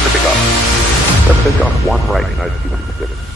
the takeoff. Left takeoff, 1 right, United 266.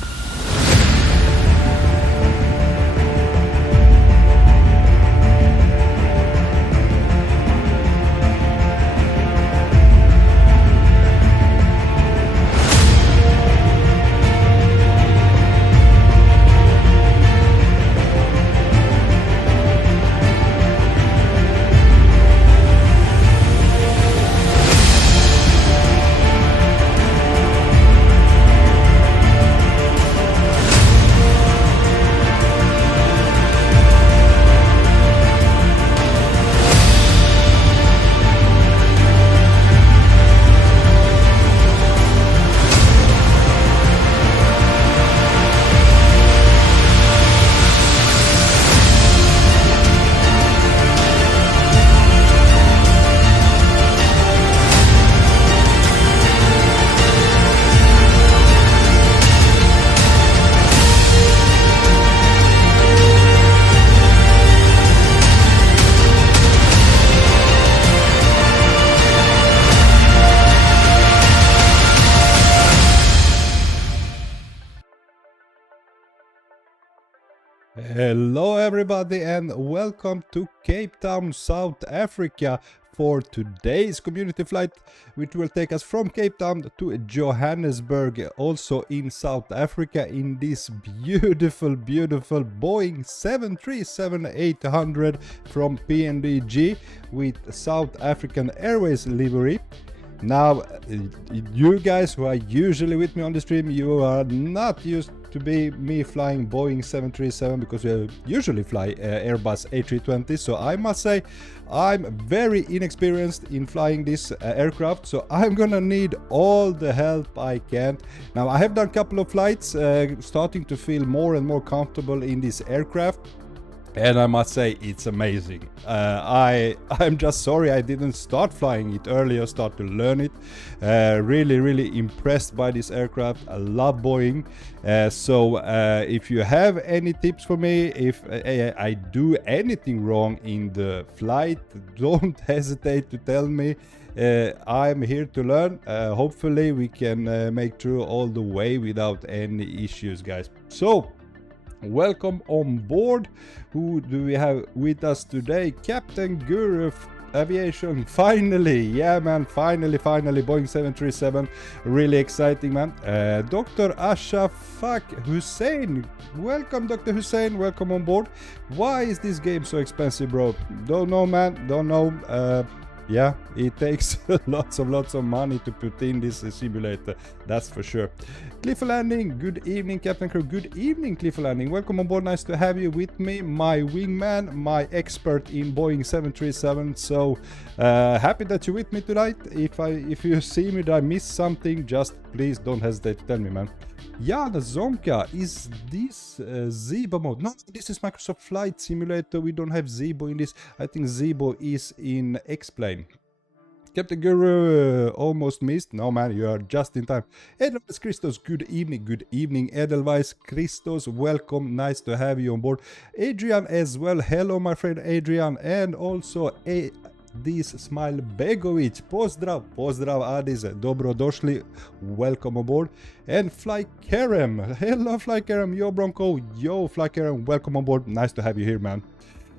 Hello everybody and welcome to Cape Town, South Africa for today's community flight, which will take us from Cape Town to Johannesburg, also in South Africa, in this beautiful Boeing 737-800 from PMDG with South African Airways livery. Now, you guys who are usually with me on the stream, you are not used to be me flying Boeing 737 because we usually fly Airbus A320. So I must say I'm very inexperienced in flying this aircraft, so I'm gonna need all the help I can. Now, I have done a couple of flights, starting to feel more and more comfortable in this aircraft. And I must say, it's amazing. I'm just sorry I didn't start flying it earlier, start to learn it. Really impressed by this aircraft. I love Boeing. So if you have any tips for me, if I do anything wrong in the flight, don't hesitate to tell me. I'm here to learn. Hopefully we can make through all the way without any issues, guys. So, welcome on board. Who do we have with us today? Captain Guru Aviation. Finally, yeah man, finally Boeing 737. Really exciting, man. Dr. Ashafaq Hussein, welcome Dr. Hussein, welcome on board. Why is this game so expensive, bro? Don't know, man, don't know. Yeah, it takes lots of money to put in this simulator, that's for sure. Clifford Landing, good evening Captain Crew. Good evening Clifford Landing, welcome on board, nice to have you with me, my wingman, my expert in Boeing 737. So happy that you're with me tonight. If you see me that I missed something, just please don't hesitate to tell me, man. Jan Zonka, is this Zibo mode? No, this is Microsoft Flight Simulator. We don't have Zibo in this. I think Zibo is in X-Plane. Captain Guru, almost missed. No man, you are just in time. Edelweiss Christos, good evening Edelweiss Christos, welcome, nice to have you on board. Adrian as well, hello my friend Adrian, and also Adis Smile Begovic, pozdrav Adis, dobrodošli, welcome aboard. And Fly Kerem, hello Fly Kerem, yo Bronco, yo Fly Kerem, welcome on board, nice to have you here, man.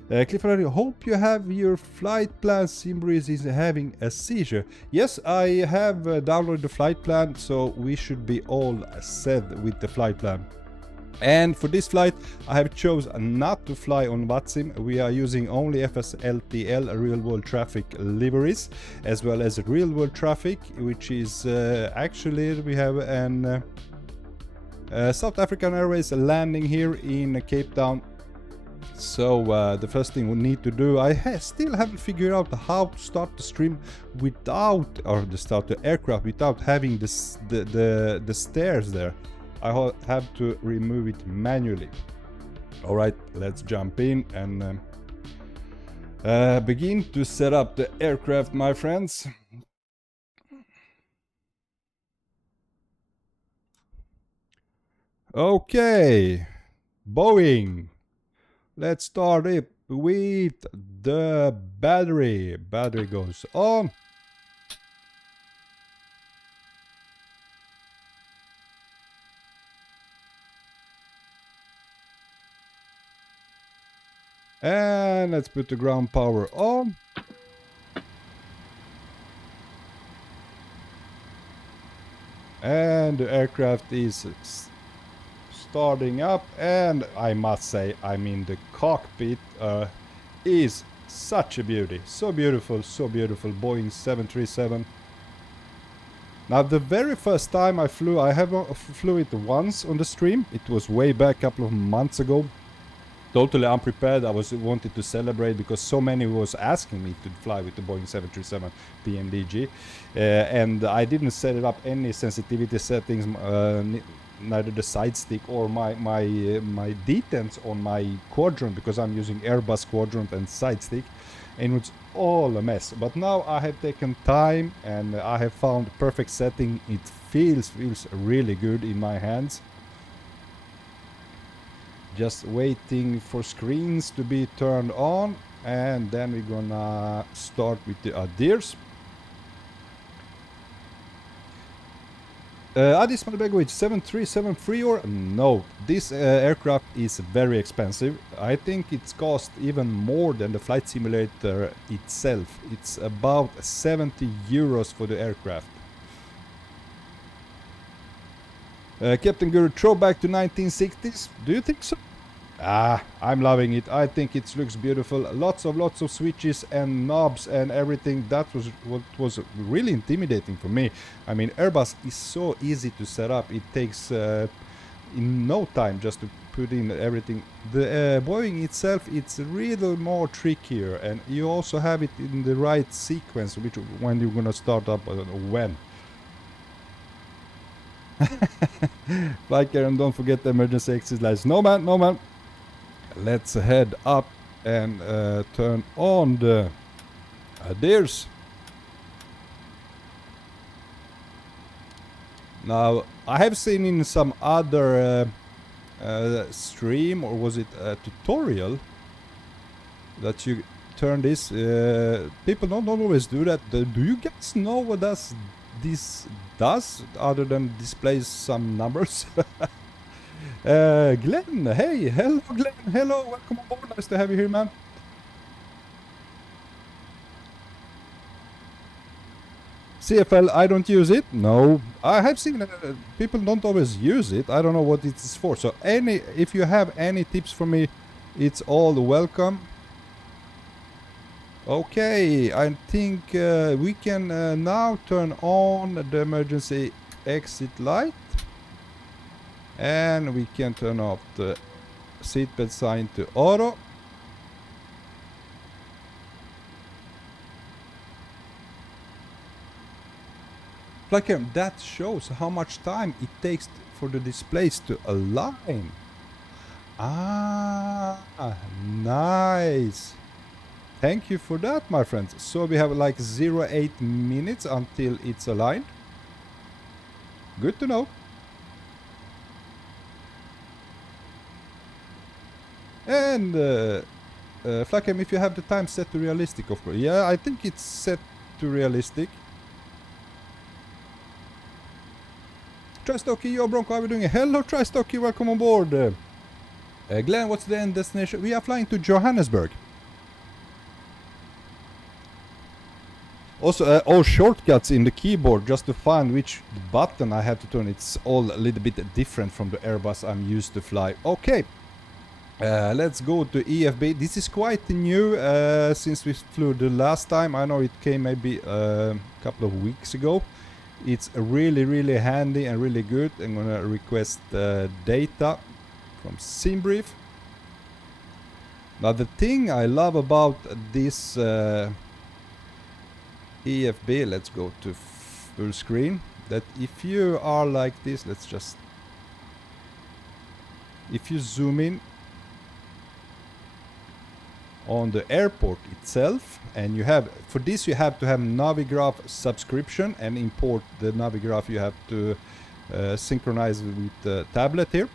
Clifford, hope you have your flight plan. Simbreeze is having a seizure. Yes, I have downloaded the flight plan, so we should be all set with the flight plan. And for this flight, I have chosen not to fly on VATSIM. We are using only FSLTL, real world traffic liveries, as well as real world traffic, which is actually we have an South African Airways landing here in Cape Town. So the first thing we need to do, I still haven't figured out how to start the stream without, or to start the aircraft without having the stairs there. I have to remove it manually. All right, let's jump in and begin to set up the aircraft, my friends. Okay, Boeing. Let's start it with the battery. Battery goes on. And let's put the ground power on. And the aircraft is starting up, and I must say, I mean, the cockpit is such a beauty. So beautiful, Boeing 737. Now, the very first time I flew, I flew it once on the stream. It was way back a couple of months ago. Totally unprepared. I wanted to celebrate because so many was asking me to fly with the Boeing 737 PMDG, and I didn't set it up any sensitivity settings, neither the side stick or my detents on my quadrant, because I'm using Airbus quadrant and side stick, and it's all a mess. But now I have taken time and I have found the perfect setting. It feels really good in my hands. Just waiting for screens to be turned on, and then we're gonna start with the ADIRS. Addis Malbegovic 7373, or no, this aircraft is very expensive. I think it's cost even more than the flight simulator itself. It's about 70 euros for the aircraft. Captain Guru, throwback to 1960s. Do you think so? I'm loving it. I think it looks beautiful. Lots of switches and knobs and everything. That was what was really intimidating for me. I mean, Airbus is so easy to set up. It takes in no time just to put in everything. The Boeing itself, it's a little more trickier, and you also have it in the right sequence, which when you're gonna start up, I don't know when. Like, and don't forget the emergency exit lights. No man. Let's head up and turn on the ADIRS. Now, I have seen in some other stream, or was it a tutorial, that you turn this. People don't always do that. Do you guys know what this does, other than displays some numbers? Glenn, hey, hello Glenn, hello, welcome on board, nice to have you here, man. CFL, I don't use it. No, I have seen people don't always use it. I don't know what it's for. So if you have any tips for me, it's all welcome. Okay, I think we can now turn on the emergency exit light, and we can turn off the seatbelt sign to auto. Like that shows how much time it takes for the displays to align. Ah, nice. Thank you for that, my friends. So we have like 0.8 minutes until it's aligned. Good to know. And Flackham, if you have the time set to realistic, of course. Yeah, I think it's set to realistic. Tristocky, yo Bronco, how are we doing? Hello Tristocky, welcome on board. Glenn, what's the end destination? We are flying to Johannesburg. Also, all shortcuts in the keyboard just to find which button I have to turn. It's all a little bit different from the Airbus I'm used to fly. Okay, let's go to EFB. This is quite new since we flew the last time. I know it came maybe a couple of weeks ago. It's really, really handy and really good. I'm gonna request data from SimBrief. Now the thing I love about this EFB, let's go to full screen, that if you are like this, let's just, if you zoom in on the airport itself, and you have, for this you have to have Navigraph subscription and import the Navigraph. You have to synchronize with the tablet here.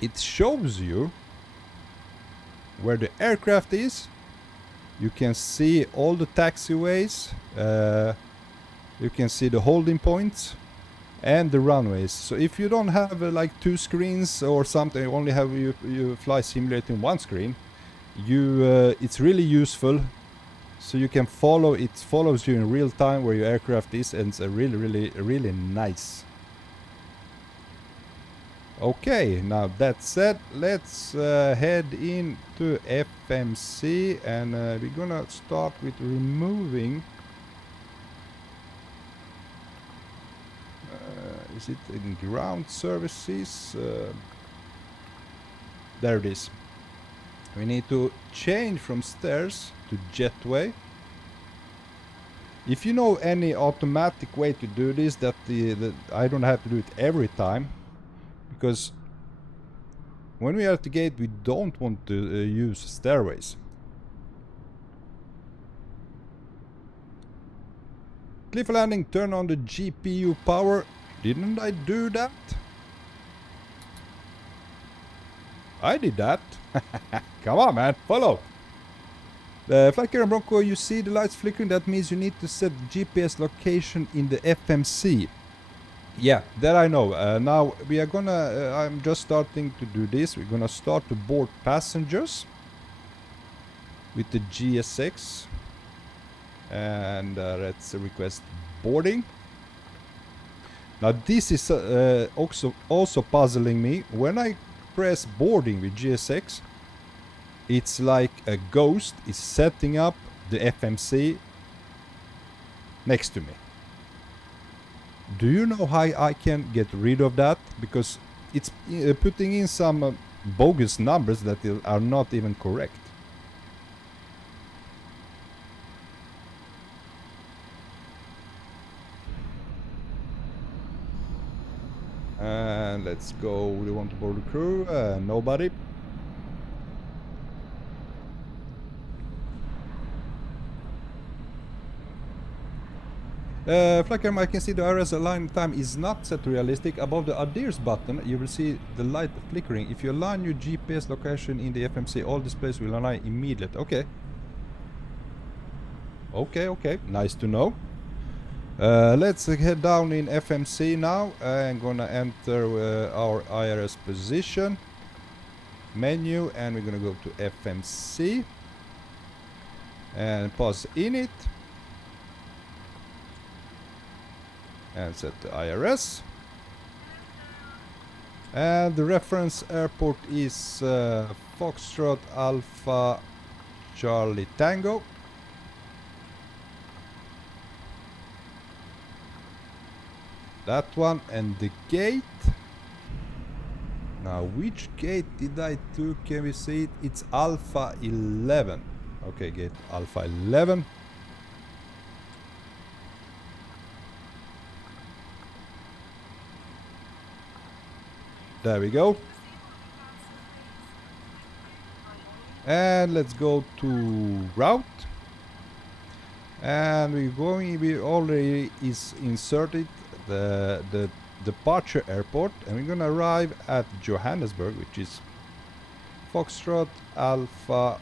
It shows you where the aircraft is. You can see all the taxiways, you can see the holding points and the runways. So if you don't have like two screens or something, you only have you fly simulating one screen, it's really useful, so you can follow, it follows you in real time where your aircraft is, and it's really nice. Okay, now that said, let's head into FMC, and we're gonna start with removing, is it in ground services? There it is. We need to change from stairs to jetway. If you know any automatic way to do this, that I don't have to do it every time, because when we are at the gate we don't want to use stairways. Cliff landing, turn on the GPU power. Didn't I do that? I did that. Come on, man, follow. Flight carrier Bronco, you see the lights flickering. That means you need to set GPS location in the FMC. Yeah, that I know. Now we are gonna, I'm just starting to do this. We're gonna start to board passengers with the Gsx. And let's request boarding. Now this is also puzzling me. When I press boarding with Gsx, it's like a ghost is setting up the FMC next to me. Do you know how I can get rid of that? Because it's putting in some bogus numbers that are not even correct. And let's go. We want to board the crew. Nobody. Flight camera, I can see the IRS align time is not set to realistic. Above the adheres button, you will see the light flickering. If you align your GPS location in the FMC, all displays will align immediately. Okay. Okay. Nice to know. Let's head down in FMC now. I'm gonna enter our IRS position menu, and we're gonna go to FMC and pause init and set the IRS. And the reference airport is Foxtrot Alpha Charlie Tango. That one, and the gate. Now, which gate did I do? Can we see it? It's Alpha 11. Okay, gate Alpha 11. There we go. And let's go to route. And we already is inserted the departure airport, and we're gonna arrive at Johannesburg, which is Foxtrot Alpha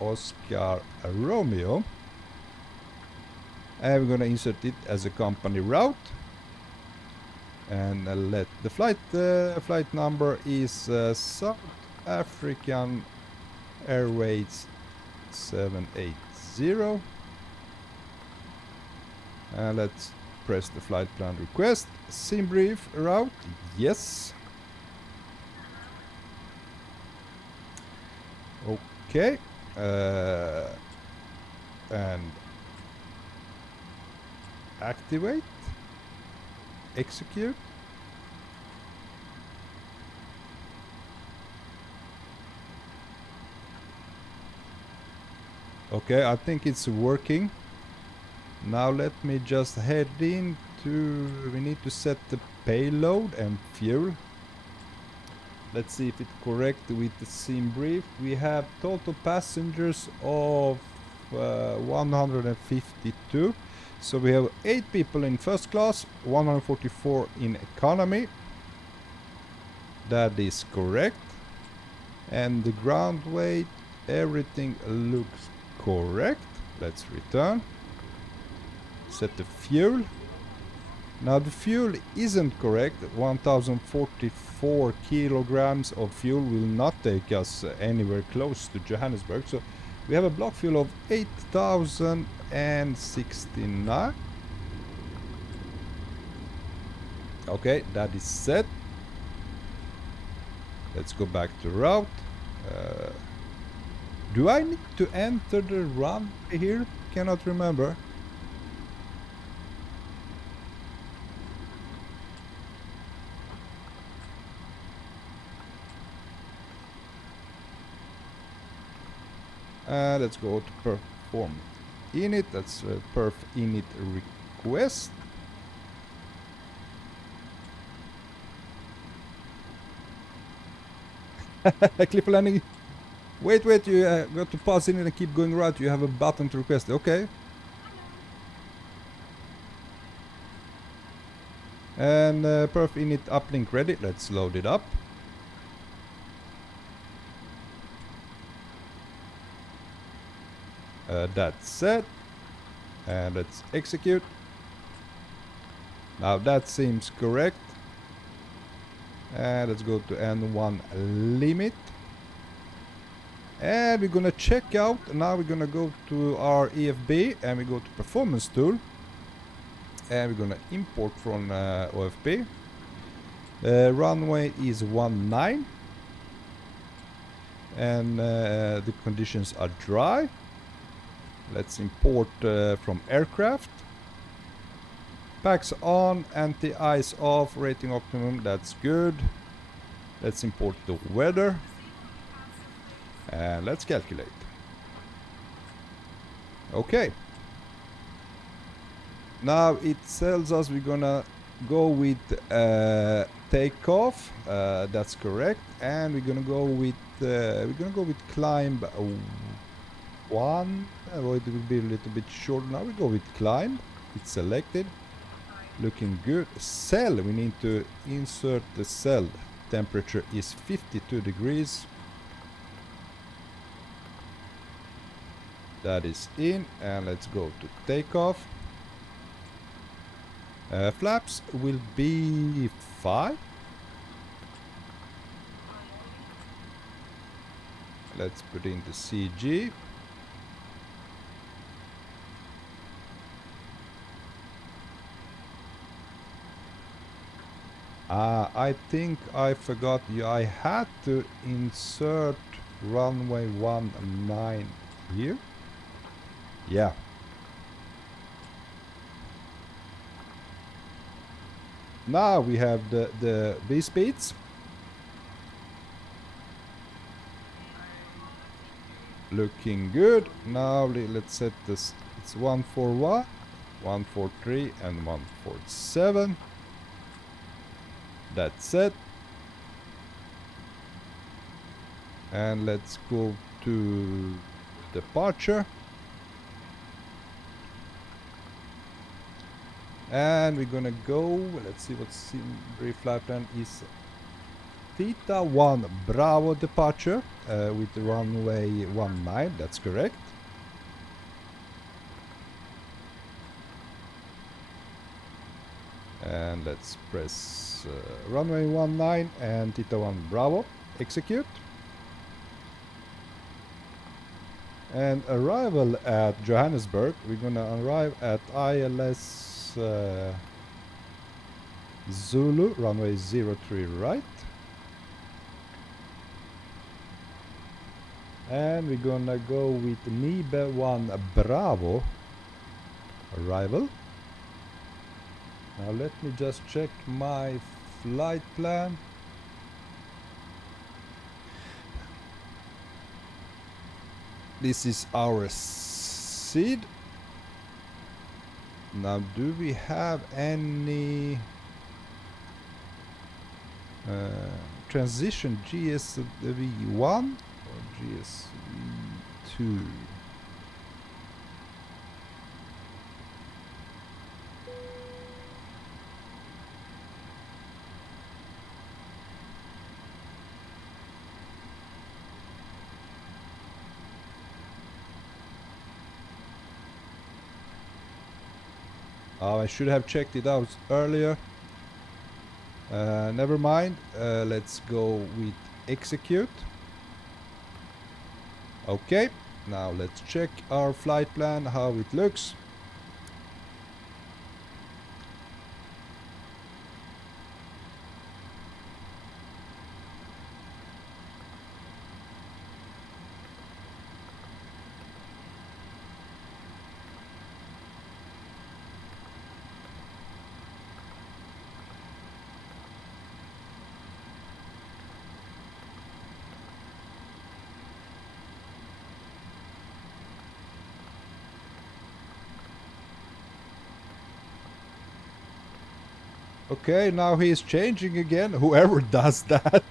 Oscar Romeo, and we're gonna insert it as a company route, and let the flight number is South African Airways 780, and let's press the flight plan request. Sim brief route, yes. Okay, and activate, execute. Okay, I think it's working. Now let me just head into, we need to set the payload and fuel. Let's see if it's correct with the sim brief. We have total passengers of 152. So we have 8 people in first class, 144 in economy. That is correct. And the ground weight, everything looks correct. Let's return. Set the fuel. Now the fuel isn't correct. 1044 kilograms of fuel will not take us anywhere close to Johannesburg. So we have a block fuel of 8069. Okay, that is set. Let's go back to route. Do I need to enter the run here? Cannot remember. Let's go to perform init. That's perf init request. Clipper landing. Wait, you got to pause in and keep going right. You have a button to request. Okay. And perf init uplink ready. Let's load it up. That's set. And let's execute. Now that seems correct. And let's go to N1 limit. And we're gonna check out. Now we're gonna go to our EFB and we go to performance tool. And we're gonna import from OFB. Runway is 19. And the conditions are dry. Let's import from aircraft. Packs on, anti-ice off, rating optimum, that's good. Let's import the weather. And let's calculate. Okay. Now it tells us we're gonna go with takeoff. That's correct. And we're gonna go with climb 1. It will be a little bit short. Now we go with climb. It's selected. Looking good. Cell. We need to insert the cell. Temperature is 52 degrees. That is in. And let's go to takeoff. Flaps will be 5. Let's put in the CG. I think I forgot. I had to insert runway 19 here. Yeah. Now we have the V speeds. Looking good. Now let's set this. It's 141, 143 and 147. That's it. And let's go to departure. And we're gonna go, let's see what's in brief flight plan is Theta 1 Bravo departure with the runway 19, that's correct. And let's press runway 19 and Theta 1 Bravo, execute. And arrival at Johannesburg, we're gonna arrive at ILS Zulu, runway 03 right. And we're gonna go with Nibe 1 Bravo arrival. Now let me just check my flight plan. This is our seed. Now do we have any transition GSV1 or GSV2? Oh, I should have checked it out earlier. Never mind. Let's go with execute. Okay, now let's check our flight plan, how it looks. Okay, now he's changing again. Whoever does that.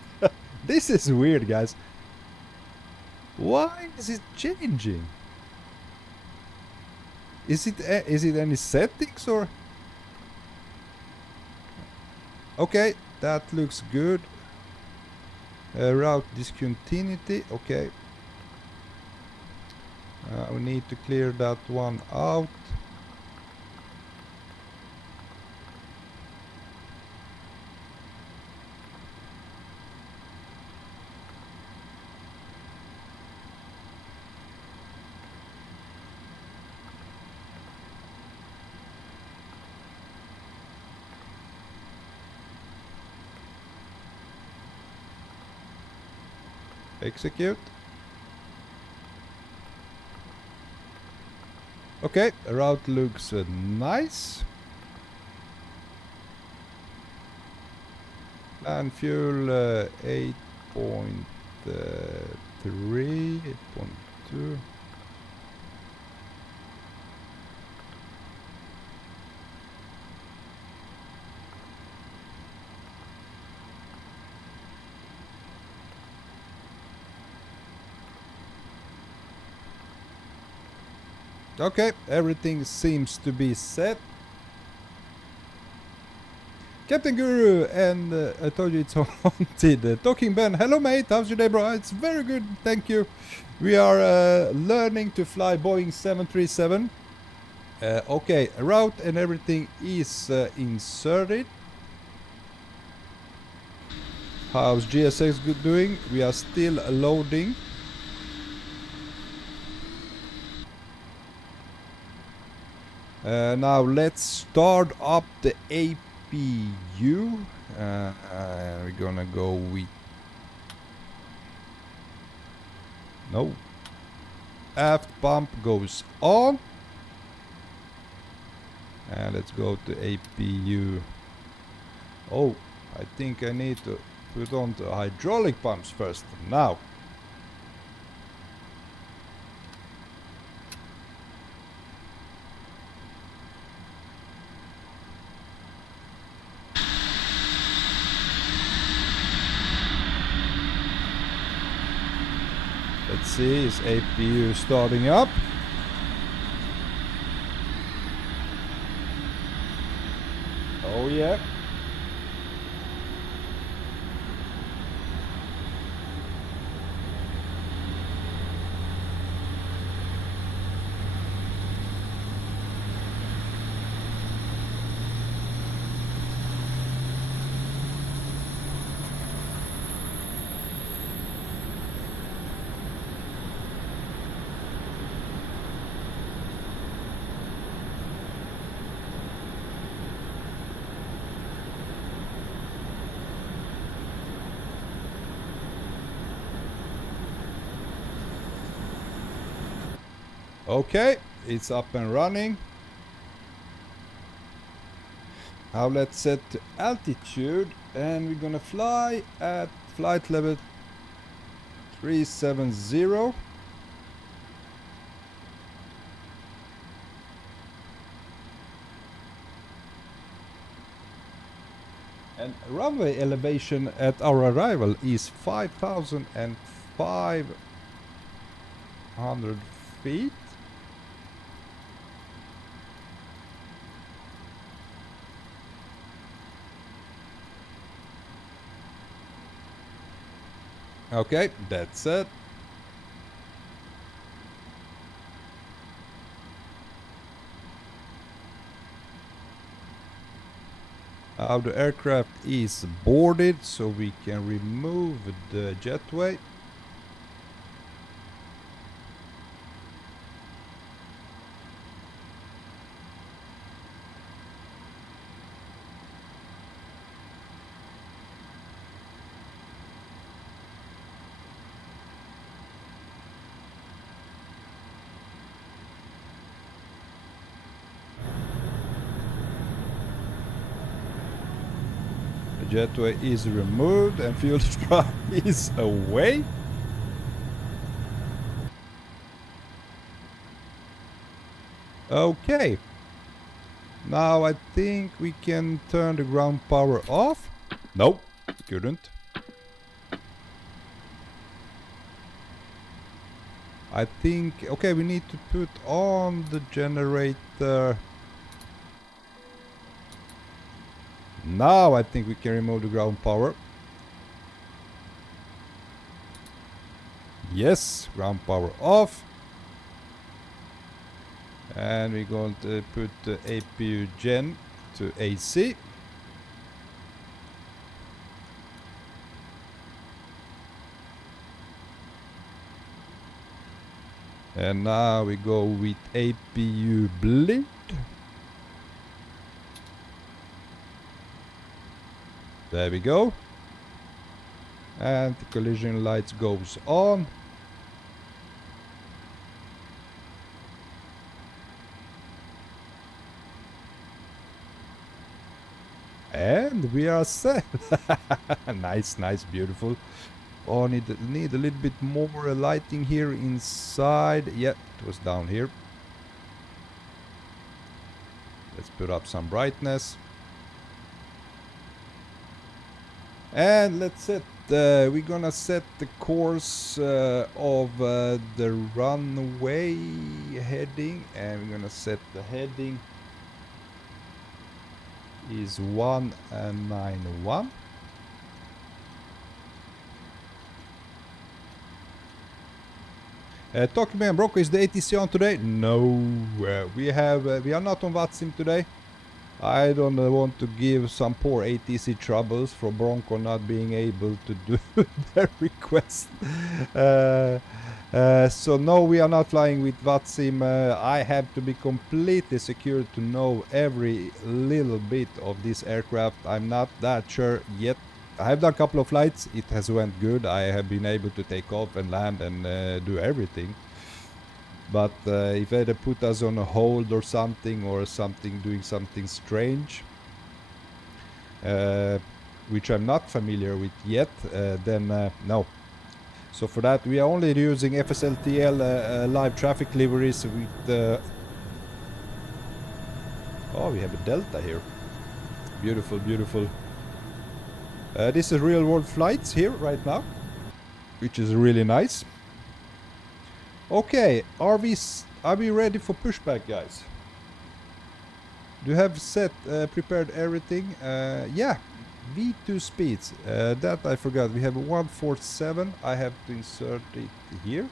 This is weird, guys. Why is it changing? Is it any settings or? Okay, that looks good. Route discontinuity. Okay. We need to clear that one out. Execute. Okay, route looks nice. And fuel 8.3, 8.2. Okay, everything seems to be set. Captain Guru, and I told you it's haunted. Talking Ben, hello mate, how's your day bro? It's very good, thank you. We are learning to fly Boeing 737. Okay, route and everything is inserted. How's Gsx good doing? We are still loading. Now let's start up the APU. We're gonna go with no. Aft pump goes on. And let's go to APU. Oh, I think I need to put on the hydraulic pumps first. Now. Let's see, is APU starting up? Oh yeah. Okay, it's up and running. Now let's set the altitude and we're gonna fly at flight level 370. And runway elevation at our arrival is 5,500 feet. Okay, that's it. Now the aircraft is boarded, so we can remove the jetway. Jetway is removed and fuel supply is away. Okay. Now I think we can turn the ground power off. Nope, couldn't. I think, okay, we need to put on the generator. Now I think we can remove the ground power. Yes, ground power off. And we're going to put the APU gen to AC. And now we go with APU blend. There we go. And the collision lights goes on. And we are set. Nice, nice, beautiful. Oh, need a little bit more lighting here inside. Yeah, it was down here. Let's put up some brightness. And let's set, we're gonna set the course of the runway heading, and we're gonna set the heading is 191. Talking about Bronco, is the ATC on today? No, we are not on VATSIM today. I don't want to give some poor ATC troubles for Bronco not being able to do their request. So no, we are not flying with VATSIM. I have to be completely secure to know every little bit of this aircraft. I'm not that sure yet. I have done a couple of flights. It has went good. I have been able to take off and land and do everything. But if they put us on a hold or something, doing something strange, which I'm not familiar with yet, then no. So for that we are only using FSLTL live traffic liveries with oh, we have a Delta here. Beautiful, beautiful. This is real world flights here right now, which is really nice. Okay, are we ready for pushback, guys? Do you have prepared everything? Yeah, V2 speeds. That I forgot. We have a 147. I have to insert it here.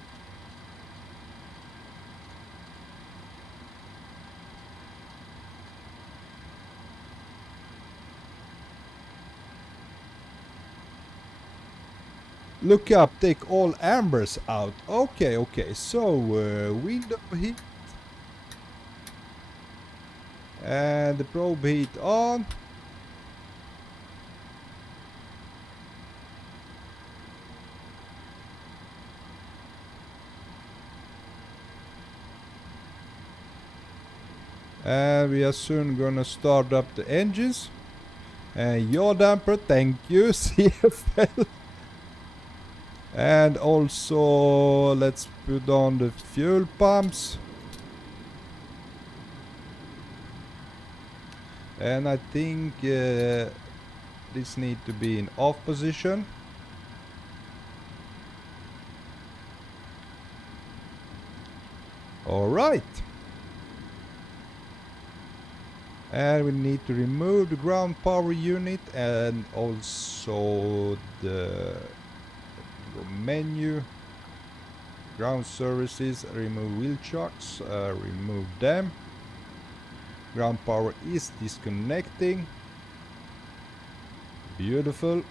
Look up, take all ambers out. Okay, okay. So, window heat. And the probe heat on. And we are soon gonna start up the engines. And yaw damper, thank you, CFL. And also, let's put on the fuel pumps. And I think this need to be in off position. All right. And we need to remove the ground power unit and also the menu, ground services, remove wheel chocks, remove them. Ground power is disconnecting. Beautiful.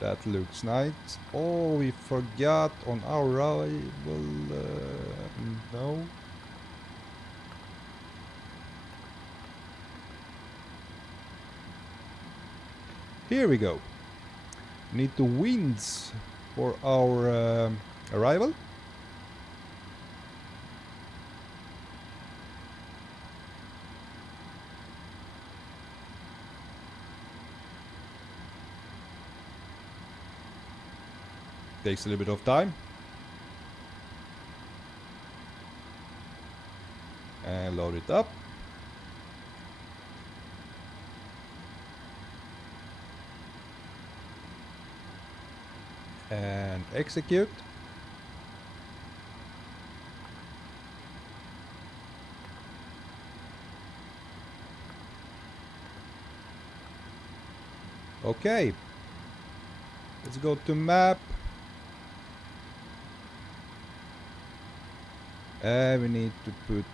That looks nice. Oh, we forgot on our arrival. No. Here we go. Need the winds for our arrival. Takes a little bit of time. And load it up. And execute. Okay. Let's go to map. And we need to put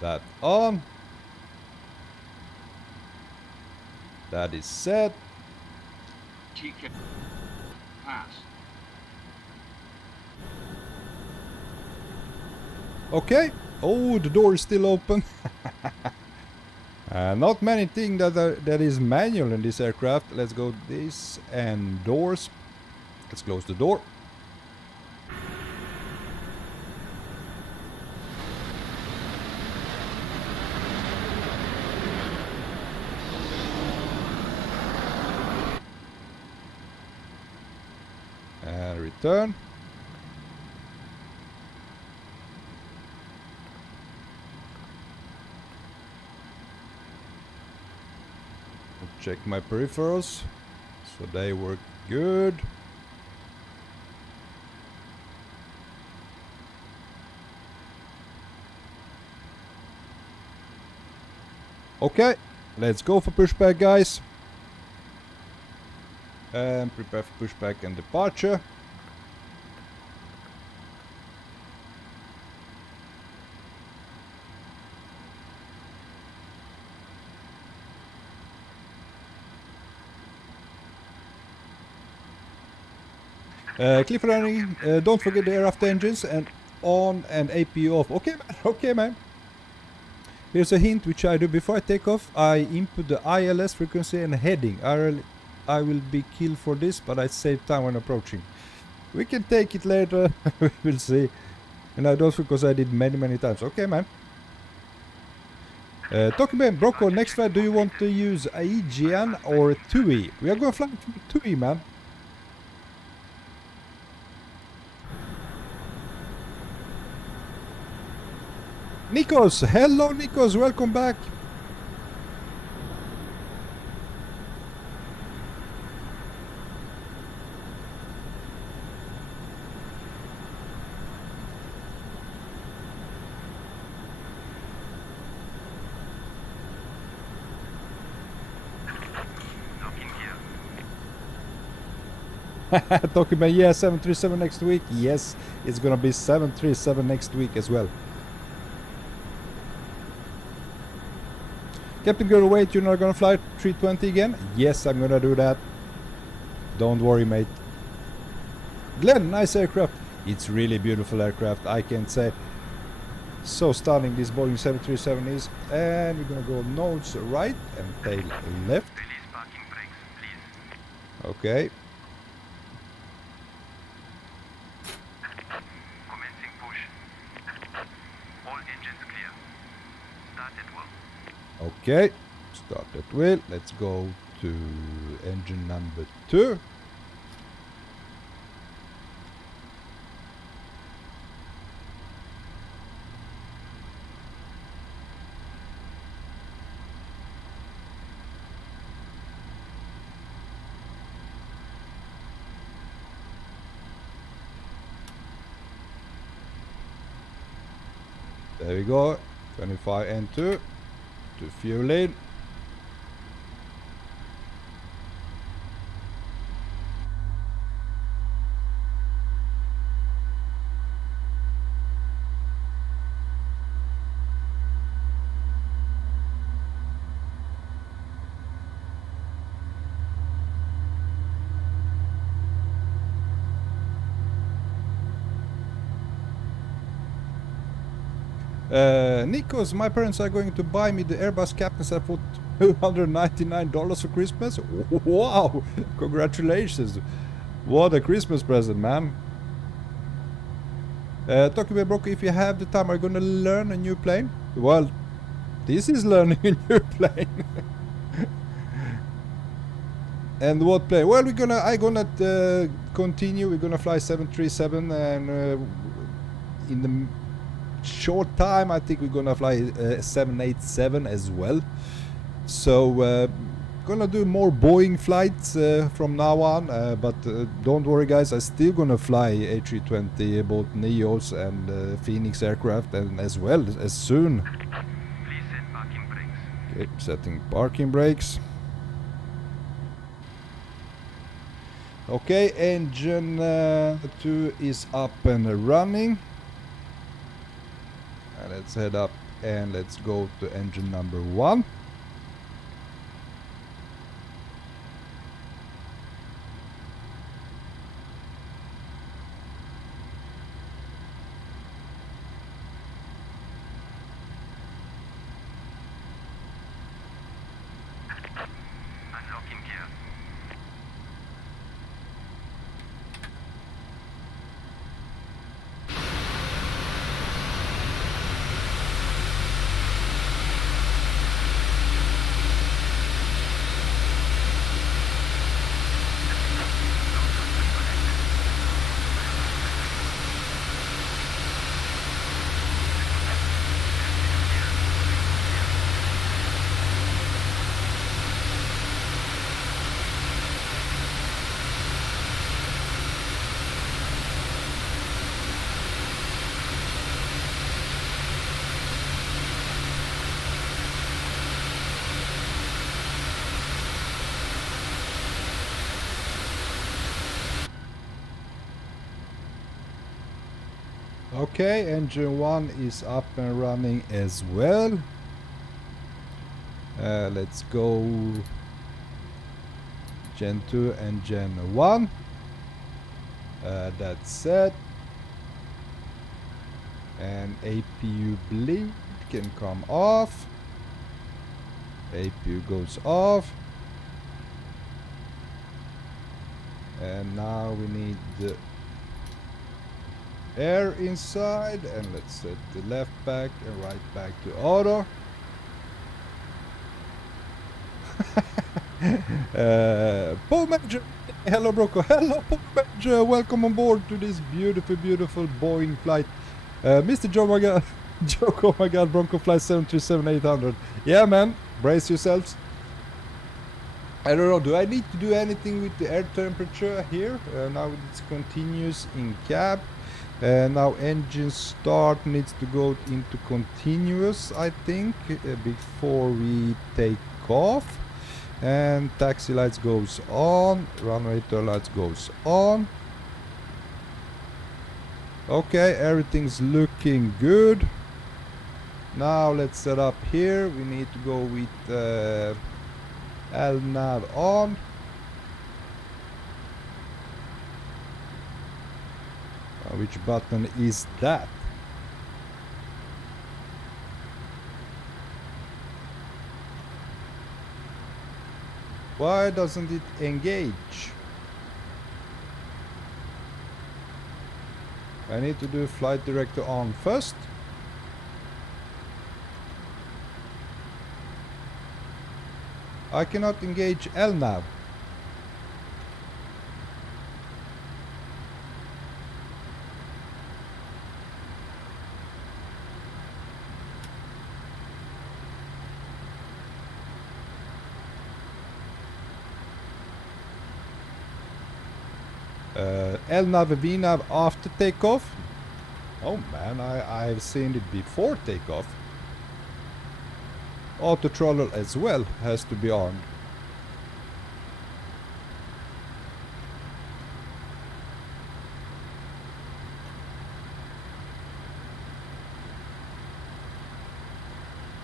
that on. That is set. Pass. Okay. Oh, the door is still open. Not many things that is manual in this aircraft. Let's go this and doors. Let's close the door. And return. Check my peripherals. So they work good. Okay, let's go for pushback, guys. And prepare for pushback and departure. Cliff running, don't forget the air after engines and on and APU off. Okay, man. Okay, man. Here's a hint which I do before I take off. I input the ILS frequency and heading. I will be killed for this, but I save time when approaching. We can take it later. We'll see. And I don't because I did many times. Okay, man. Talking about Bronco, next flight, do you want to use Aegean or TUI? We are going to fly to TUI, man. Nikos, hello Nikos, welcome back. Talking about, yeah, 737 next week. Yes, it's gonna be 737 next week as well. Captain Girl, wait, you're not gonna fly 320 again? Yes, I'm gonna do that. Don't worry, mate. Glenn, nice aircraft. It's really beautiful aircraft, I can say. So stunning this Boeing 737 is. And we're gonna go nose right and tail left. Release parking brakes, please. Okay. Commencing push. All engines clear. Start at will. Okay, start at wheel. Let's go to engine number 2. There we go, 25 and 2. To fuel in. Nikos, my parents are going to buy me the Airbus Captain set for $299 for Christmas. Wow! Congratulations! What a Christmas present, man. Talking about Bronco, if you have the time, are you gonna learn a new plane? Well, this is learning a new plane. And what plane? Well, I'm gonna continue. We're gonna fly 737, and in the short time, I think we're gonna fly 787 as well. So gonna do more Boeing flights from now on, but don't worry guys, I'm still gonna fly A320, both Neos and Phoenix aircraft, and as well as soon. Please set parking brakes. Okay, setting parking brakes. Okay, engine 2 is up and running. Let's head up and let's go to engine number 1. Unlocking gear. Okay, engine 1 is up and running as well. Let's go Gen 2 and Gen 1. That's set. And APU bleed can come off. APU goes off. And now we need the air inside, and let's set the left back and right back to auto. Paul Manager, hello Bronco, hello Paul Manager, welcome on board to this beautiful Boeing flight. Mr. Joe Magal, Joe Magal, Bronco flight 737-800. Yeah man, brace yourselves. I don't know, do I need to do anything with the air temperature here? Now it's continuous in cab. Now engine start needs to go into continuous, I think, before we take off. And taxi lights goes on, runway turn lights goes on. Okay, everything's looking good. Now let's set up here. We need to go with LNAV on. Which button is that? Why doesn't it engage? I need to do flight director on first. I cannot engage LNAV. LNAV, VNAV after takeoff. Oh man, I've seen it before takeoff. Auto throttle as well has to be on.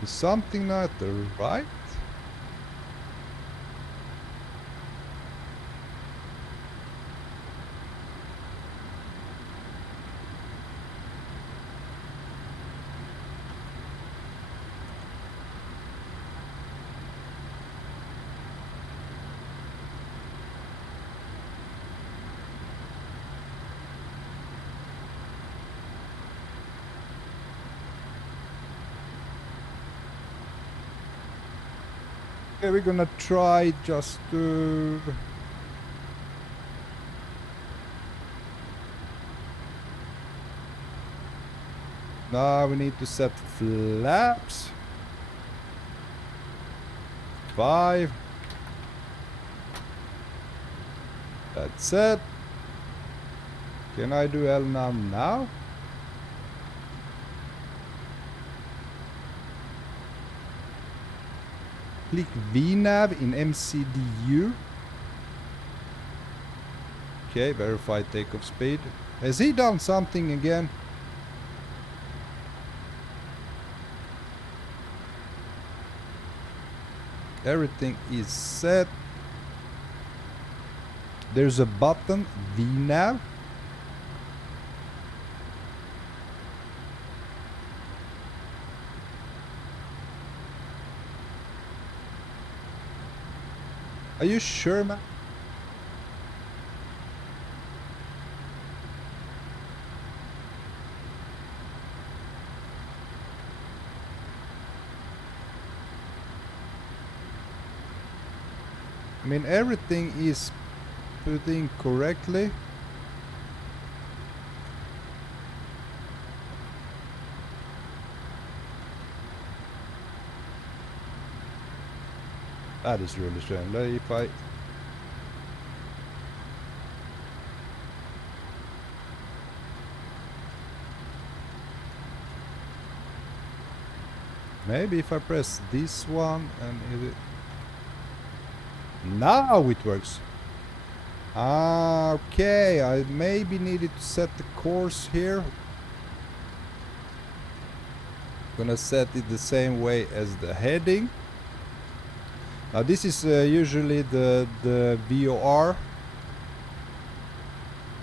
Is something not right? Okay, we're gonna try just to... Now we need to set flaps. 5. That's it. Can I do LNAV now? Click VNAV in MCDU. Okay, verify takeoff speed. Has he done something again? Everything is set. There's a button, VNAV. Are you sure, man? I mean, everything is put in correctly. That is really strange. If I... Maybe if I press this one and it... Now it works. Okay, I maybe needed to set the course here. Gonna set it the same way as the heading. Now this is usually the VOR.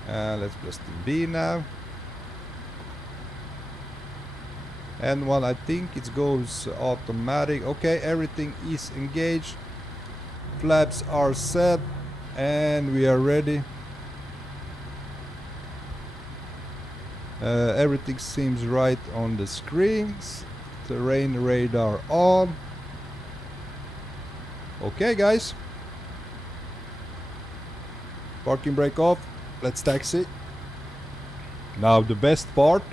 Let's press the B now. And one, I think it goes automatic. Okay, everything is engaged. Flaps are set and we are ready. Everything seems right on the screens. Terrain radar on. Okay, guys. Parking brake off. Let's taxi. Now the best part.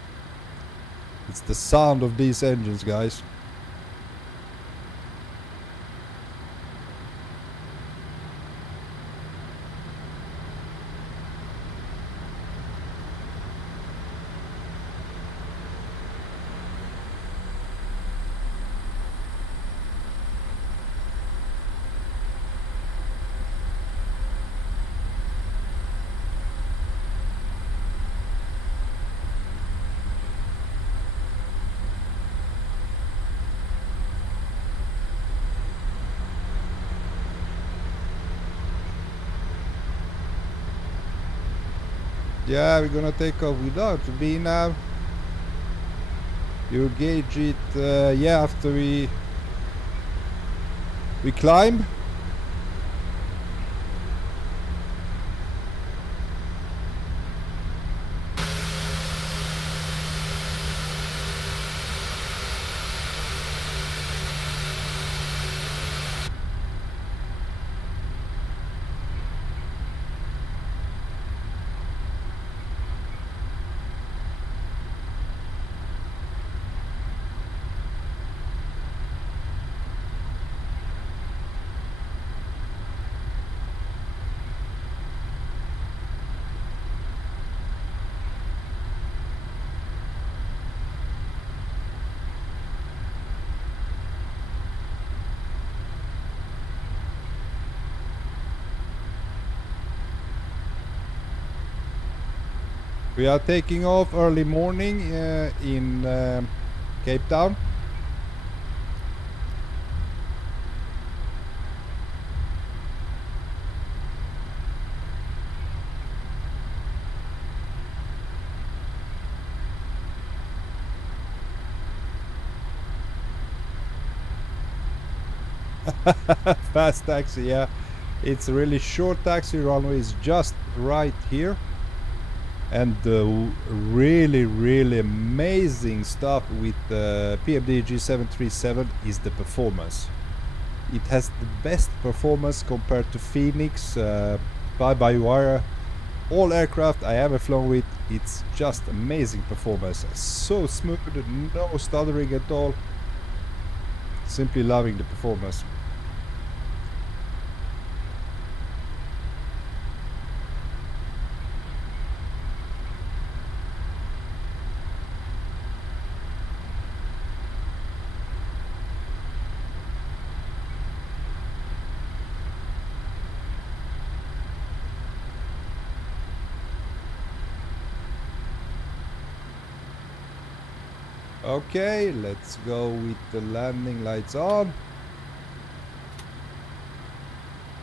It's the sound of these engines, guys. Yeah, we're gonna take off without the B now. You gauge it, yeah, after we climb. We are taking off early morning in Cape Town. Fast taxi, yeah. It's a really short taxi. Runway is just right here. And the really amazing stuff with the PMDG 737 is the performance. It has the best performance compared to Phoenix, fly-by-wire. All aircraft I ever flown with, it's just amazing performance. So smooth, no stuttering at all. Simply loving the performance. Okay, let's go with the landing lights on.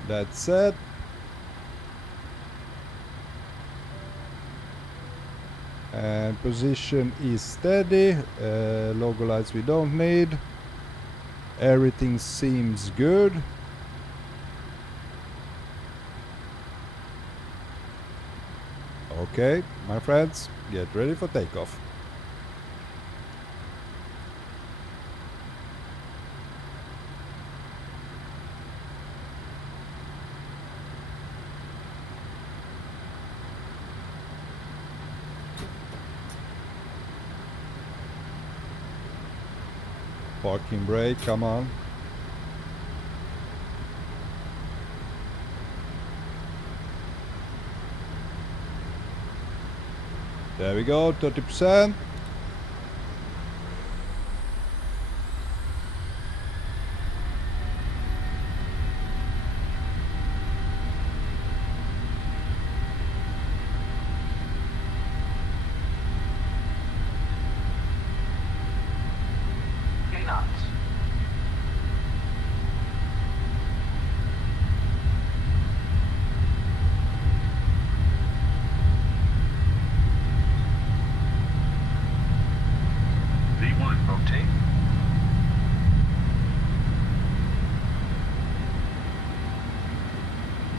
That's it. And position is steady. Logo lights we don't need. Everything seems good. Okay, my friends, get ready for takeoff. Parking brake, come on. There we go, 30%.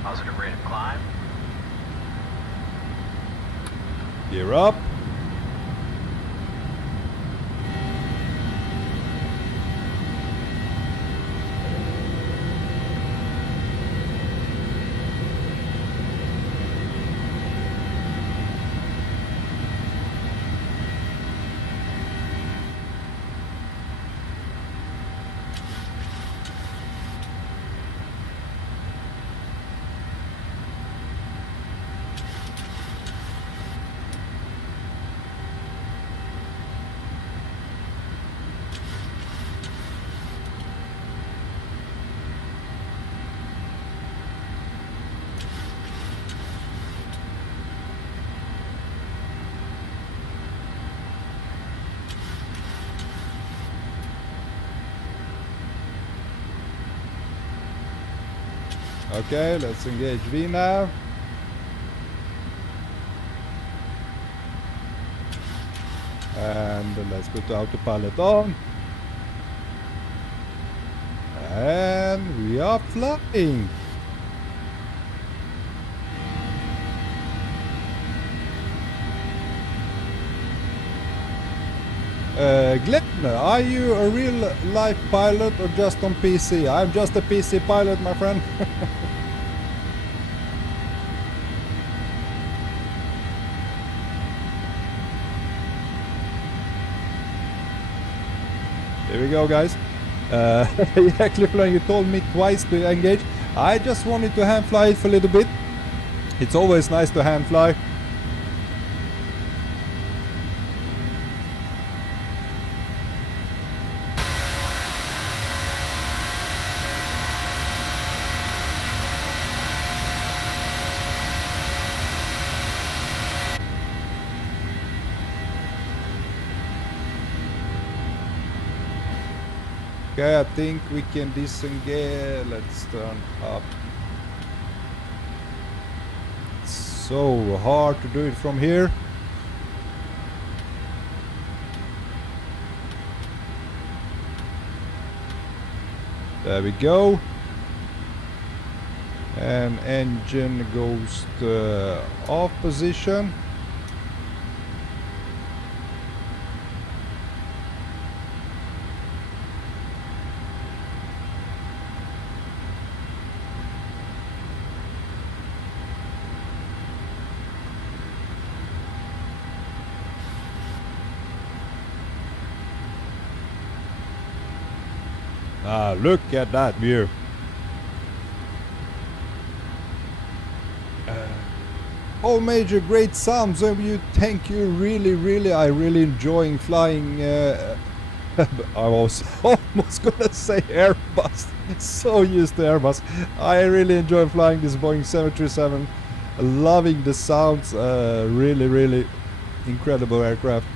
Positive rate of climb. Gear up. Okay, let's engage V now. And let's put the autopilot on. And we are flying. Glenn, are you a real life pilot or just on PC? I'm just a PC pilot, my friend. Here we go, guys. Yeah, Cliffland, you told me twice to engage. I just wanted to hand fly it for a little bit. It's always nice to hand fly. Okay, I think we can disengage. Let's turn up. It's so hard to do it from here. There we go. And engine goes to off position. Ah, look at that view. Oh, Major, great sounds of you. Thank you. Really, I really enjoying flying. I was almost gonna say Airbus. So used to Airbus. I really enjoy flying this Boeing 737. Loving the sounds. Really incredible aircraft.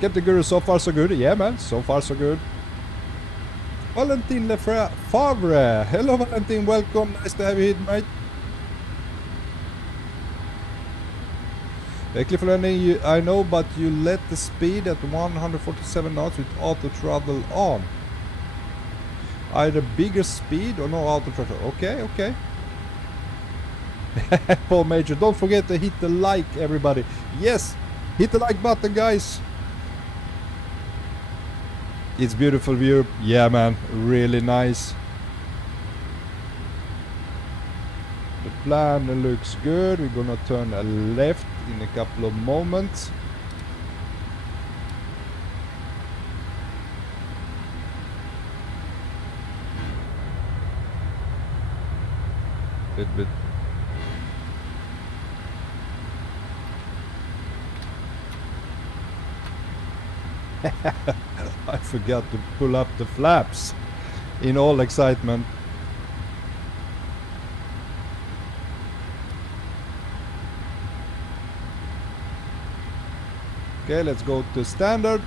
Captain Guru, so far so good. Yeah, man, so far so good. Valentin Favre. Hello, Valentin. Welcome. Nice to have you here, mate. Cliff Landing, I know, but you let the speed at 147 knots with auto throttle on. Either bigger speed or no auto throttle. Okay. Paul Major, don't forget to hit the like, everybody. Yes, hit the like button, guys. It's beautiful view. Yeah, man, really nice. The plan looks good. We're gonna turn a left in a couple of moments. Little bit. I forgot to pull up the flaps in all excitement. Okay, let's go to standard.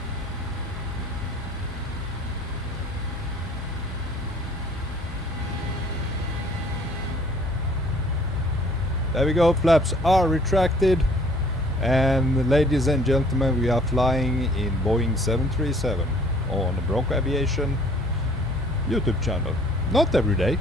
There we go, flaps are retracted. And ladies and gentlemen, we are flying in Boeing 737 on the Bronco Aviation YouTube channel. Not every day.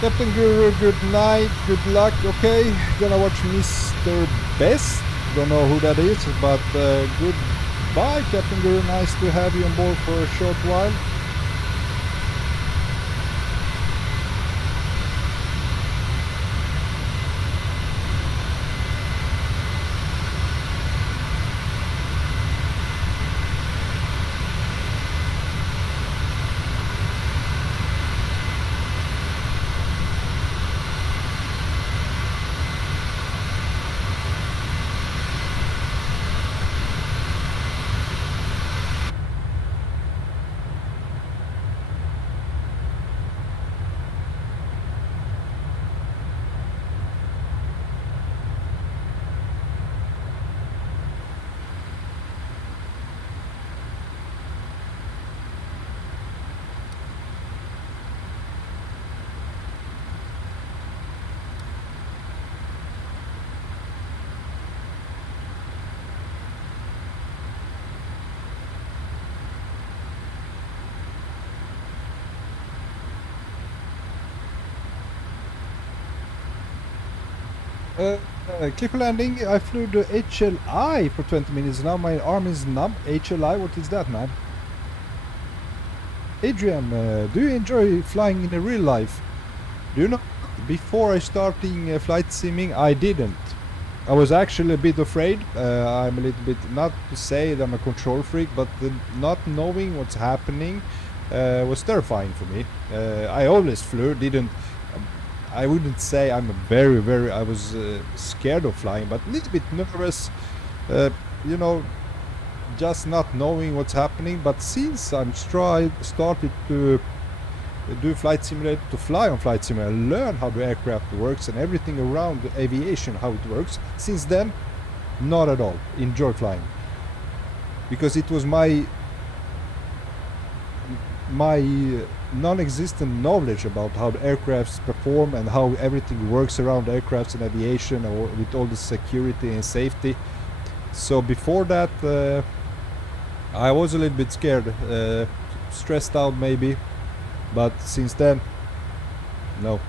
Captain Guru, good night, good luck. Okay, gonna watch Mr. Best. Don't know who that is, but goodbye, Captain Guru. Nice to have you on board for a short while. Cliff Landing, I flew the HLI for 20 minutes. Now my arm is numb. HLI, what is that, man? Adrian, do you enjoy flying in the real life? Do you know, before I starting flight simming, I didn't. I was actually a bit afraid. I'm a little bit, not to say that I'm a control freak, but the not knowing what's happening was terrifying for me. I always flew, I wouldn't say I'm a very, I was scared of flying, but a little bit nervous, you know, just not knowing what's happening. But since I'm started to do flight simulator, to fly on flight simulator, learn how the aircraft works and everything around the aviation, how it works, since then, not at all enjoy flying, because it was my non-existent knowledge about how the aircrafts perform and how everything works around aircrafts and aviation, or with all the security and safety. So before that, I was a little bit scared, stressed out maybe, but since then, no.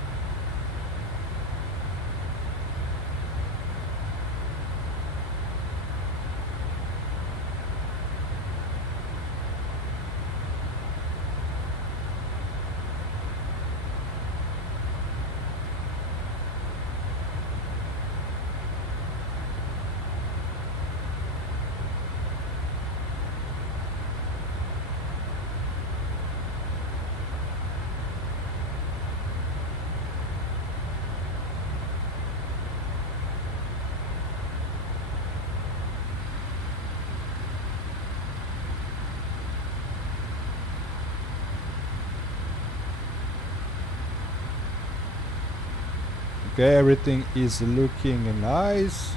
Okay, everything is looking nice.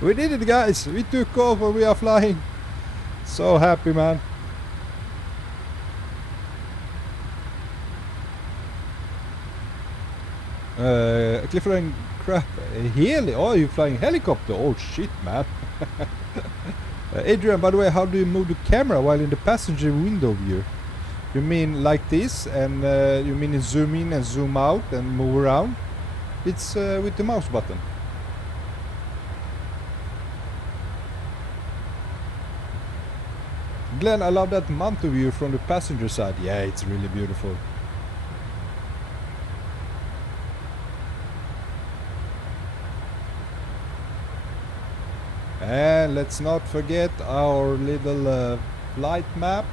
We did it, guys. We took off and we are flying. So happy, man. Clifford and crap. Oh, you're flying helicopter. Oh shit, man. Adrian, by the way, how do you move the camera while in the passenger window view? You mean like this, and you mean zoom in and zoom out and move around? It's with the mouse button. Glenn, I love that Manto view from the passenger side. Yeah, it's really beautiful. And let's not forget our little flight map.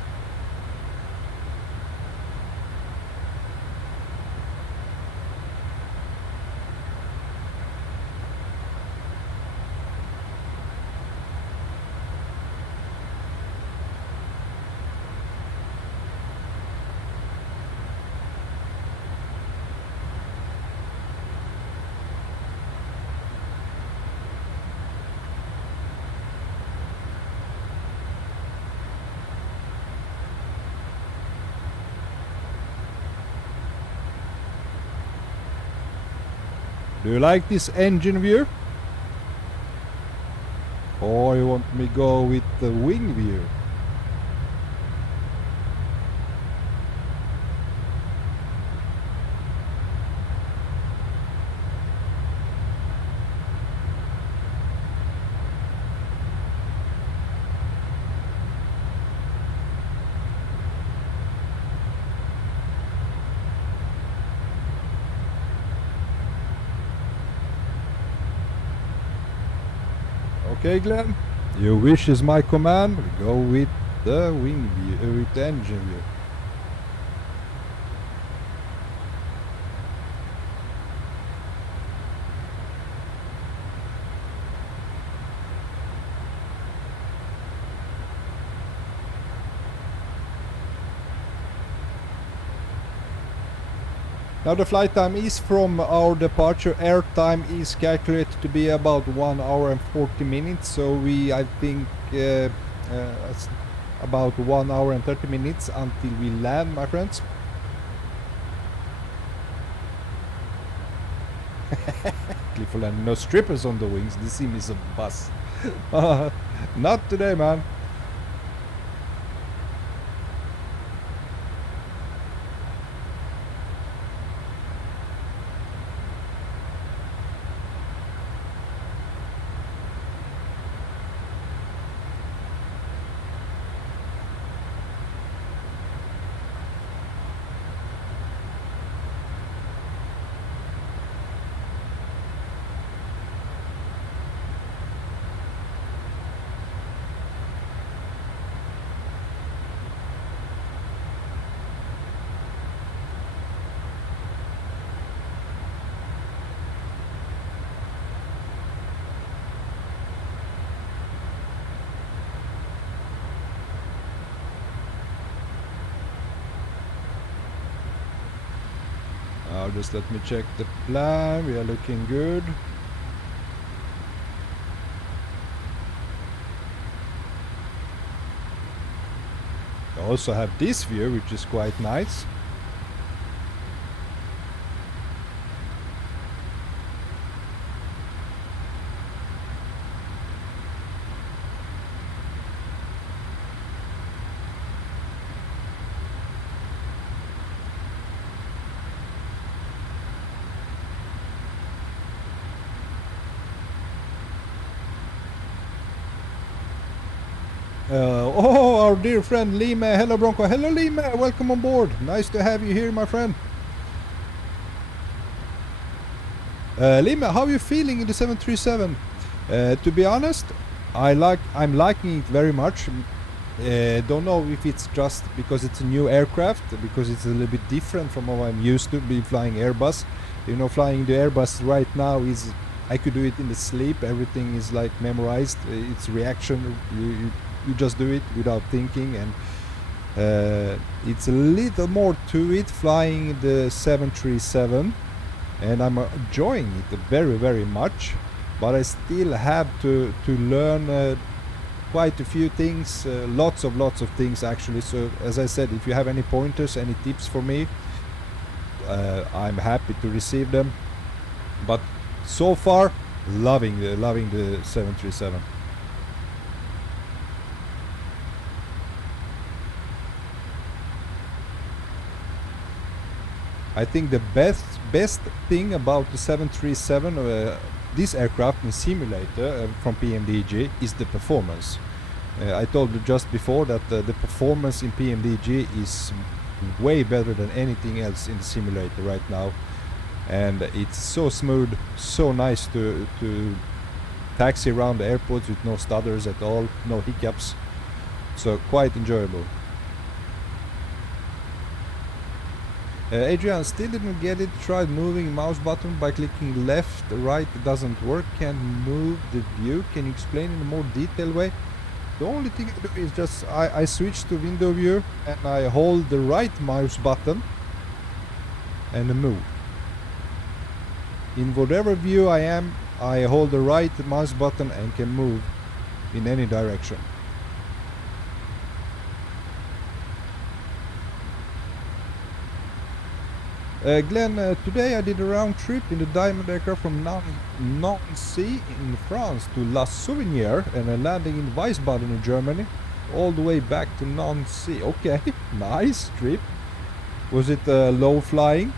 Do you like this engine view? Or you want me go with the wing view? Okay, Glenn, your wish is my command. We go with the wing view, with the engine view. Now the flight time is from our departure. Air time is calculated to be about 1 hour and 40 minutes. So I think it's about 1 hour and 30 minutes until we land, my friends. Clifford, no strippers on the wings. This sim is a bus. Not today, man. just let me check the plan. We are looking good. I also have this view, which is quite nice. Oh, our dear friend Lima. Hello, Bronco. Hello, Lima. Welcome on board. Nice to have you here, my friend. Lima, how are you feeling in the 737? To be honest, I'm liking it very much. Don't know if it's just because it's a new aircraft, because it's a little bit different from how I'm used to be flying Airbus. You know, flying the Airbus right now is, I could do it in the sleep. Everything is like memorized. It's reaction. You just do it without thinking, and it's a little more to it flying the 737, and I'm enjoying it very, very much. But I still have to learn quite a few things, lots of things actually. So as I said, if you have any pointers, any tips for me, I'm happy to receive them. But so far, loving the 737. I think the best thing about the 737, this aircraft in simulator from PMDG, is the performance. I told you just before that the performance in PMDG is way better than anything else in the simulator right now, and it's so smooth, so nice to taxi around the airports with no stutters at all, no hiccups, so quite enjoyable. Adrian, still didn't get it. Tried moving mouse button by clicking left, right, it doesn't work. Can't move the view. Can you explain in a more detailed way? The only thing I do is just I switch to window view and I hold the right mouse button and move. In whatever view I am, I hold the right mouse button and can move in any direction. Glenn, today I did a round trip in the Diamond aircraft from Nancy in France to La Souvenir and a landing in Wiesbaden in Germany, all the way back to Nancy. Okay, nice trip. Was it low flying?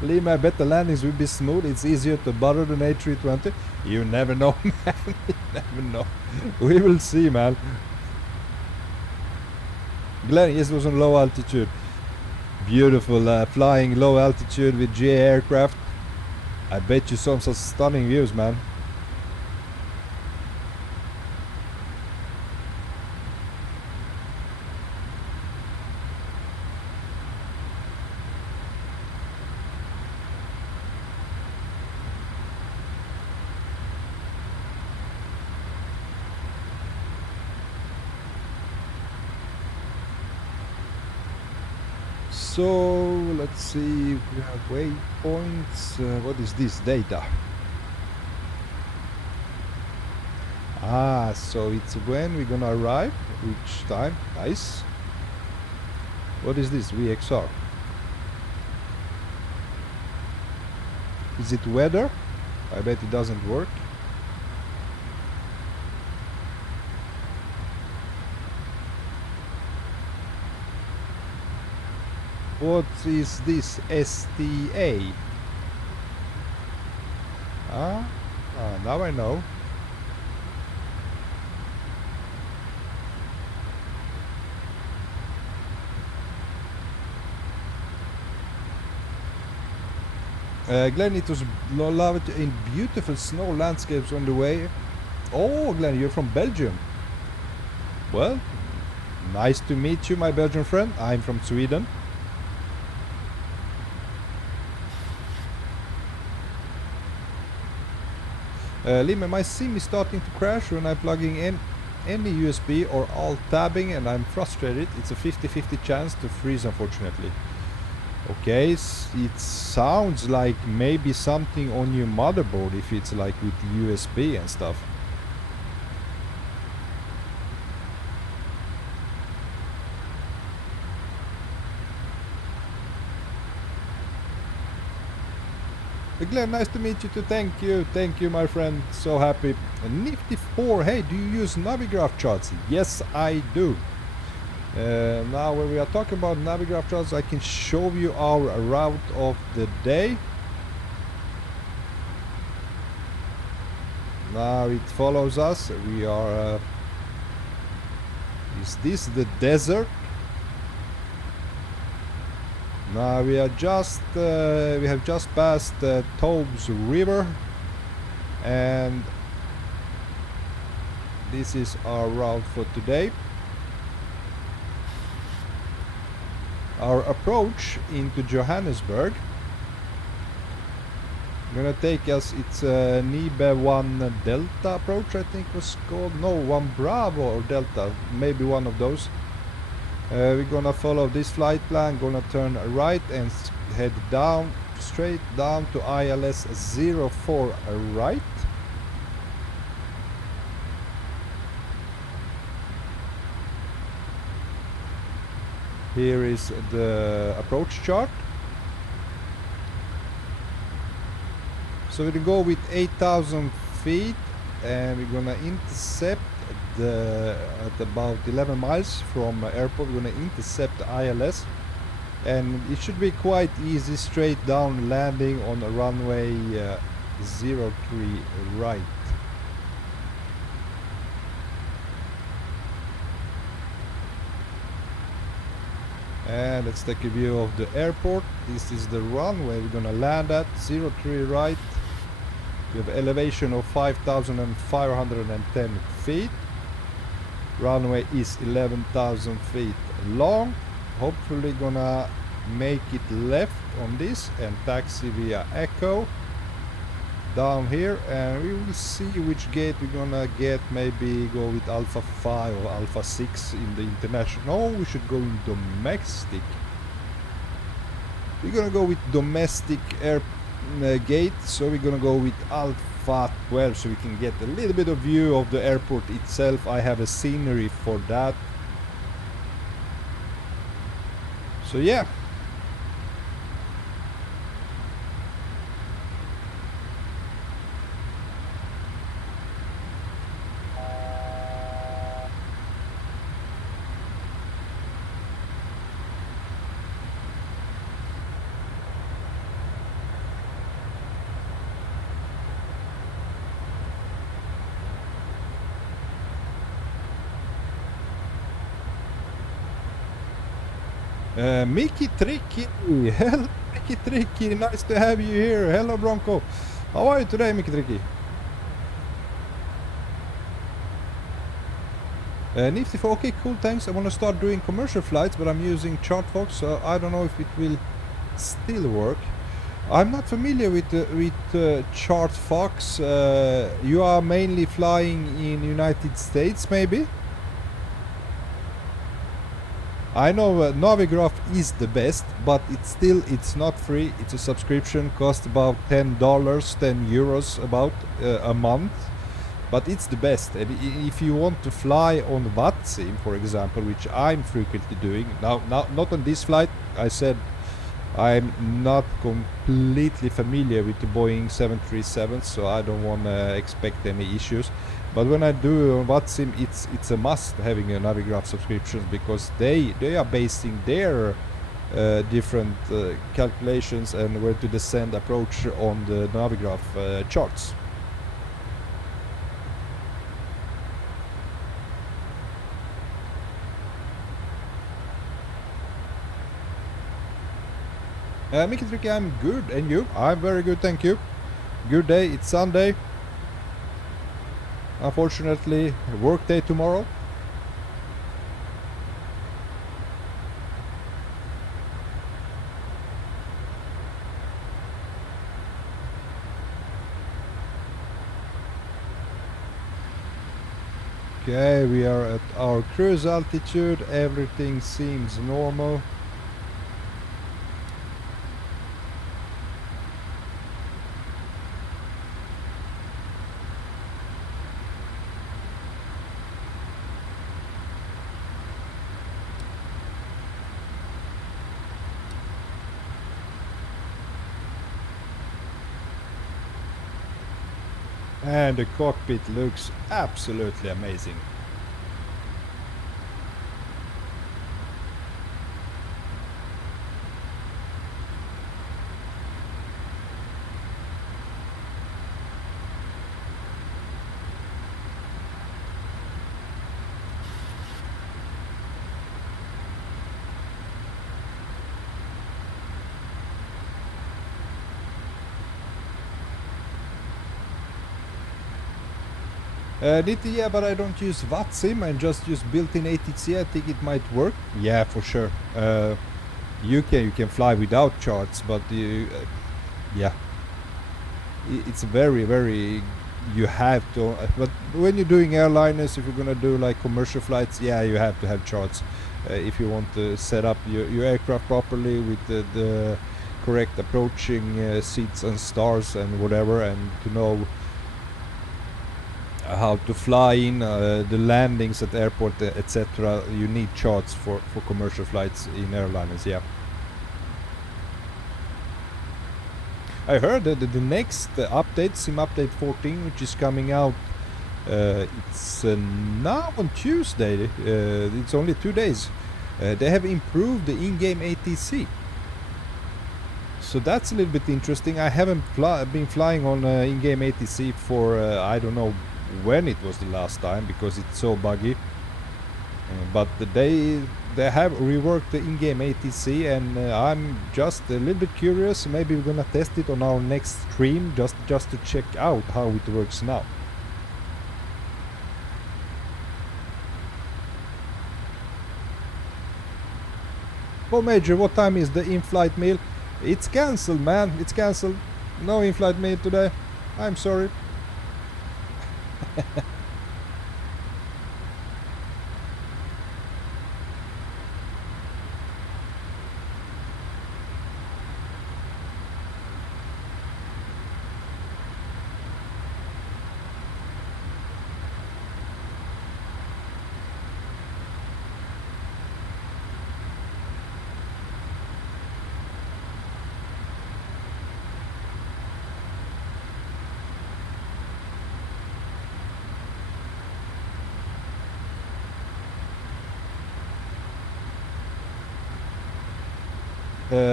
Lima, I bet the landings will be smooth. It's easier to butter than A320. You never know, man. You never know. We will see, man. Glenn, yes, it was on low altitude. Beautiful flying low altitude with GA aircraft. I bet you saw some stunning views, man. So let's see if we have waypoints. What is this data? So it's when we're gonna arrive, which time. Nice. What is this? VXR. Is it weather? I bet it doesn't work. What is this STA? Now I know. Glenn, it was loved in beautiful snow landscapes on the way. Oh, Glenn, you're from Belgium. Well, Nice to meet you, my Belgian friend. I'm from Sweden. Lima, my sim is starting to crash when I'm plugging in any USB or alt tabbing, and I'm frustrated. It's a 50-50 chance to freeze, unfortunately. Okay, it sounds like maybe something on your motherboard if it's like with USB and stuff. Glenn, nice to meet you too. Thank you, my friend. So happy. Nifty 4, hey, do you use Navigraph charts? Yes, I do. Now when we are talking about Navigraph charts, I can show you our route of the day. Now it follows us. We are is this the desert? Now we are just we have just passed the Tobes River, and this is our route for today. Our approach into Johannesburg gonna take us, it's a Nibe 1 Delta approach, I think was called. No, 1 Bravo or Delta, maybe one of those. We're gonna follow this flight plan, gonna turn right and head down, straight down to ILS 04 right. Here is the approach chart. So we're gonna go with 8,000 feet, and we're gonna intercept at about 11 miles from airport. We're gonna intercept the ILS, and it should be quite easy, straight down landing on a runway 03 right. And let's take a view of the airport. This is the runway we're gonna land at, 03 right. We have elevation of 5,510 feet. Runway is 11,000 feet long. Hopefully gonna make it left on this and taxi via Echo down here, and we will see which gate we're gonna get. Maybe go with Alpha 5 or Alpha 6 in the international. No, we should go in domestic. We're gonna go with domestic air gate, so we're gonna go with Alpha 12 so we can get a little bit of view of the airport itself. I have a scenery for that. So yeah. Mickey Tricky, hello Mickey Tricky, nice to have you here. Hello Bronco, how are you today, Mickey Tricky? Nifty 4, okay, cool, thanks. I want to start doing commercial flights, but I'm using ChartFox, so I don't know if it will still work. I'm not familiar with ChartFox. You are mainly flying in United States, maybe? I know Navigraph is the best, but it's not free. It's a subscription, costs about $10, 10 euros about a month, but it's the best. And if you want to fly on VATSIM, for example, which I'm frequently doing now, not on this flight. I said I'm not completely familiar with the Boeing 737, so I don't want to expect any issues. But when I do on VATSIM, it's a must having a Navigraph subscription, because they are basing their different calculations and where to descend approach on the Navigraph charts. Mickey Tricky, I'm good, and you? I'm very good, thank you. Good day, it's Sunday. Unfortunately, work day tomorrow. Okay, we are at our cruise altitude. Everything seems normal. And the cockpit looks absolutely amazing. Yeah, but I don't use VATSIM, I just use built-in ATC. I think it might work. Yeah, for sure. You can fly without charts, but yeah, it's very you have to. But when you're doing airliners, if you're gonna do like commercial flights, yeah, you have to have charts if you want to set up your aircraft properly with the correct approaching seats and stars and whatever, and to know how to fly in, the landings at the airport, etc. You need charts for commercial flights in airliners, yeah. I heard that the next update, Sim Update 14, which is coming out, it's now on Tuesday, it's only 2 days. They have improved the in-game ATC. So that's a little bit interesting. I haven't been flying on in-game ATC for, I don't know when it was the last time, because it's so buggy, but they have reworked the in-game ATC, and I'm just a little bit curious. Maybe we're gonna test it on our next stream just to check out how it works now. Oh Major, what time is the in-flight meal? It's cancelled, man, it's cancelled. No in-flight meal today, I'm sorry.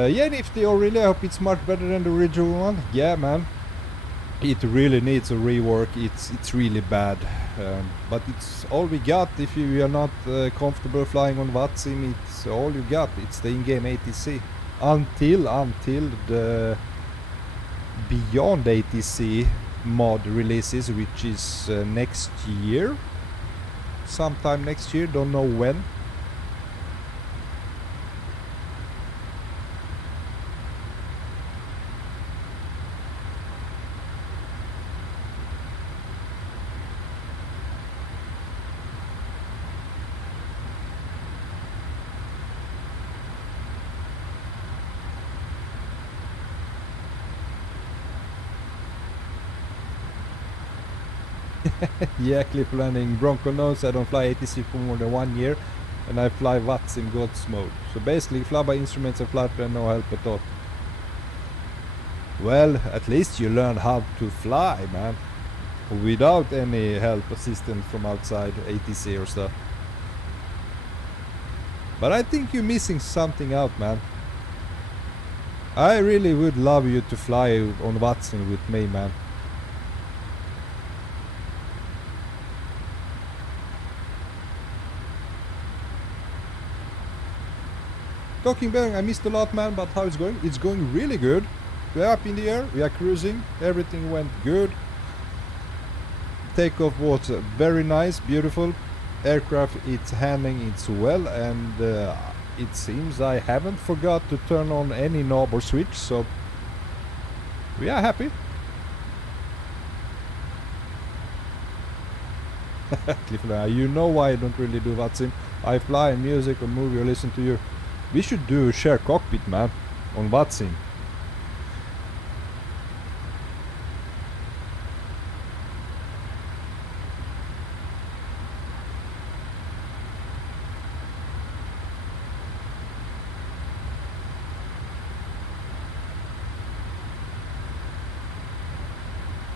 Yeah, Nifty, or really, I hope it's much better than the original one. Yeah, man, it really needs a rework. It's really bad, but it's all we got. If you are not comfortable flying on VATSIM, it's all you got. It's the in-game ATC until the Beyond ATC mod releases, which is next year, sometime next year. Don't know when. Yeah, clip landing. Bronco knows I don't fly ATC for more than 1 year, and I fly VATS in God's mode. So basically, fly by instruments and flight plan, no help at all. Well, at least you learn how to fly, man, without any help, assistance from outside ATC or stuff. But I think you're missing something out, man. I really would love you to fly on VATSIM with me, man. Talking Boeing, I missed a lot, man, but how it's going? It's going really good. We're up in the air, we are cruising, everything went good. Takeoff was very nice, beautiful. Aircraft, it's handling it well, and it seems I haven't forgot to turn on any knob or switch, so we are happy. Clifford, you know why I don't really do VATSIM. I fly music or movie or listen to you. We should do share cockpit, man, on VATSIM.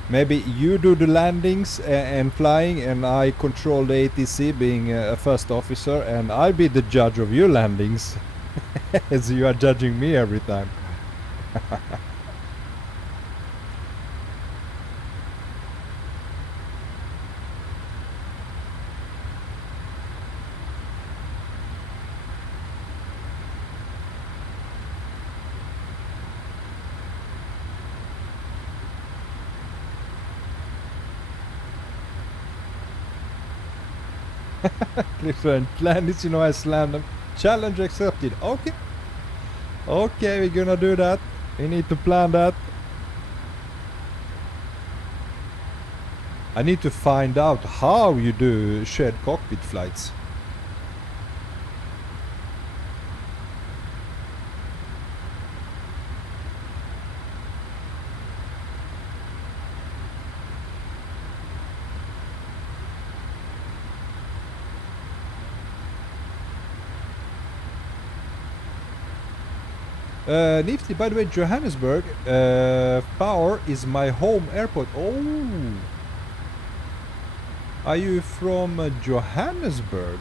Maybe you do the landings and flying, and I control the ATC, being a first officer, and I'll be the judge of your landings, as you are judging me every time. Different landings, you know, I slammed them. Challenge accepted. Okay. Okay, we're gonna do that. We need to plan that. I need to find out how you do shared cockpit flights. Nifty, by the way, Johannesburg, FAOR is my home airport. Oh! Are you from Johannesburg?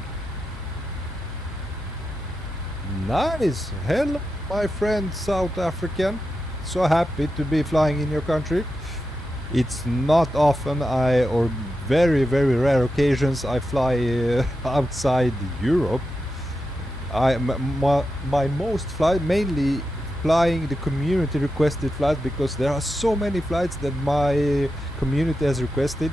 Nice! Hello, my friend South African. So happy to be flying in your country. It's not often or very, very rare occasions I fly outside Europe. My most flight, mainly flying the community requested flights, because there are so many flights that my community has requested.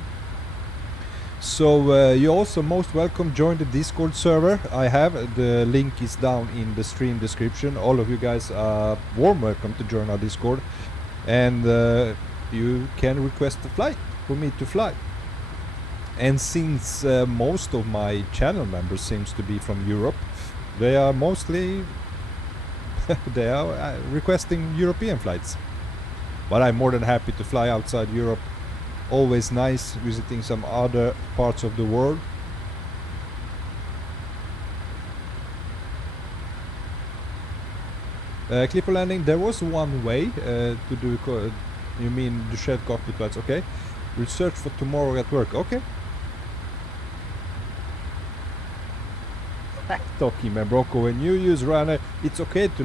So you're also most welcome. Join the Discord server I have. The link is down in the stream description. All of you guys are warm welcome to join our Discord, and you can request a flight for me to fly. And since most of my channel members seems to be from Europe, they are mostly they are requesting European flights. But I'm more than happy to fly outside Europe. Always nice visiting some other parts of the world. Clipper landing, there was one way to do, you mean the shared cockpit flights, okay. Research for tomorrow at work, okay. Talking, man, Bronco, when you use runner, it's okay to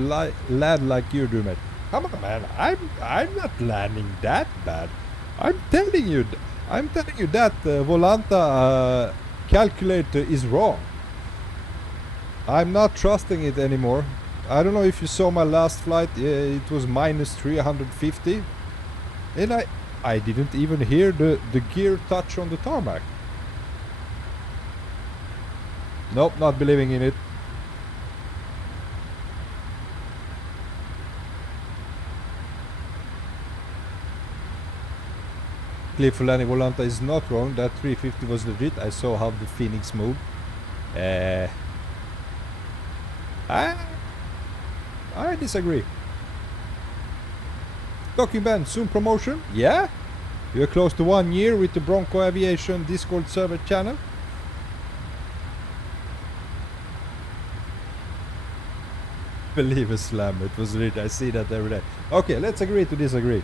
land like you do, mate. Come on, man, I'm not landing that bad. I'm telling you that Volanta calculator is wrong. I'm not trusting it anymore. I don't know if you saw my last flight. It was minus 350, and I didn't even hear the gear touch on the tarmac. Nope, not believing in it. Cliff Fulani Volanta is not wrong. That 350 was legit. I saw how the Phoenix moved. I disagree. Talking Ben, soon promotion? Yeah? You're close to 1 year with the Bronco Aviation Discord server channel. Believe a slam, it was lit. I see that every day. Okay, let's agree to disagree.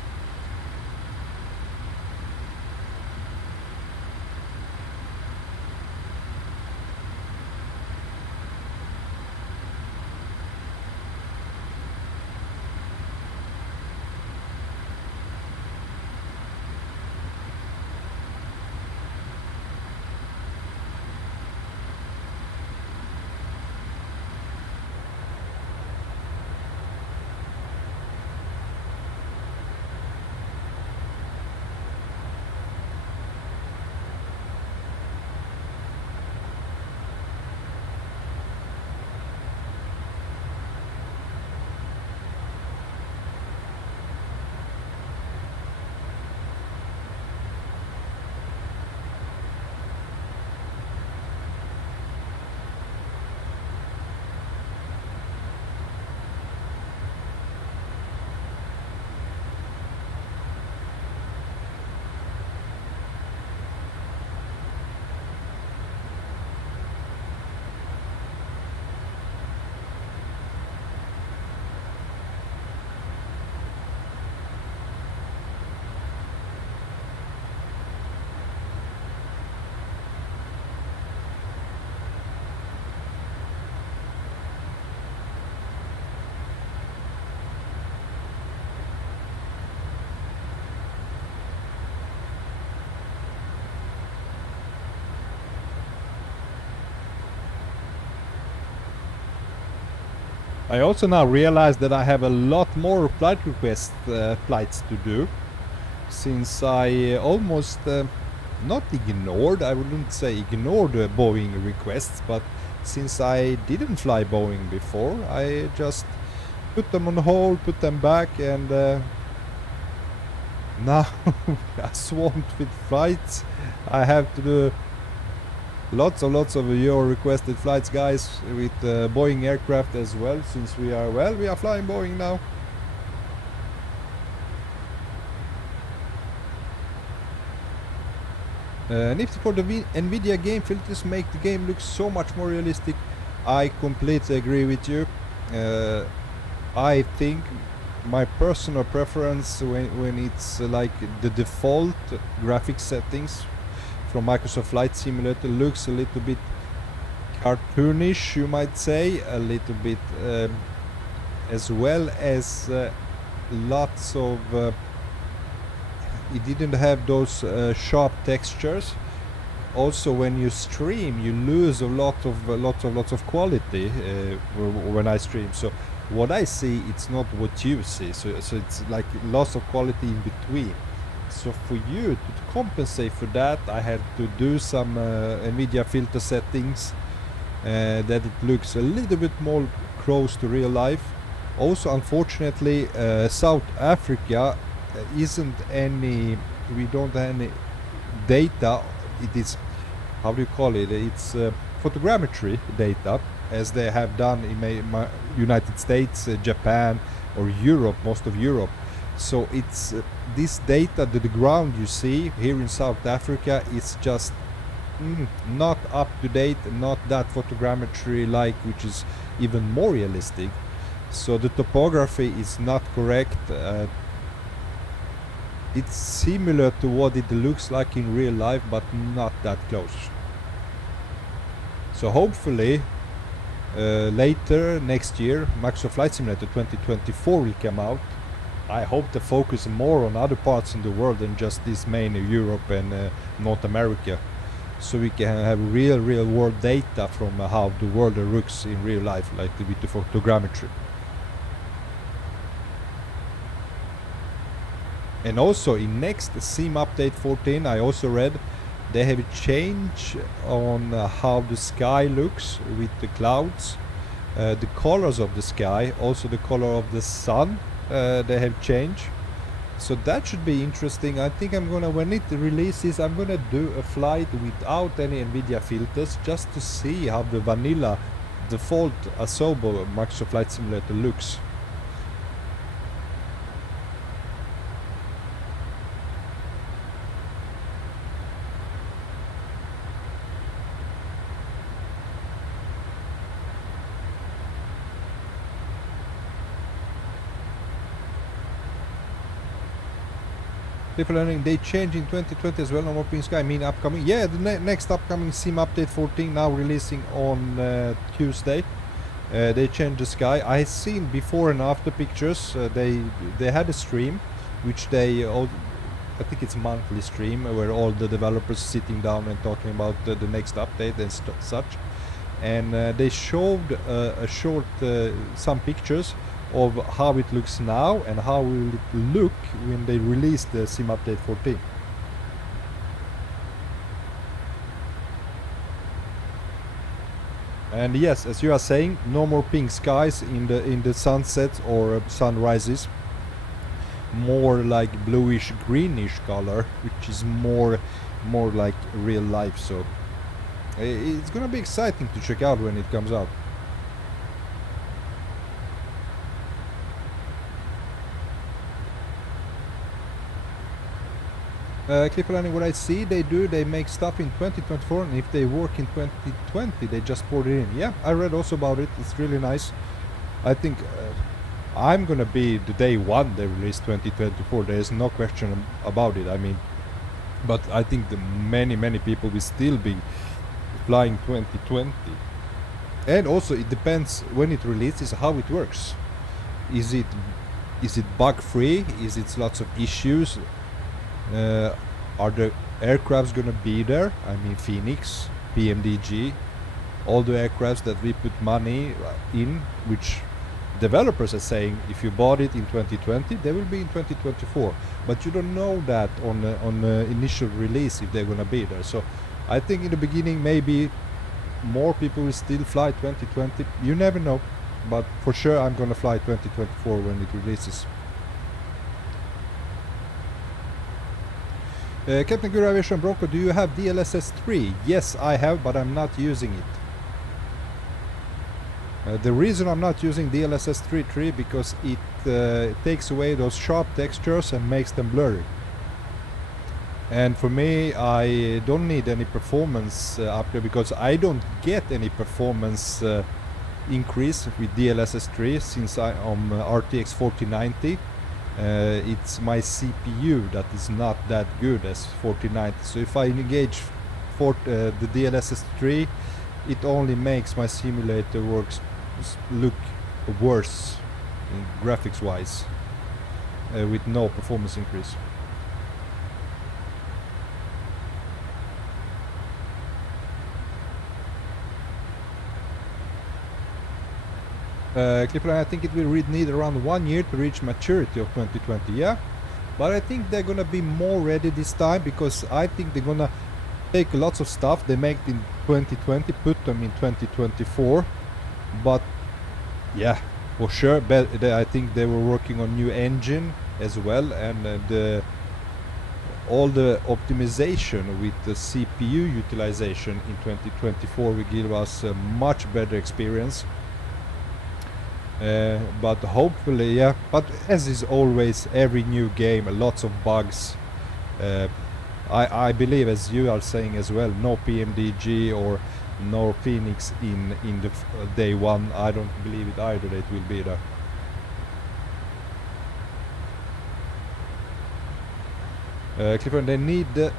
I also now realize that I have a lot more flight request flights to do, since I almost not ignored, I wouldn't say ignored Boeing requests, but since I didn't fly Boeing before, I just put them on hold, put them back, and now I'm swamped with flights. I have to do lots of your requested flights, guys, with Boeing aircraft as well, since we are flying Boeing now. Nifty for the Nvidia Game Filters make the game look so much more realistic. I completely agree with you. I think my personal preference when it's like the default graphics settings from Microsoft Flight Simulator looks a little bit cartoonish, you might say, a little bit, as well as lots of it didn't have those sharp textures. Also, when you stream, you lose a lots of quality when I stream. So what I see, it's not what you see. So it's like loss of quality in between. So for you to compensate for that, I had to do some Nvidia filter settings that it looks a little bit more close to real life. Also, unfortunately, South Africa isn't any, we don't have any data. It is, how do you call it, it's photogrammetry data, as they have done in United States, Japan, or Europe, most of Europe. So it's this data, the ground you see here in South Africa, is just not up to date, not that photogrammetry like, which is even more realistic. So the topography is not correct. It's similar to what it looks like in real life, but not that close. So hopefully later next year, Microsoft Flight Simulator 2024 will come out. I hope to focus more on other parts in the world than just this main Europe and North America, so we can have real world data from how the world looks in real life, like with the photogrammetry. And also in next SIM update 14, I also read they have a change on how the sky looks with the clouds, the colors of the sky, also the color of the sun, they have changed. So that should be interesting. I think I'm gonna, when it releases, I'm gonna do a flight without any Nvidia filters, just to see how the vanilla default Asobo Microsoft Flight Simulator looks. They change in 2020 as well, no more pink sky. I mean upcoming, yeah, the next upcoming SIM update 14 now releasing on Tuesday. They changed the sky. I seen before and after pictures. They had a stream, which they all, I think it's a monthly stream, where all the developers sitting down and talking about the next update and such. And they showed a short some pictures of how it looks now and how will it look when they release the SIM update 14. And yes, as you are saying, no more pink skies in the sunsets or sunrises. More like bluish greenish color, which is more like real life. So it's gonna be exciting to check out when it comes out. Clipper Landing, what I see they make stuff in 2024, and if they work in 2020 they just port it in. Yeah, I read also about it. It's really nice. I think I'm gonna be the day one they release 2024. There is no question about it. I mean, but I think the many people will still be flying 2020. And also it depends when it releases how it works. Is it bug free? Is it lots of issues? Are the aircrafts gonna be there? I mean, Phoenix, PMDG, all the aircrafts that we put money in, which developers are saying if you bought it in 2020, they will be in 2024. But you don't know that on the initial release if they're gonna be there. So I think in the beginning maybe more people will still fly 2020. You never know, but for sure I'm gonna fly 2024 when it releases. Captain Guru Aviation Bronco, do you have DLSS 3? Yes, I have, but I'm not using it. The reason I'm not using DLSS 3.3 because it takes away those sharp textures and makes them blurry. And for me, I don't need any performance upgrade because I don't get any performance increase with DLSS 3 since I'm RTX 4090. It's my CPU that is not that good as 4090. So if I engage the DLSS 3, it only makes my simulator look worse graphics wise with no performance increase. Clipper, I think it will need around 1 year to reach maturity of 2020, yeah? But I think they're gonna be more ready this time because I think they're gonna take lots of stuff they made in 2020, put them in 2024. But yeah, for sure, but I think they were working on new engine as well, and all the optimization with the CPU utilization in 2024 will give us a much better experience. But hopefully, yeah, but as is always every new game, lots of bugs. I believe, as you are saying as well, no PMDG or no Phoenix in the day one. I don't believe it either that it will be there. Clifford, they need to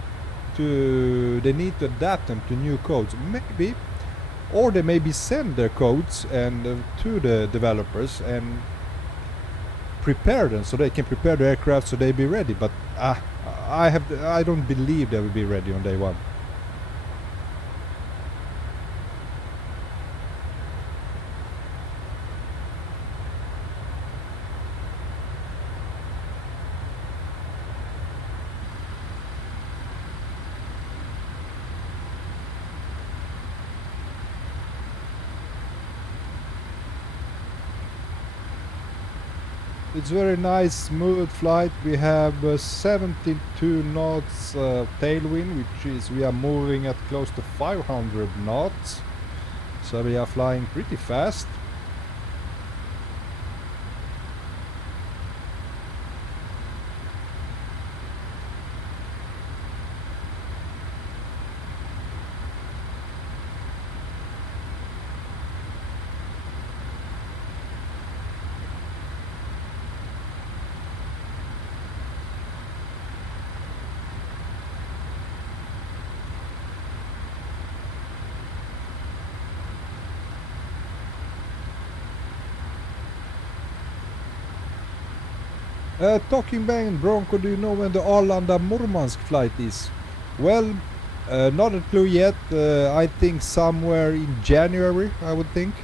adapt them to new codes, maybe. Or they maybe send their codes and to the developers and prepare them so they can prepare the aircraft so they be ready. But I don't believe they will be ready on day one. It's very nice, smooth flight. We have 72 knots tailwind, which is we are moving at close to 500 knots. So we are flying pretty fast. Talking bang, Bronco, do you know when the Arlanda-Murmansk flight is? Well, not a clue yet. I think somewhere in January, I would think.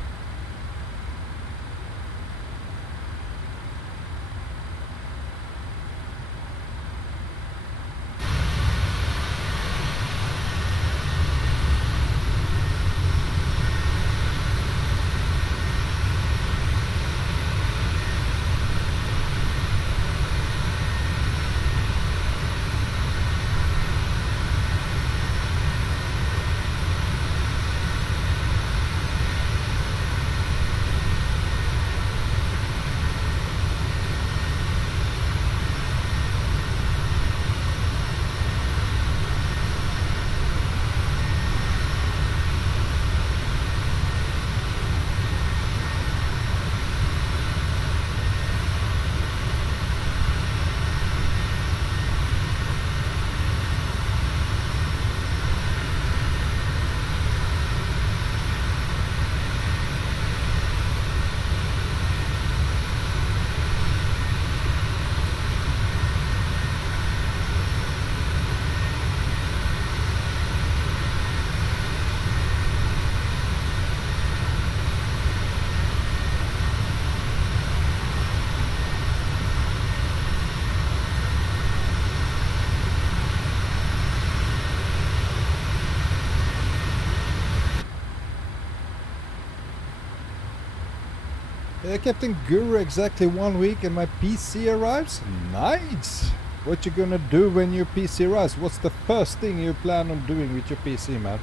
Captain Guru, exactly 1 week and my PC arrives. Nice! What you gonna do when your PC arrives? What's the first thing you plan on doing with your PC, man?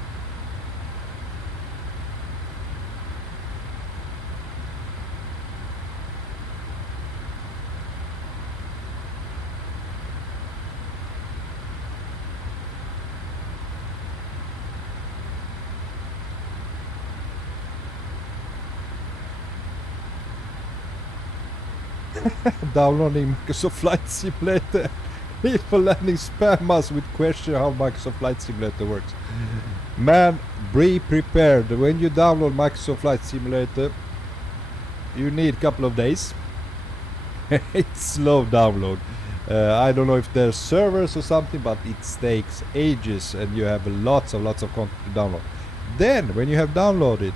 Downloading Microsoft Flight Simulator. People landing spam us with question how Microsoft Flight Simulator works. Man, be prepared. When you download Microsoft Flight Simulator, you need a couple of days. It's slow download. I don't know if there's servers or something, but it takes ages and you have lots of content to download. Then, when you have downloaded,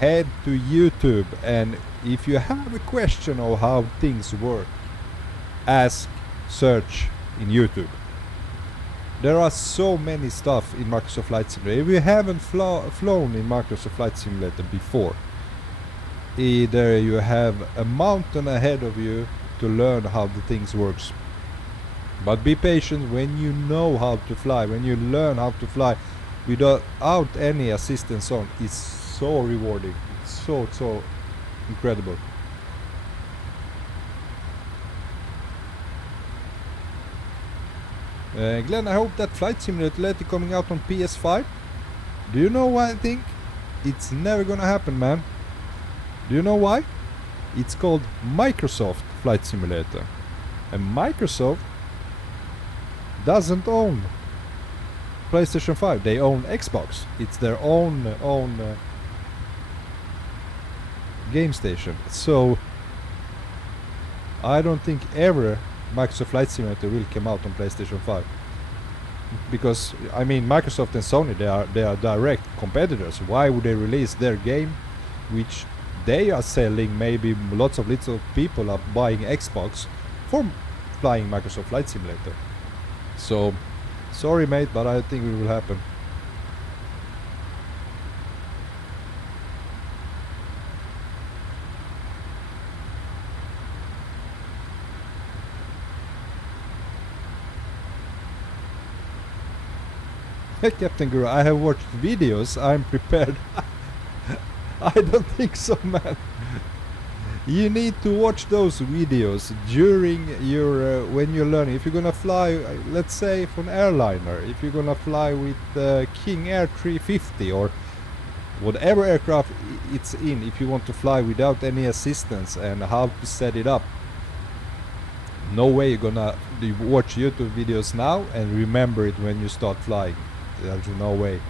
head to YouTube, and if you have a question of how things work, search in YouTube. There are so many stuff in Microsoft Flight Simulator. If you haven't flown in Microsoft Flight Simulator before, either you have a mountain ahead of you to learn how the things works. But be patient. When you know how to fly, when you learn how to fly without any assistance on, it's so rewarding. It's so incredible. Glenn, I hope that Flight Simulator later coming out on PS5. Do you know why I think? It's never gonna happen, man. Do you know why? It's called Microsoft Flight Simulator. And Microsoft doesn't own PlayStation 5. They own Xbox. It's their own game station. So I don't think ever Microsoft Flight Simulator will come out on PlayStation 5, because I mean Microsoft and Sony, they are direct competitors. Why would they release their game, which they are selling? Maybe lots of little people are buying Xbox for flying Microsoft Flight Simulator. So sorry mate, but I think it will happen. Captain Guru, I have watched videos, I'm prepared. I don't think so, man. You need to watch those videos during your when you're learning. If you're gonna fly, let's say for an airliner, if you're gonna fly with King Air 350 or whatever aircraft it's in, if you want to fly without any assistance and how to set it up, no way you're gonna watch YouTube videos now and remember it when you start flying. There's no way.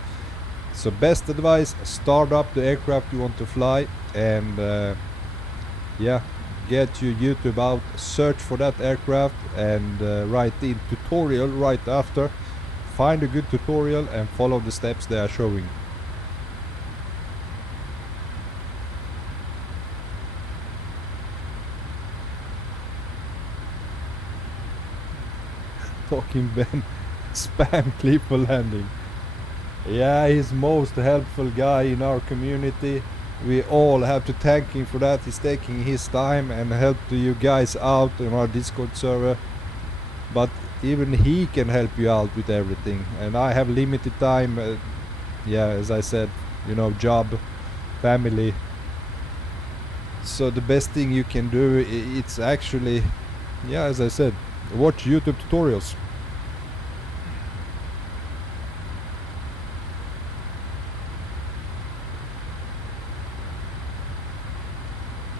So best advice, start up the aircraft you want to fly, and yeah, get your YouTube out, search for that aircraft, and write in tutorial right after. Find a good tutorial and follow the steps they are showing. Talking Ben, spam clip for landing. Yeah, he's most helpful guy in our community. We all have to thank him for that. He's taking his time and help you guys out on our Discord server. But even he can help you out with everything. And I have limited time. Yeah, as I said, you know, job, family. So the best thing you can do, it's actually, yeah, as I said, watch YouTube tutorials.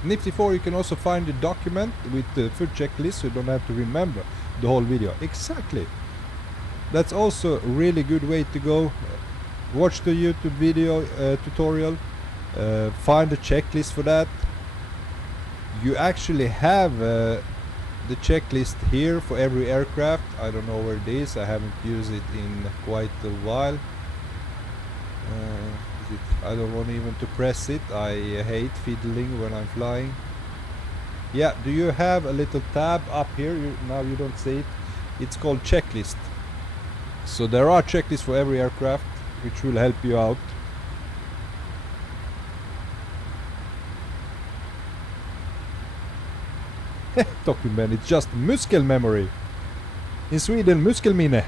Nifty 4, you can also find the document with the full checklist, so you don't have to remember the whole video. Exactly. That's also a really good way to go. Watch the YouTube video tutorial, find the checklist for that. You actually have the checklist here for every aircraft. I don't know where it is. I haven't used it in quite a while. I don't want even to press it. I hate fiddling when I'm flying. Yeah, do you have a little tab up here? Now you don't see it. It's called checklist. So there are checklists for every aircraft, which will help you out. Document, it's just muscle memory. In Sweden, muskelminne.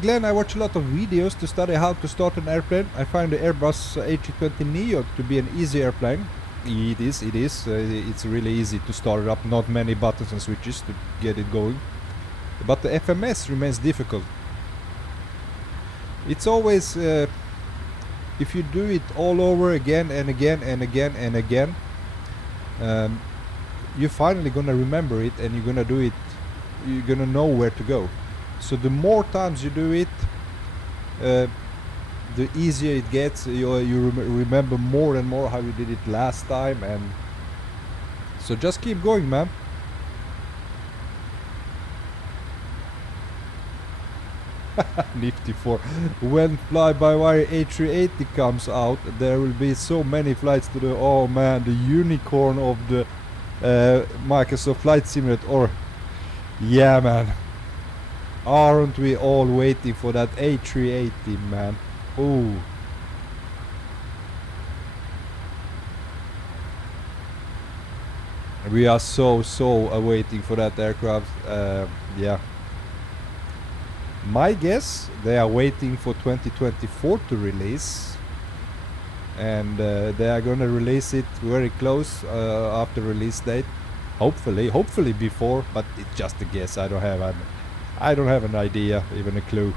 Glenn, I watch a lot of videos to study how to start an airplane. I find the Airbus A320neo to be an easy airplane. It is. It's really easy to start it up. Not many buttons and switches to get it going. But the FMS remains difficult. It's always, if you do it all over again and again and again and again, you're finally gonna remember it, and you're gonna do it. You're gonna know where to go. So the more times you do it, the easier it gets. You remember more and more how you did it last time, and so just keep going, man. Nifty 4. When fly-by-wire A380 comes out, there will be so many flights to the, oh man, the unicorn of the Microsoft Flight Simulator. Or yeah, man. Aren't we all waiting for that A380, man? Ooh. We are so awaiting for that aircraft. Yeah. My guess, they are waiting for 2024 to release. And they are gonna release it very close after release date. Hopefully before, but it's just a guess. I don't have an idea, even a clue.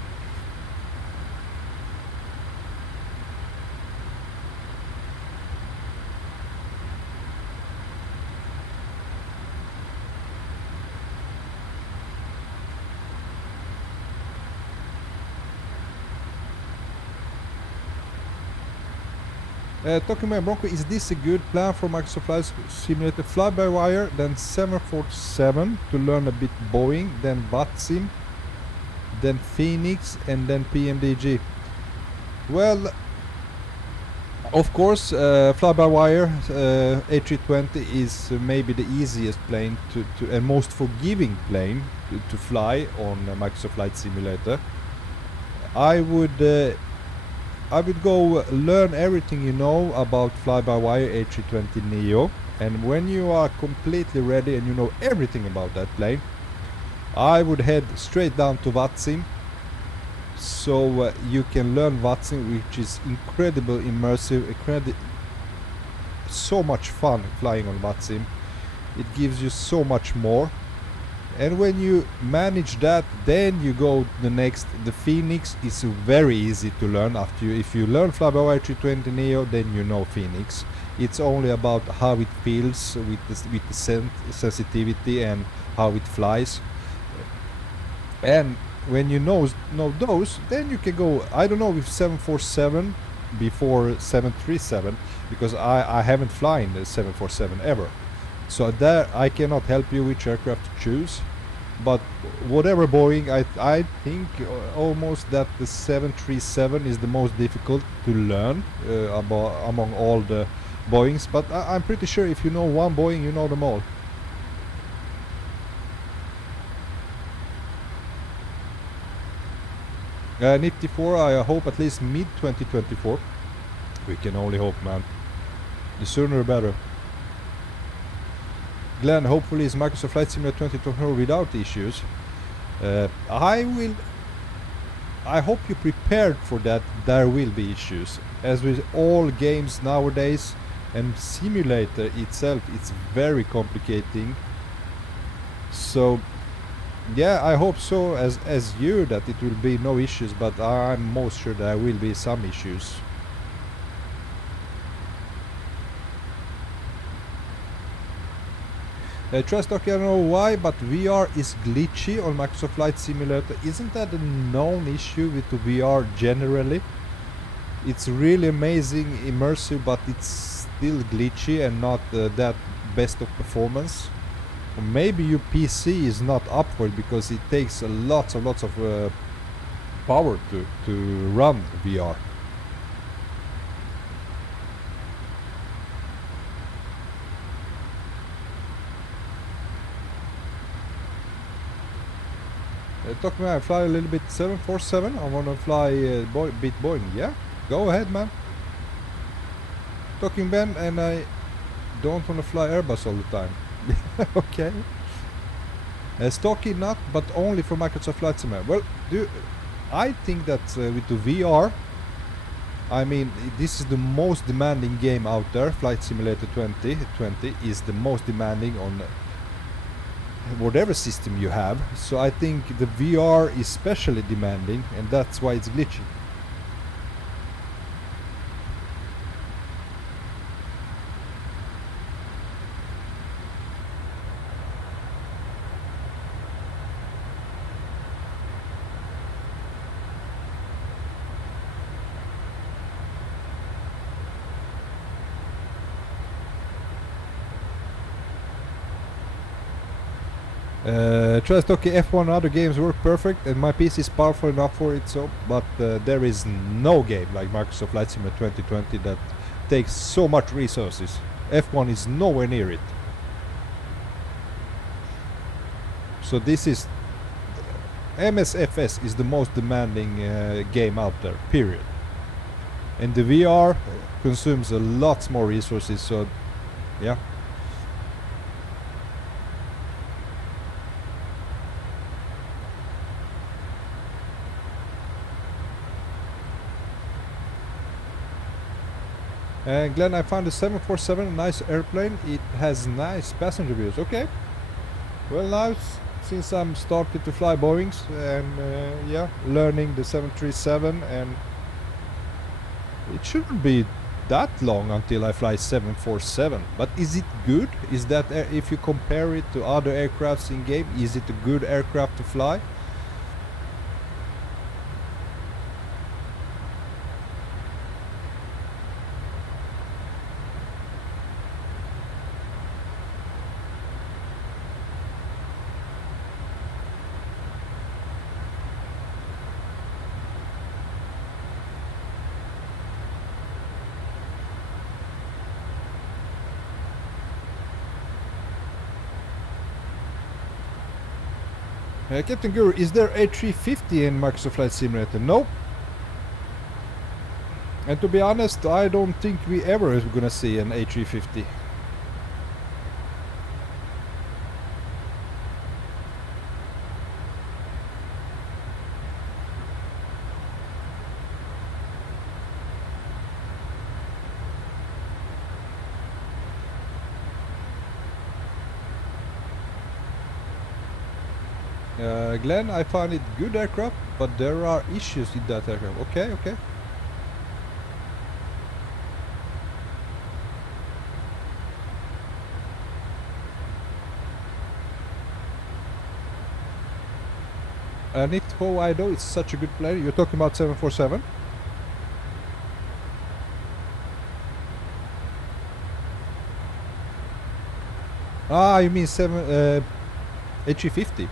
Talking about Bronco, is this a good plan for Microsoft Flight Simulator? Fly-by-wire, then 747 to learn a bit Boeing, then VATSIM, then Phoenix, and then PMDG. Well, of course, fly-by-wire A320 is maybe the easiest plane to and most forgiving plane to fly on Microsoft Flight Simulator. I would go learn everything you know about fly-by-wire A320neo, and when you are completely ready and you know everything about that plane, I would head straight down to VATSIM, so you can learn VATSIM, which is incredible immersive, so much fun flying on VATSIM. It gives you so much more. And when you manage that, then you go the next. The Phoenix is very easy to learn. If you learn fly-by-wire 320 Neo, then you know Phoenix. It's only about how it feels with the sensitivity and how it flies. And when you know those, then you can go. I don't know if 747 before 737, because I haven't flown the 747 ever. So there I cannot help you which aircraft to choose, but whatever Boeing, I think almost that the 737 is the most difficult to learn among all the Boeings, but I'm pretty sure if you know one Boeing, you know them all. Nifty 4, I hope at least mid 2024. We can only hope, man. The sooner the better. Glenn, hopefully is Microsoft Flight Simulator 2024 without issues. I hope you're prepared for that. There will be issues. As with all games nowadays, and simulator itself, it's very complicating. So Yeah, I hope so as you that it will be no issues, but I'm most sure there will be some issues. Trust talk, I don't know why, but VR is glitchy on Microsoft Flight Simulator. Isn't that a known issue with the VR generally? It's really amazing, immersive, but it's still glitchy and not that best of performance. Or maybe your PC is not up for it because it takes lots of power to run VR. Talk me, I fly a little bit 747. I want to fly bit Boeing. Yeah, go ahead, man. Talking Ben, and I don't want to fly Airbus all the time. Okay. Stocky not, but only for Microsoft Flight Simulator. Well, I think that with the VR, I mean, this is the most demanding game out there. Flight Simulator 2020 is the most demanding on whatever system you have. So I think the VR is especially demanding, and that's why it's glitchy. Okay, F1 and other games work perfect, and my PC is powerful enough for it. So, but there is no game like Microsoft Flight Simulator 2020 that takes so much resources. F1 is nowhere near it. So this is MSFS is the most demanding game out there. Period. And the VR consumes a lot more resources. So, yeah. Glenn, I found the 747 a nice airplane. It has nice passenger views. Okay. Well, now since I'm started to fly Boeings and yeah, learning the 737, and it shouldn't be that long until I fly 747. But is it good? Is that if you compare it to other aircrafts in game, is it a good aircraft to fly? Captain Guru, is there A350 in Microsoft Flight Simulator? No. And to be honest, I don't think we ever is gonna see an A350. Glenn, I find it good aircraft, but there are issues in that aircraft. Okay, okay. And if Hokkaido is such a good plane, you're talking about 747? Ah, you mean A350?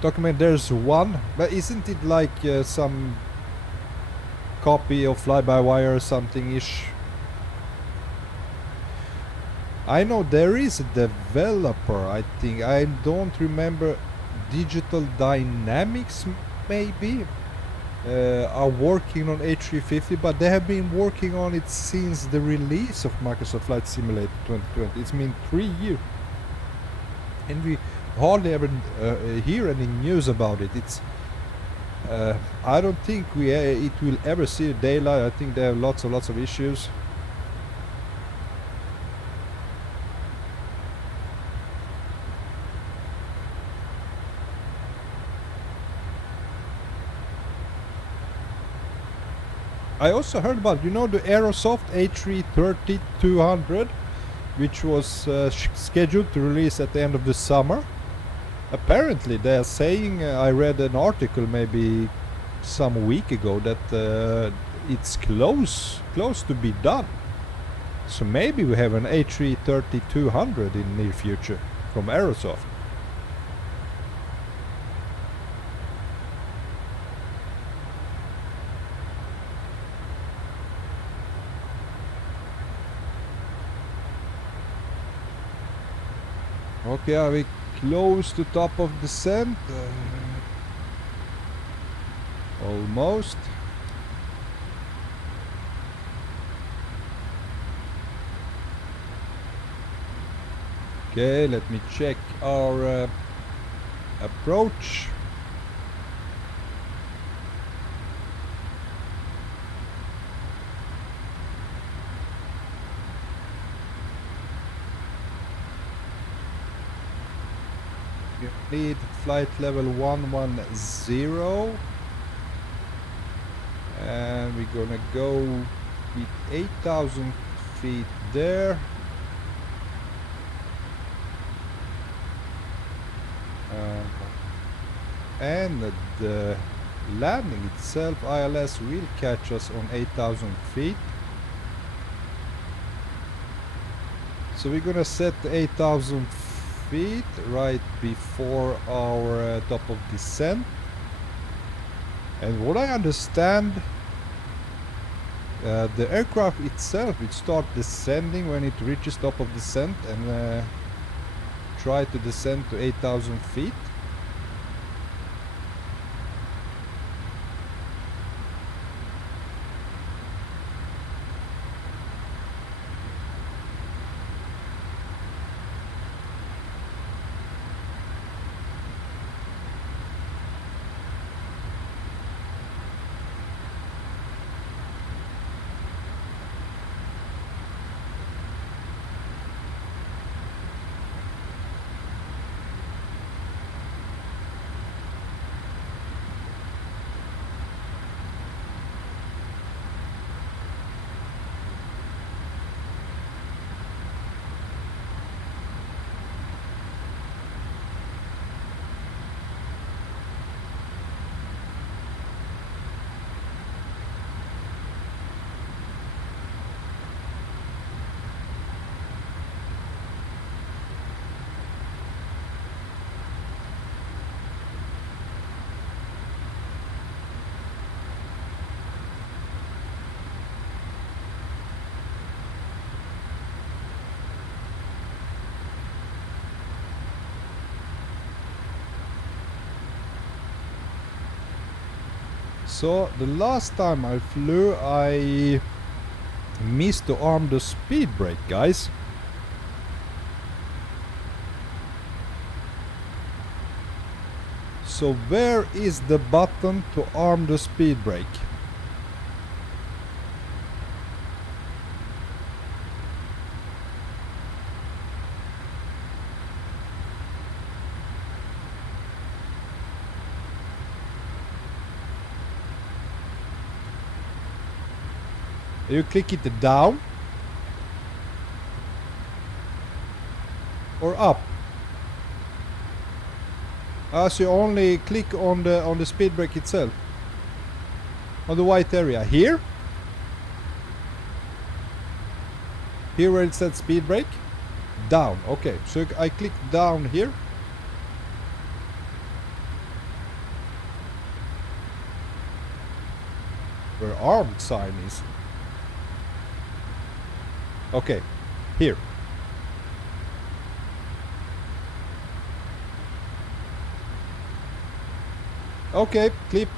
Document, there's one, but isn't it like some copy of fly-by-wire or something-ish? I know there is a developer, I think. I don't remember. Digital Dynamics, maybe, are working on A350, but they have been working on it since the release of Microsoft Flight Simulator 2020. It's been 3 years. And we hardly ever hear any news about it. It's I don't think it will ever see daylight. I think they have lots of issues. I also heard about, you know, the Aerosoft A330-200, which was scheduled to release at the end of the summer. Apparently they are saying, I read an article maybe some week ago, that it's close to be done. So maybe we have an A330-200 in near future from Aerosoft. Okay, are we close to top of descent? Almost. Okay, let me check our approach. Lead flight level 110, and we're gonna go with 8,000 feet there. And the landing itself, ILS, will catch us on 8,000 feet. So we're gonna set 8,000 feet right before our top of descent. And what I understand, the aircraft itself will start descending when it reaches top of descent, and try to descend to 8,000 feet. So the last time I flew, I missed to arm the speed brake, guys. So where is the button to arm the speed brake? You click it down or up. So you only click on the speed brake itself, on the white area here. Here where it said speed brake, down. Okay, so I click down here. Where armed sign is. Okay, here. Okay, clip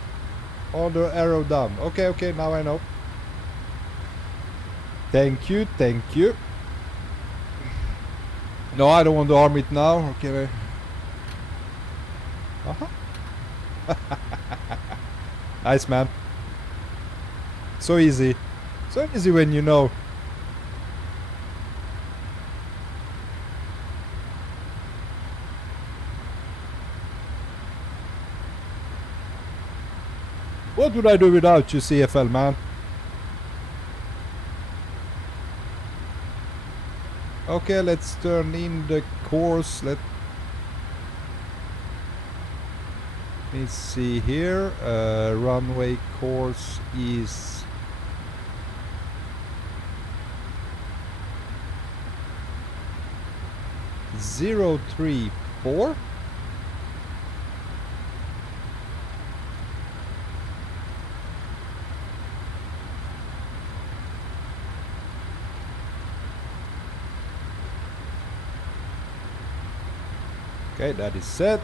on the arrow down. Okay, okay, now I know. Thank you, thank you. No, I don't want to arm it now. Okay. Nice, man. So easy. So easy when you know. What would I do without you, CFL, man? Okay, let's turn in the course. Let me see here. Runway course is 034. Okay, that is set.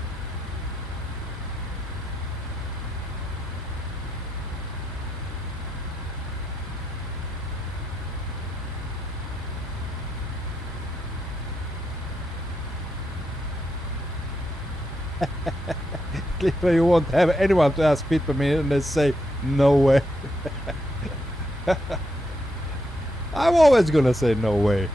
Clipper, you won't have anyone to ask fit me and they say no way. I'm always gonna say no way.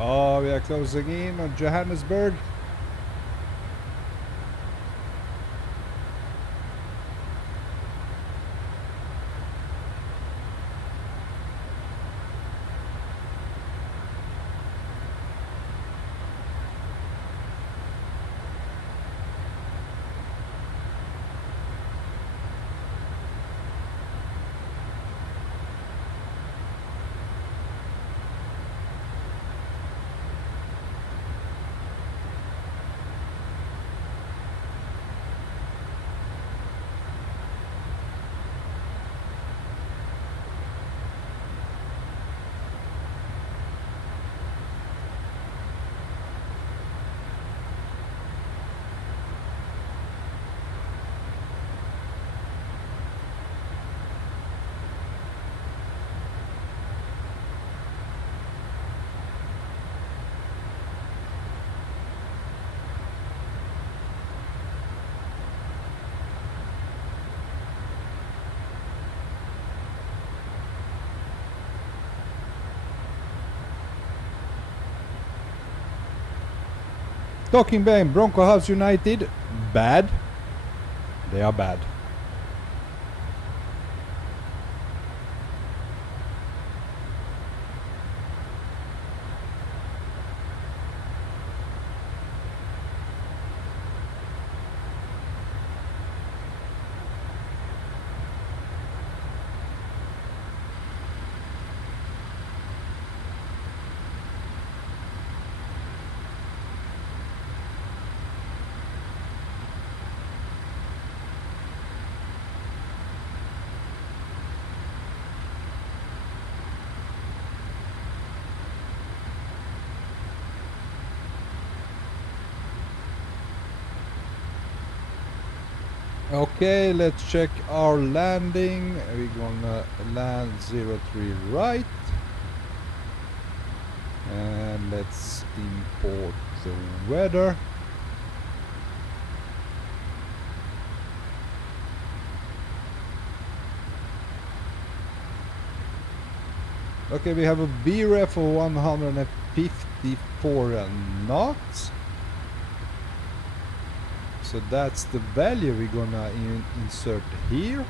Oh, we are closing in on Johannesburg. Talking Bang, Bronco House United, bad. They are bad. Okay, let's check our landing. We're gonna land 03 right. And let's import the weather. Okay, we have a BREF of 154 knots. So that's the value we're gonna insert here.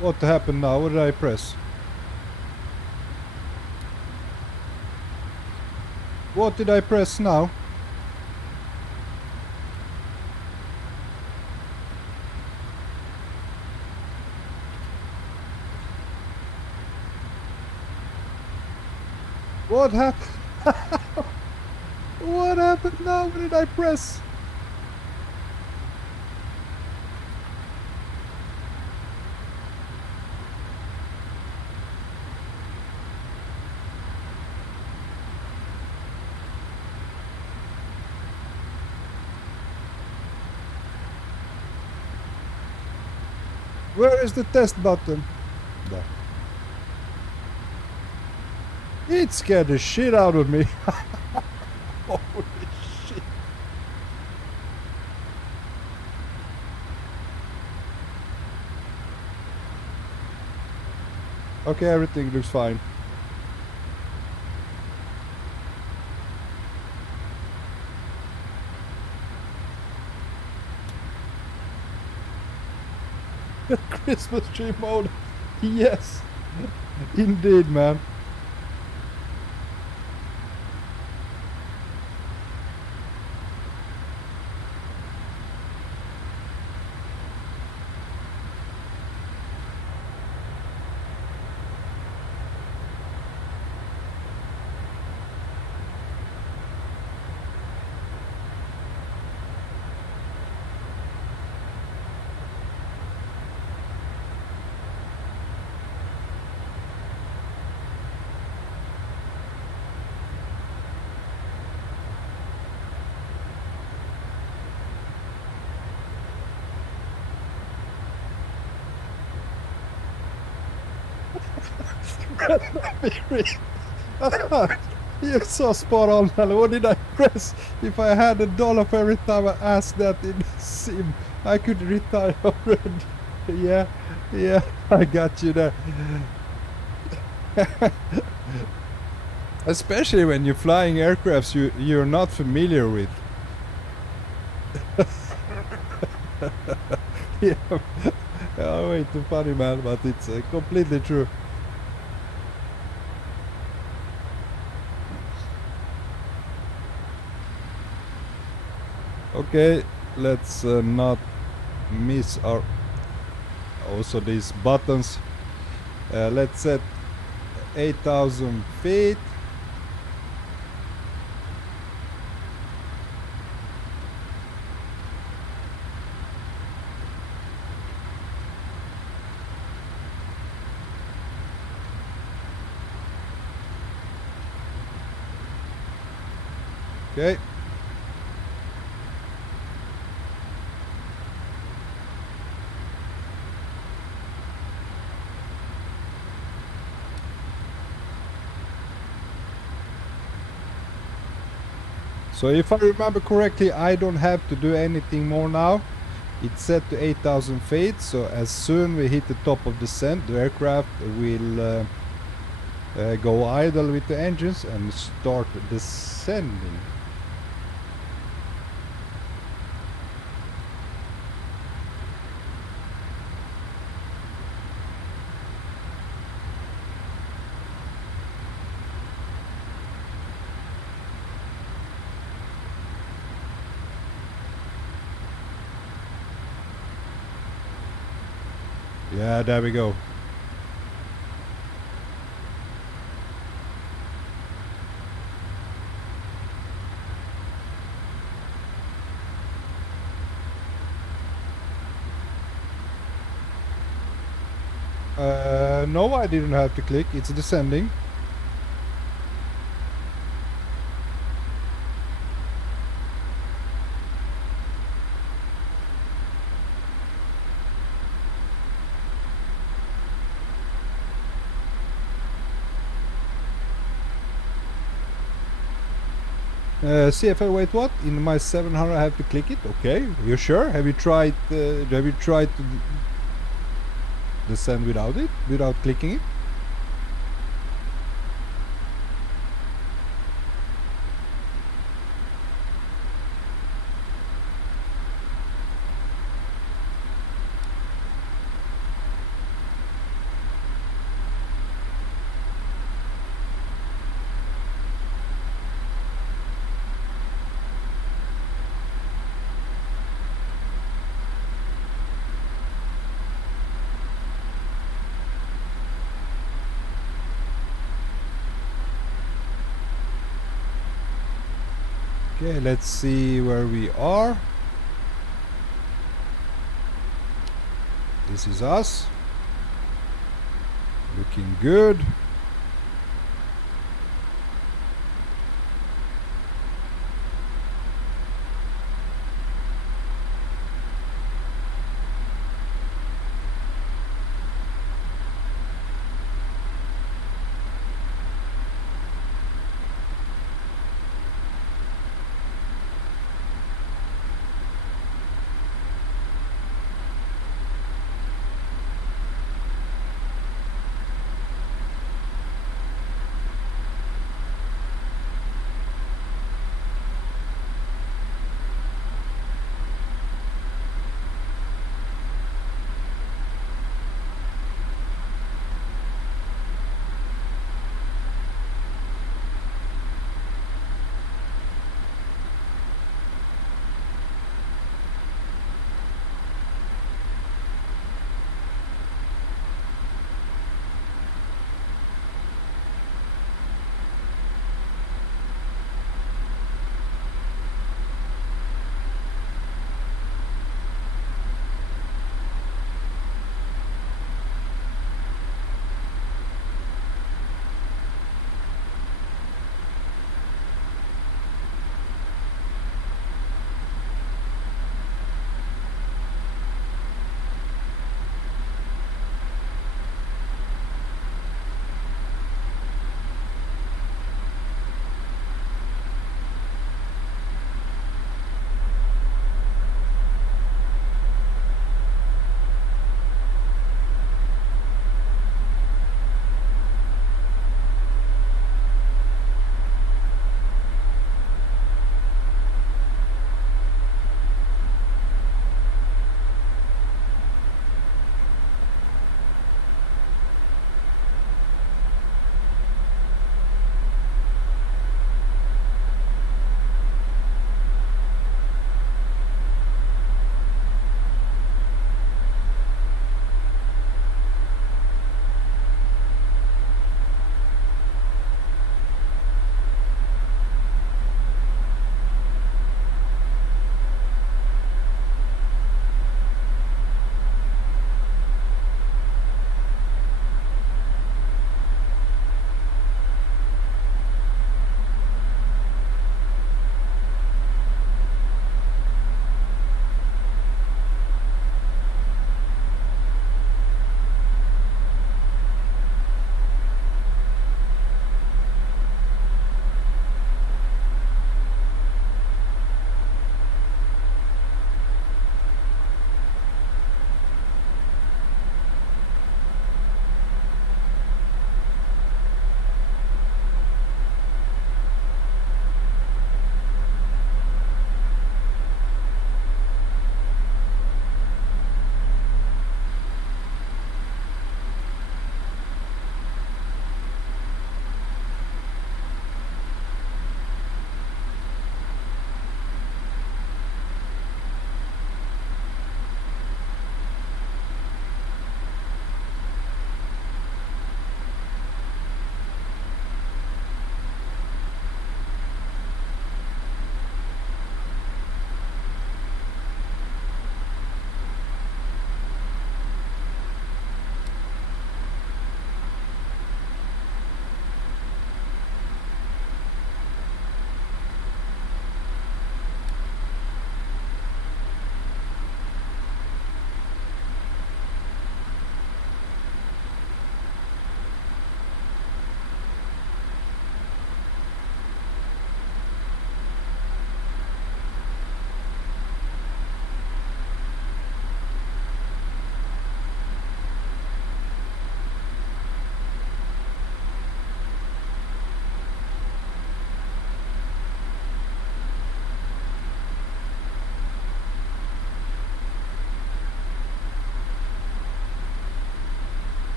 What happened now? What did I press? What did I press now? What happened? What happened now? What did I press? Where is the test button? There. It scared the shit out of me. Holy shit. Okay, everything looks fine. Christmas tree mode. Yes. Indeed, man. You're so spot on, man. What did I press? If I had $1 for every time I asked that in the sim, I could retire already. Yeah, I got you there. Especially when you're flying aircrafts you're not familiar with. Yeah, oh, way too funny, man, but it's completely true. Okay, let's not miss our also these buttons. Let's set 8,000 feet. Okay. So if I remember correctly, I don't have to do anything more now. It's set to 8,000 feet, so as soon we hit the top of descent, the aircraft will go idle with the engines and start descending. Yeah, there we go. No, I didn't have to click. It's descending. CFL, wait, what? In my 700 I have to click it? Okay, you sure? Have you tried to descend without it? Without clicking it? Okay, let's see where we are. This is us. Looking good.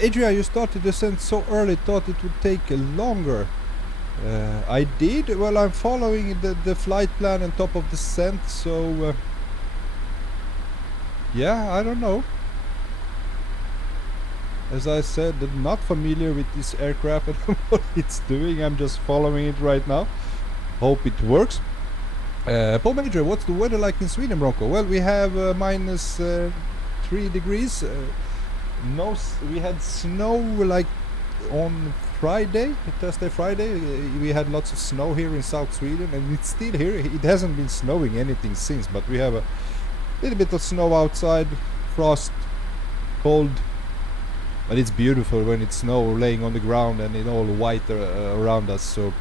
Adrian, you started descent so early, thought it would take longer. I did. Well, I'm following the flight plan on top of descent, so yeah, I don't know. As I said, I'm not familiar with this aircraft and what it's doing. I'm just following it right now. Hope it works. Paul Major, what's the weather like in Sweden, Bronco? Well, we have minus 3 degrees. We had snow like on Friday, Thursday, Friday. We had lots of snow here in South Sweden, and it's still here. It hasn't been snowing anything since, but we have a little bit of snow outside, frost, cold, but it's beautiful when it's snow laying on the ground and it's all white around us. So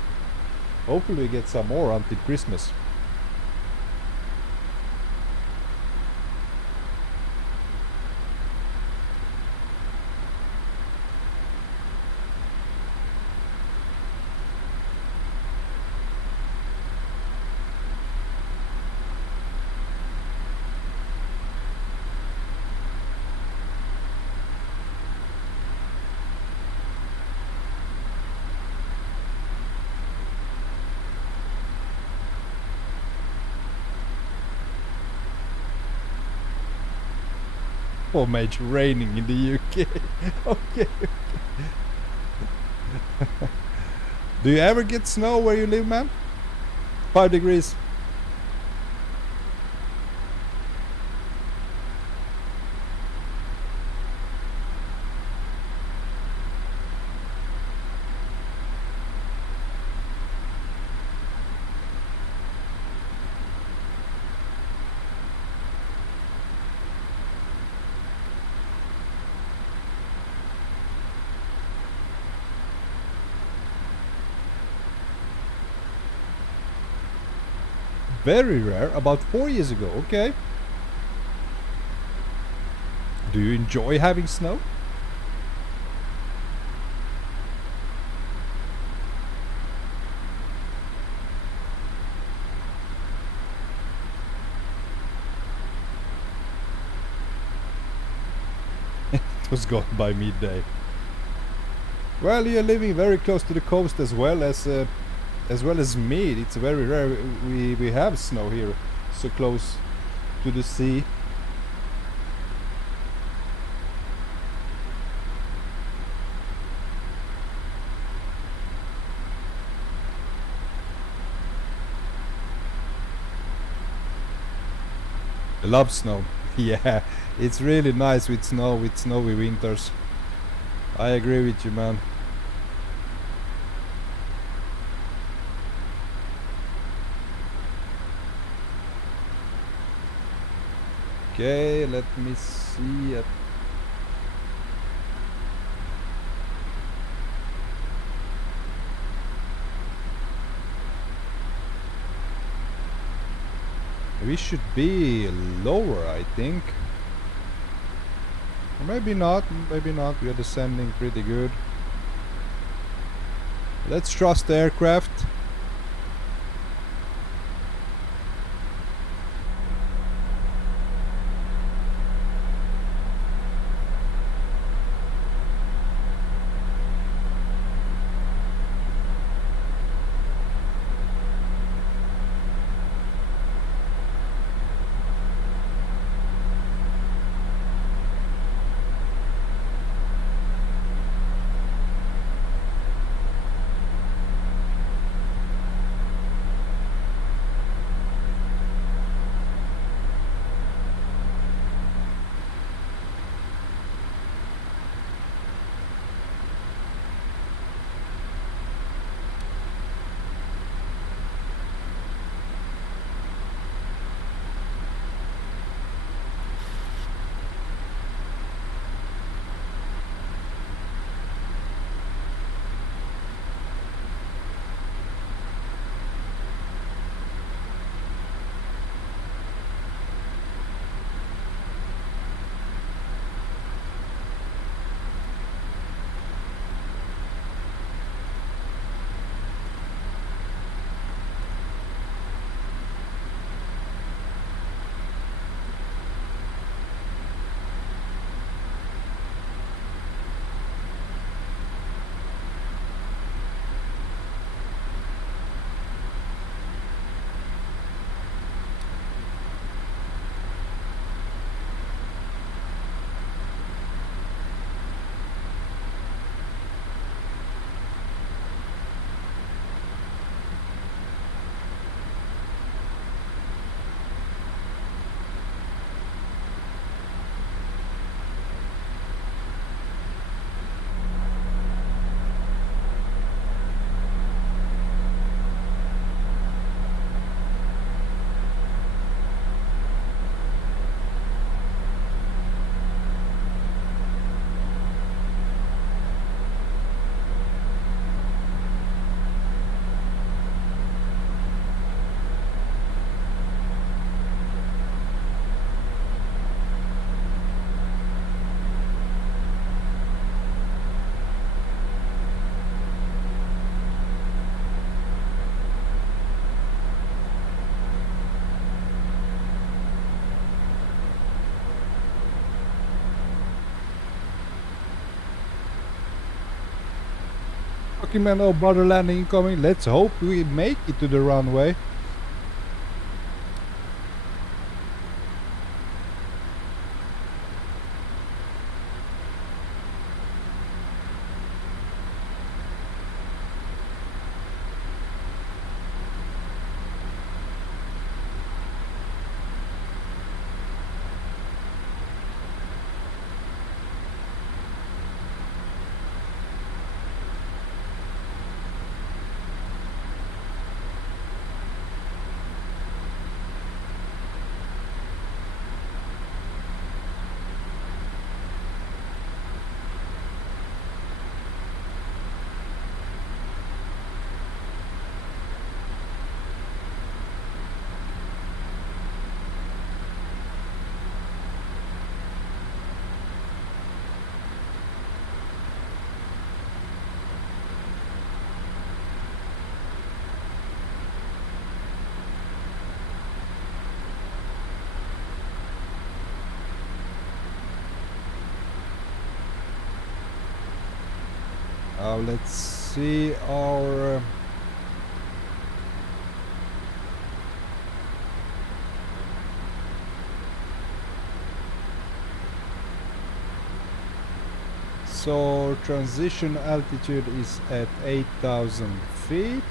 hopefully we get some more until Christmas. Oh, mate, raining in the UK. Okay. Do you ever get snow where you live, man? 5 degrees. Very rare, about 4 years ago, okay. Do you enjoy having snow? It was gone by midday. Well, you're living very close to the coast as well as me. It's very rare we have snow here so close to the sea. I love snow. Yeah, it's really nice with snow, with snowy winters. I agree with you, man. Okay, let me see it. We should be lower, I think. Or maybe not, maybe not. We are descending pretty good. Let's trust the aircraft. document of border landing incoming. Let's hope we make it to the runway. Let's see our so transition altitude is at 8,000 feet.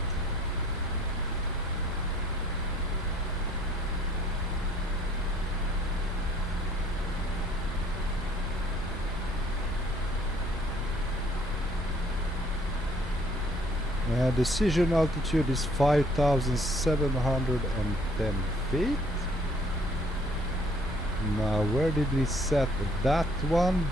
Decision altitude is 5,710 feet. Now where did we set that one?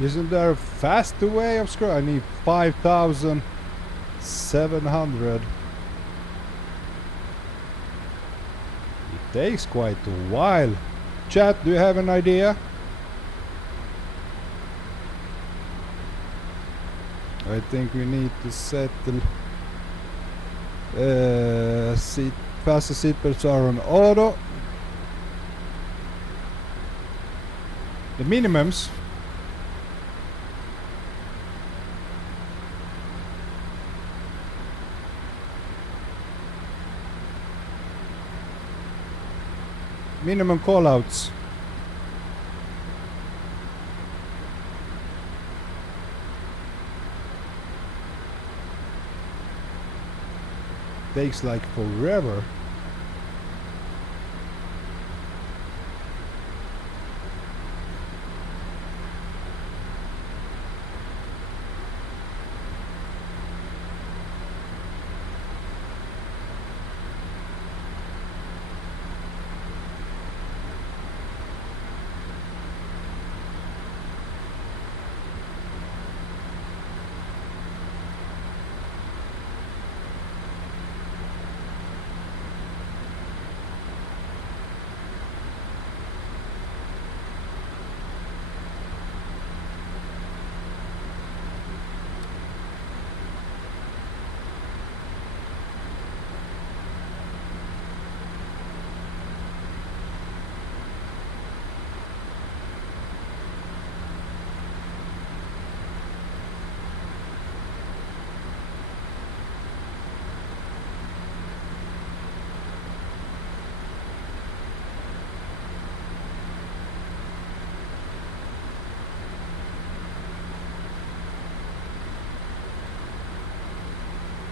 Isn't there a faster way of scrolling? I need 5,700. It takes quite a while. Chat, do you have an idea? I think we need to settle. Faster seatbelts are on auto. The minimums. Minimum callouts. Takes like forever.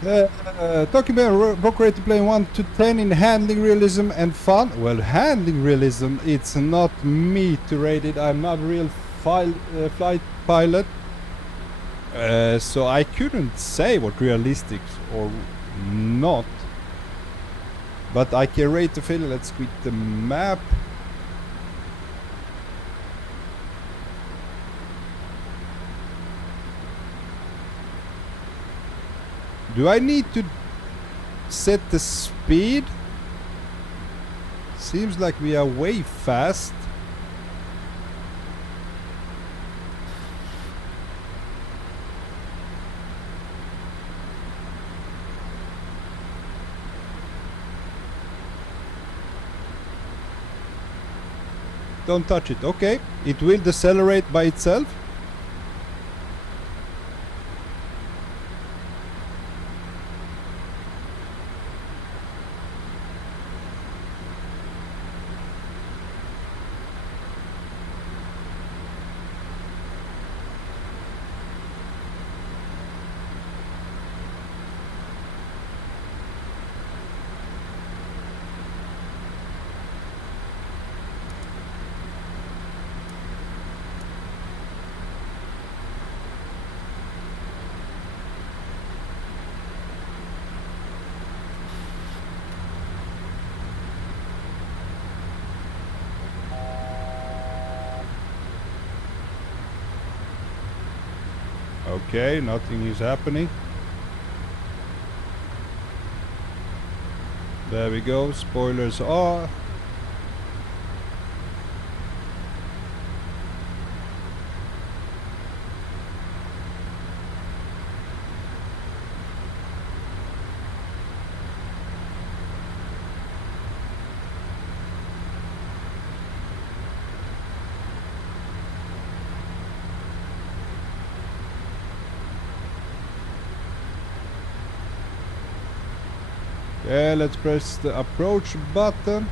Talking about Bronco rate playing 1 to 10 in handling realism and fun. Well, handling realism, it's not me to rate it. I'm not a real flight pilot. So I couldn't say what realistic or not. But I can rate the feeling. Let's quit the map. Do I need to set the speed? Seems like we are way fast. Don't touch it. Okay, it will decelerate by itself. Okay, nothing is happening. There we go, spoilers are. Yeah, let's press the approach button.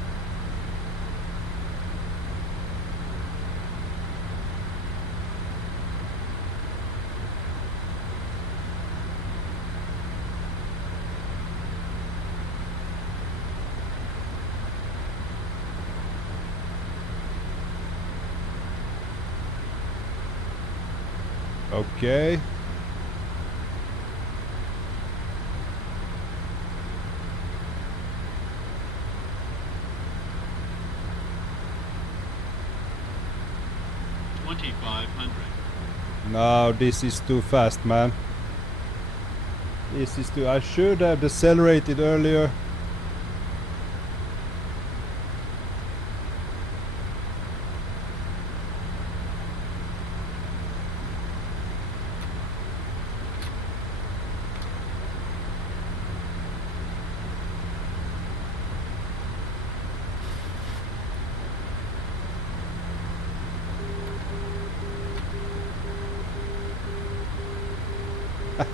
Okay. No, this is too fast, man. This is too... I should have decelerated earlier.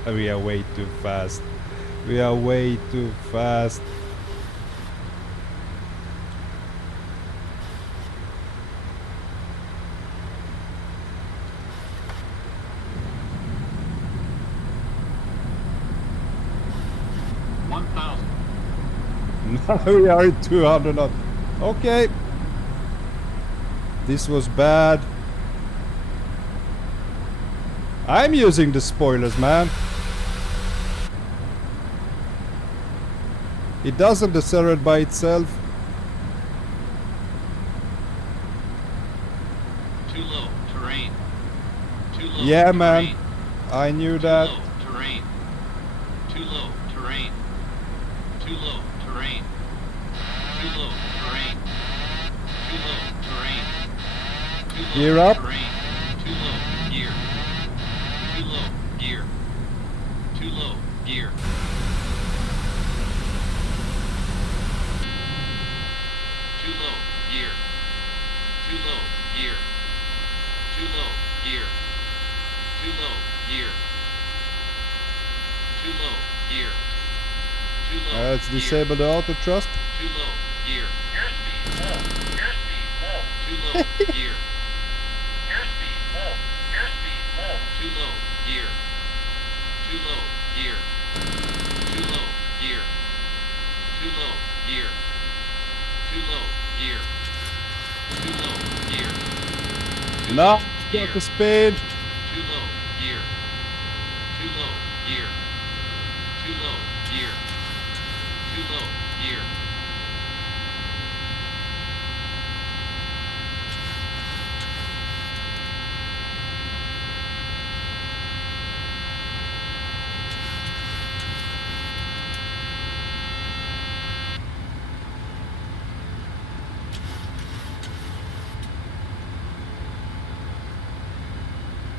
We are way too fast. We are way too fast. Now we are at 200 knots. Okay. This was bad. I'm using the spoilers, man. It doesn't decelerate by itself. Too low terrain. Too low. Yeah, terrain. man. I knew that. Too low terrain. Too low terrain. Too low terrain. Too low terrain. Too low terrain. Too low Gear up. terrain. Too low gear. Too low gear. Too low gear. Too low gear. Too low gear. Too low gear. Too low gear. Too low gear. Too low. Let's gear. disable the auto thrust. Too low gear. Airspeed full. Airspeed full. Too low gear. Airspeed full. Airspeed full. Too low gear. Too low gear. No, Gear. got the speed. Too low. Gear. Too low. Gear. Too low. Gear. Too low. Gear.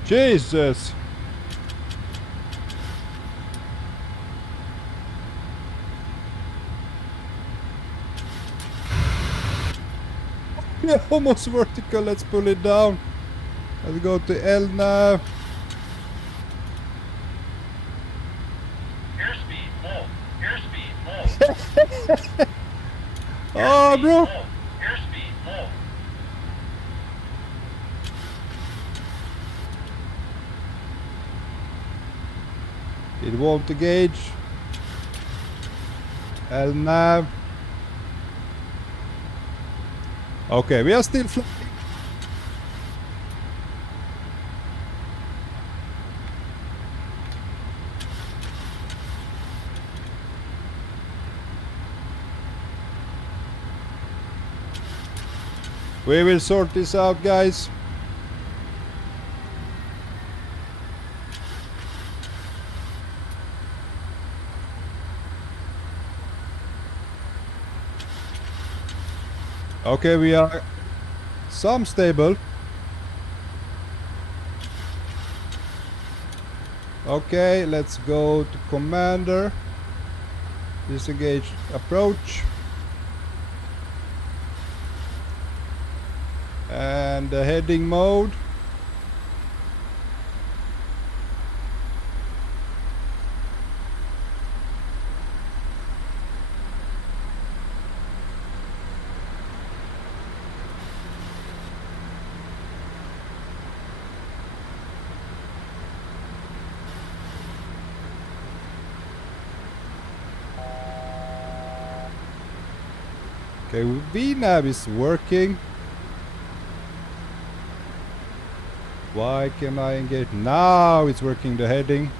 Jesus. Yeah, almost vertical. Let's pull it down. Let's go to L now. Airspeed low. Airspeed low. Oh, bro. Low. Airspeed low. It won't engage. L nav. Okay, we are still flying. We will sort this out, guys. Okay, we are some stable. Okay, let's go to commander. Disengage approach. And the heading mode. Okay, VNAV is working. Why can I engage? Now it's working the heading.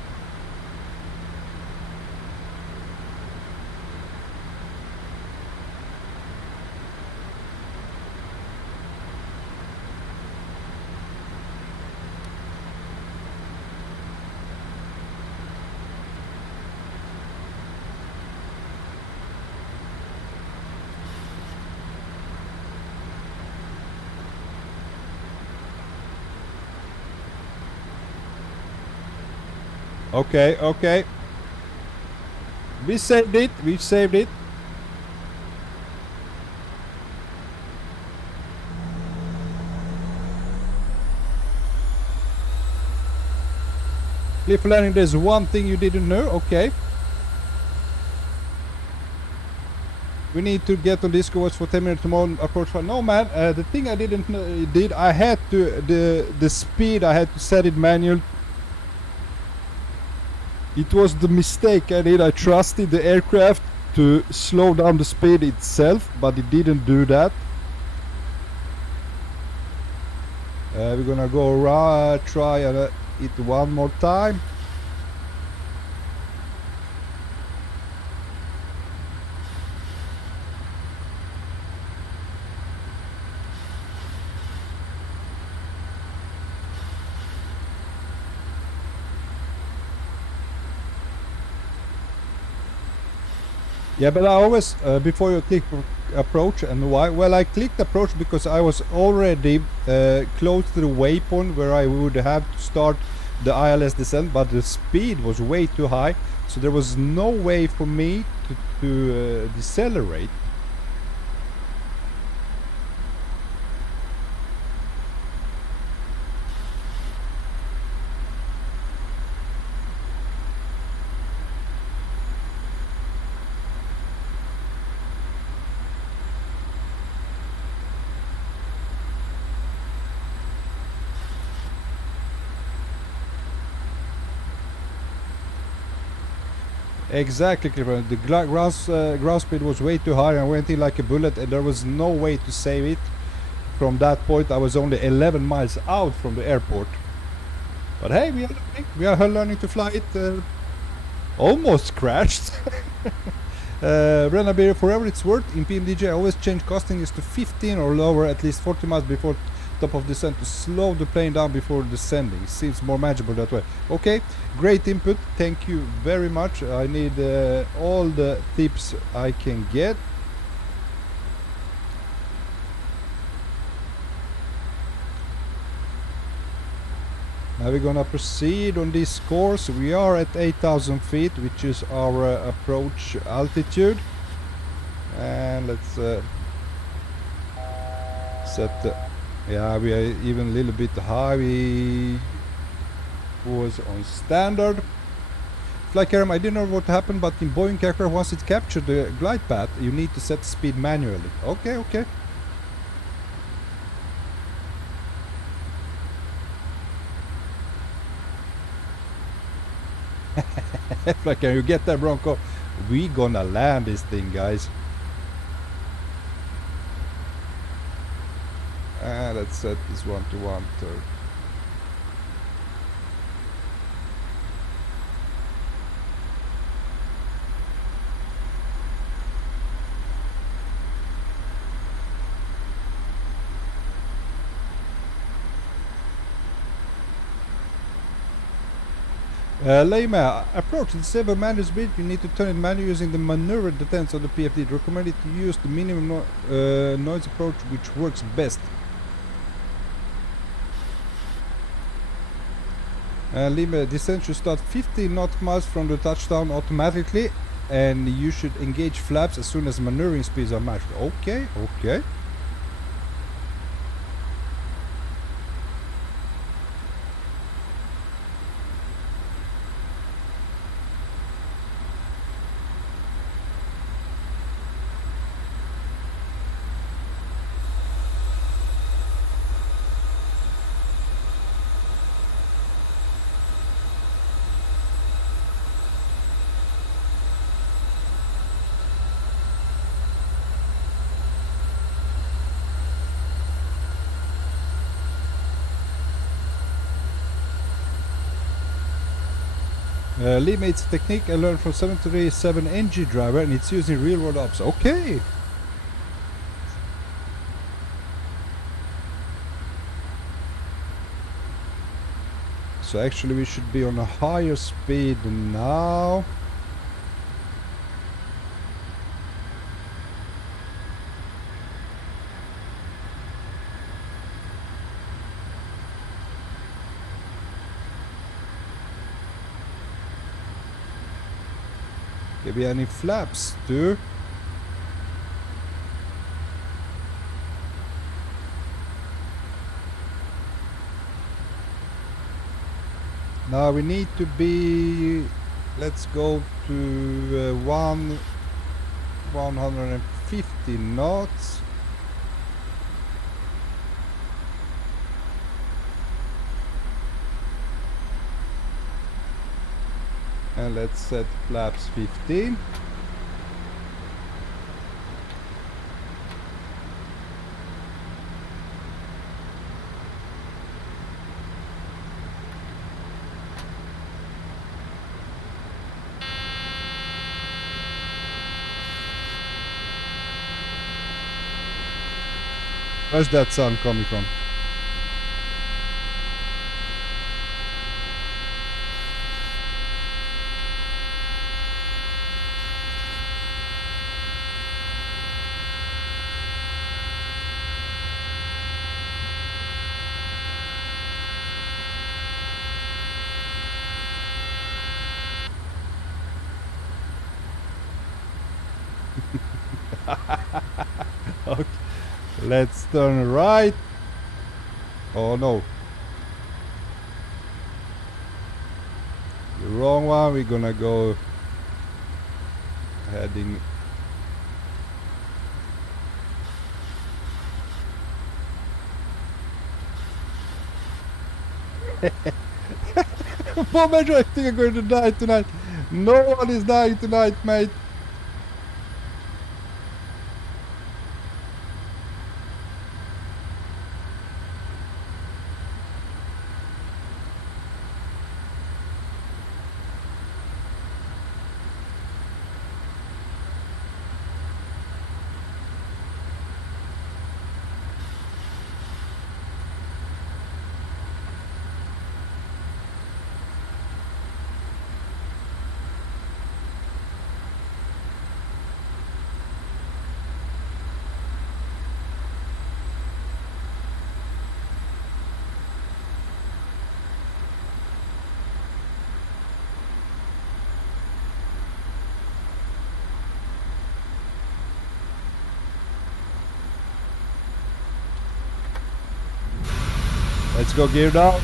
Okay, okay. We saved it. We saved it. Cliff landing, there's one thing you didn't know. Okay. We need to get on this course for 10 minutes tomorrow. Approach for no man. The thing I didn't know, I had to the speed. I had to set it manual. It was the mistake I did. I trusted the aircraft to slow down the speed itself, but it didn't do that. We're gonna go around, try it one more time. Yeah, but I always, before you click approach, and why? Well, I clicked approach because I was already close to the waypoint where I would have to start the ILS descent, but the speed was way too high, so there was no way for me to decelerate. Exactly, Clipper. The ground speed was way too high. I went in like a bullet and there was no way to save it. from that point I was only 11 miles out from the airport. But hey, we are learning to fly it. Almost crashed. Renegade, for whatever it's worth, in PMDG I always change costing is to 15 or lower, at least 40 miles before top of descent, to slow the plane down before descending. It seems more manageable that way. Okay, great input, thank you very much. I need all the tips I can get. Now we're gonna proceed on this course. We are at 8,000 feet, which is our approach altitude. And let's set the... Yeah, we are even a little bit high. We was on standard. Flight Karam, I didn't know what happened, but in Boeing aircraft, once it captured the glide path, you need to set the speed manually. Okay, okay. Like, can you get that, Bronco? We gonna land this thing, guys. Let's set this one to 130. Lema, approach the 7 manual speed. You need to turn it manually using the maneuver depends on the PFD. Recommended to use the minimum noise approach, which works best. Lima, descent should start 15 nautical miles from the touchdown automatically, and you should engage flaps as soon as maneuvering speeds are matched. Okay, okay. Lima, it's a technique I learned from 737 NG driver, and it's used in real world ops. Okay. So actually we should be on a higher speed now. Maybe any flaps too. Now we need to be, let's go to 150 knots. And let's set flaps 15. Where's that sound coming from? Okay, let's turn right. Oh no, the wrong one. We're gonna go heading Bomb I think I'm going to die tonight. No one is dying tonight, mate. Let's go gear down.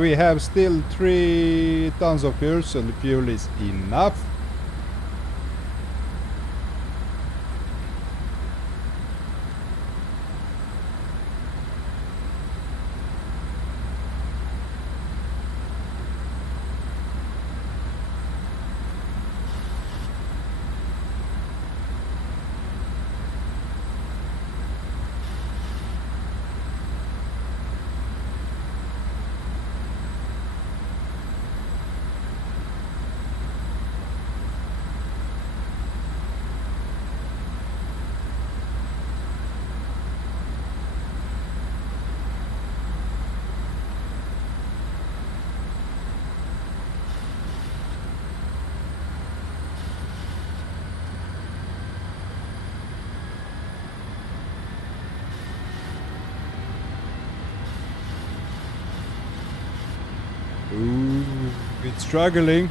We have still 3 tons of fuel, so the fuel is enough. Ooh, it's struggling.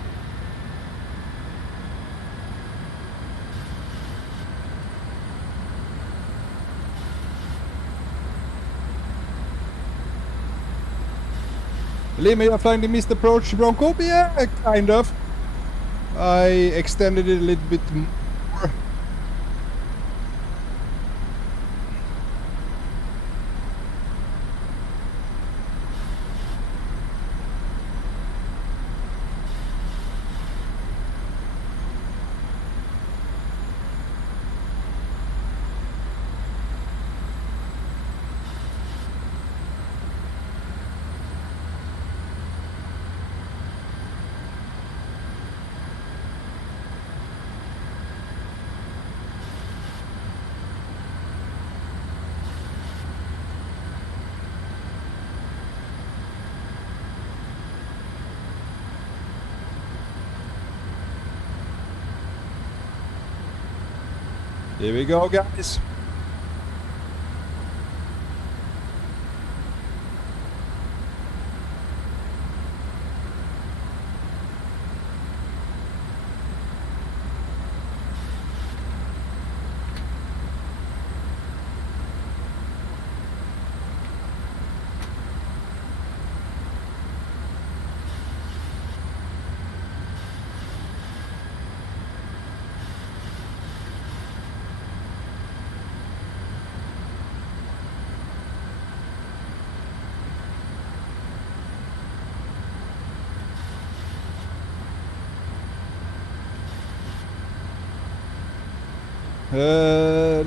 Believe me, you're flying the missed approach, Bronco? Yeah, kind of. I extended it a little bit more. Here we go, guys.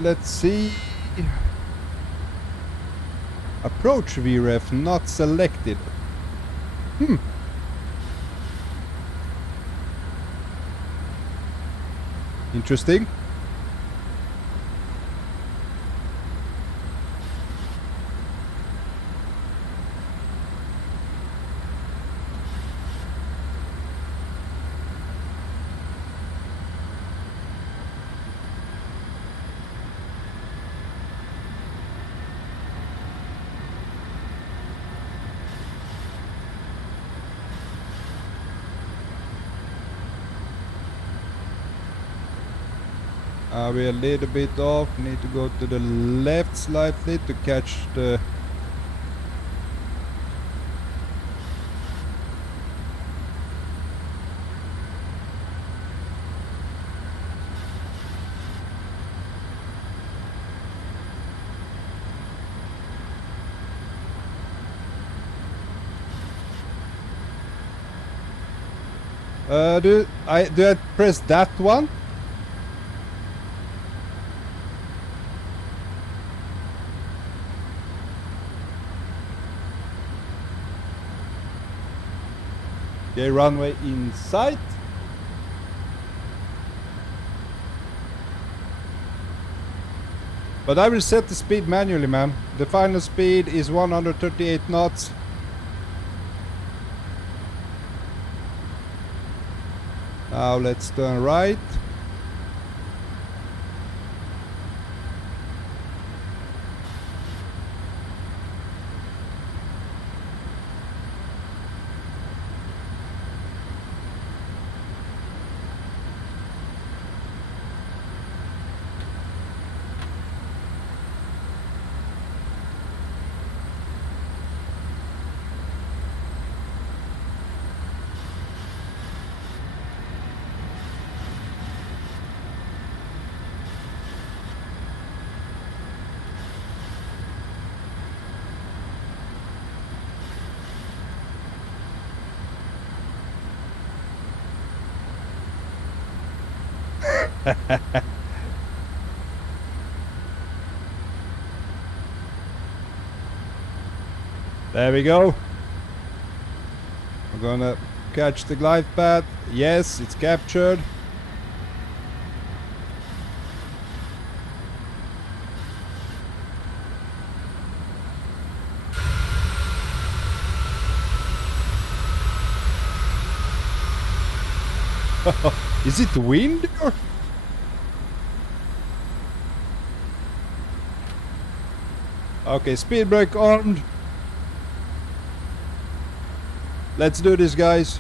Let's see. Approach VREF not selected. Interesting. We're a little bit off, need to go to the left slightly to catch the... do I press that one? Okay, runway in sight. But I will set the speed manually, man. The final speed is 138 knots. Now let's turn right. There we go. We're gonna catch the glide path. Yes, it's captured. Is it wind or? Okay, speed brake on. Let's do this, guys.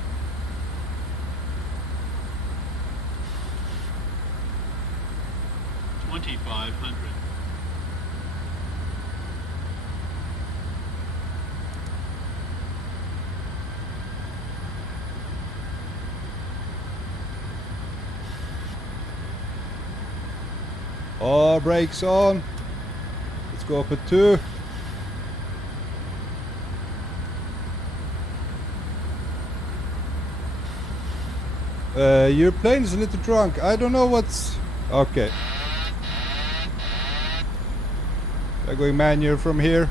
Oh, brakes on. Let's go up at 2. Your plane is a little drunk. I don't know what's... Okay. I'm going manual from here.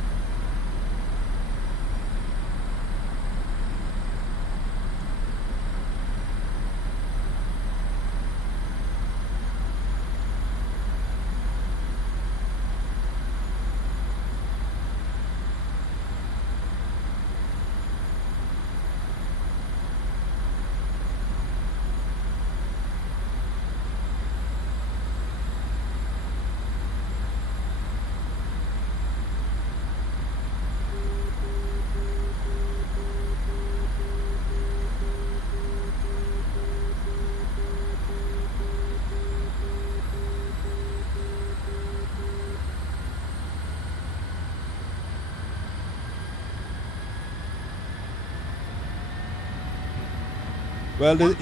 Well,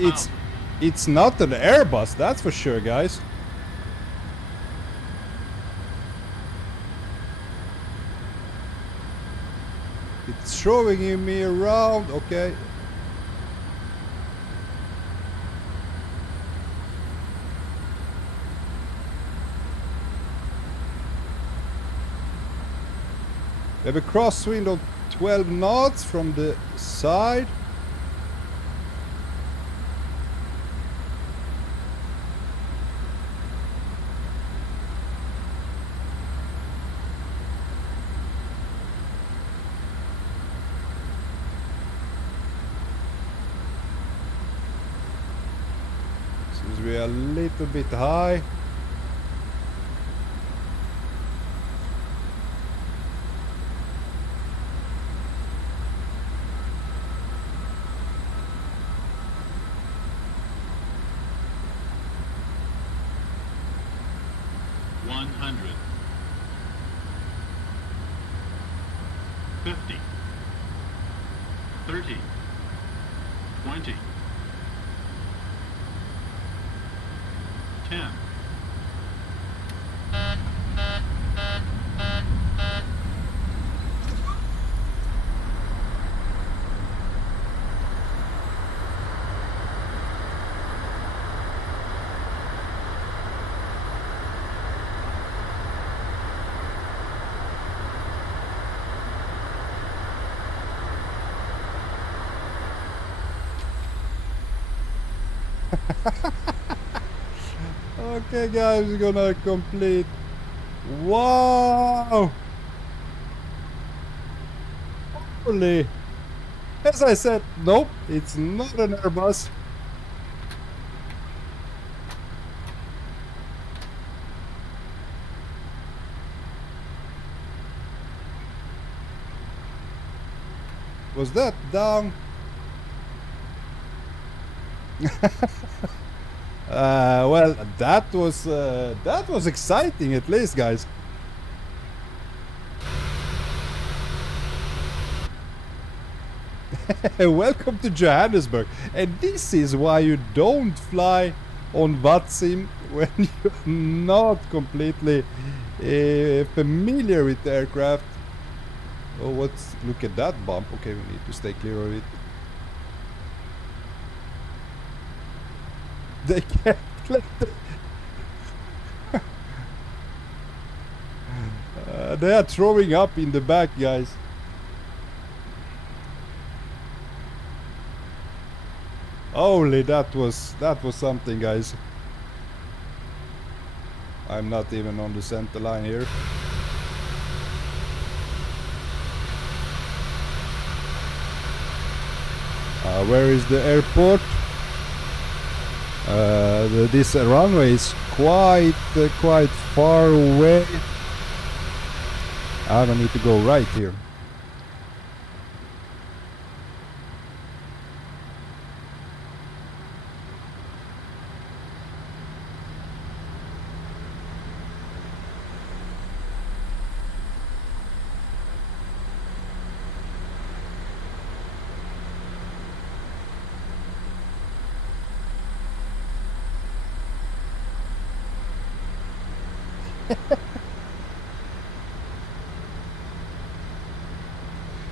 it's not an Airbus, that's for sure, guys. It's showing me around, okay. We have a crosswind of 12 knots from the side. We are a little bit high. $50, $30, $20, $10. Okay, guys, we're gonna complete. Wow! Holy! As I said, nope, it's not an Airbus. Was that down? Well, that was exciting at least, guys. Welcome to Johannesburg, and this is why you don't fly on VATSIM when you're not completely familiar with the aircraft. Oh, look at that bump. Okay, we need to stay clear of it. They can't let they are throwing up in the back, guys. Holy, that was something, guys. I'm not even on the center line here. Where is the airport? This runway is quite far away. I don't need to go right here.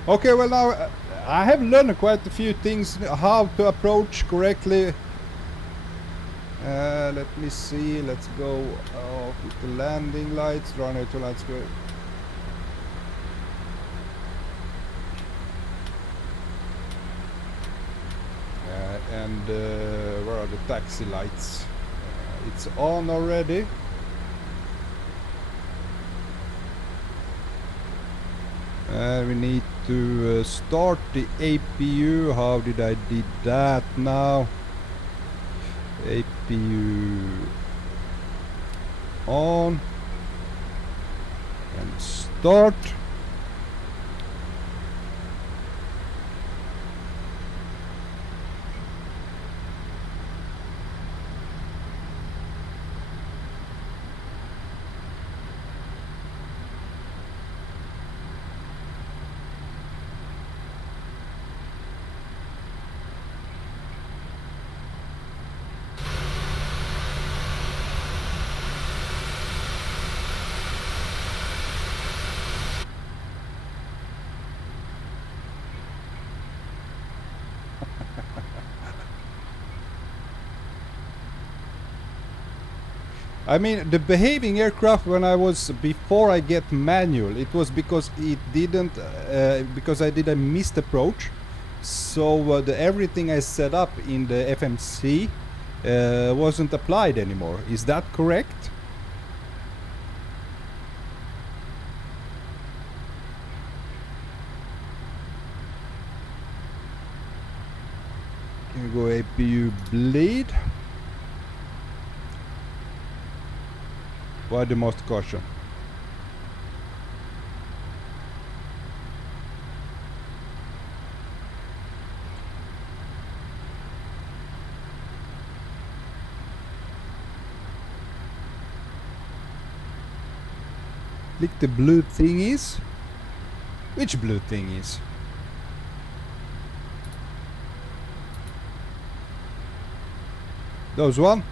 Okay, well now I have learned quite a few things how to approach correctly. Let me see, let's go with the landing lights, runway 2 lights, go. And where are the taxi lights? It's on already. We need to start the APU. How did I did that now? APU on and start. I mean, the behaving aircraft when I was before I get manual, it was because it didn't because I did a missed approach. So everything I set up in the FMC wasn't applied anymore. Is that correct? Can we go APU bleed? Why the most caution? Click the blue thingies. Which blue thingies? Those one?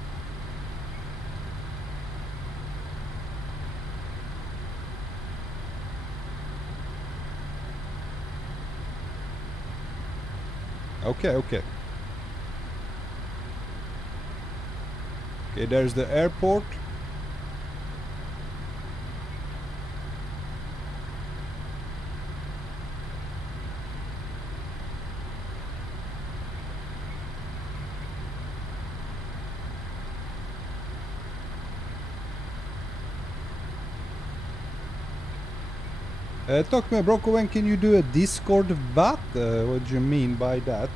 Okay, okay. Okay, there's the airport. Talk to me, Bronco, when can you do a Discord VAT? What do you mean by that?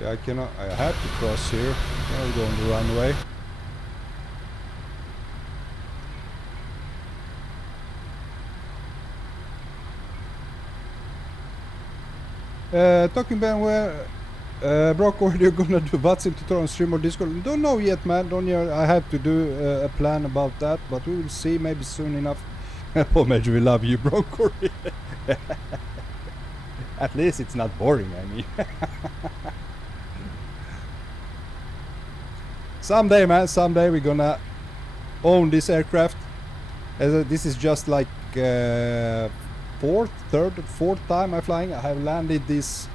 Yeah, I cannot. I have to cross here. I'll go on the runway. Talking about where Bronco, are you gonna do VATSIM tutorial on stream or Discord? Don't know yet, man. Don't know. I have to do a plan about that, but we will see. Maybe soon enough. Poor Major, we love you, Bronco. At least it's not boring. I mean. Someday, man, someday we're gonna own this aircraft. This is just like fourth time I'm flying. I have landed this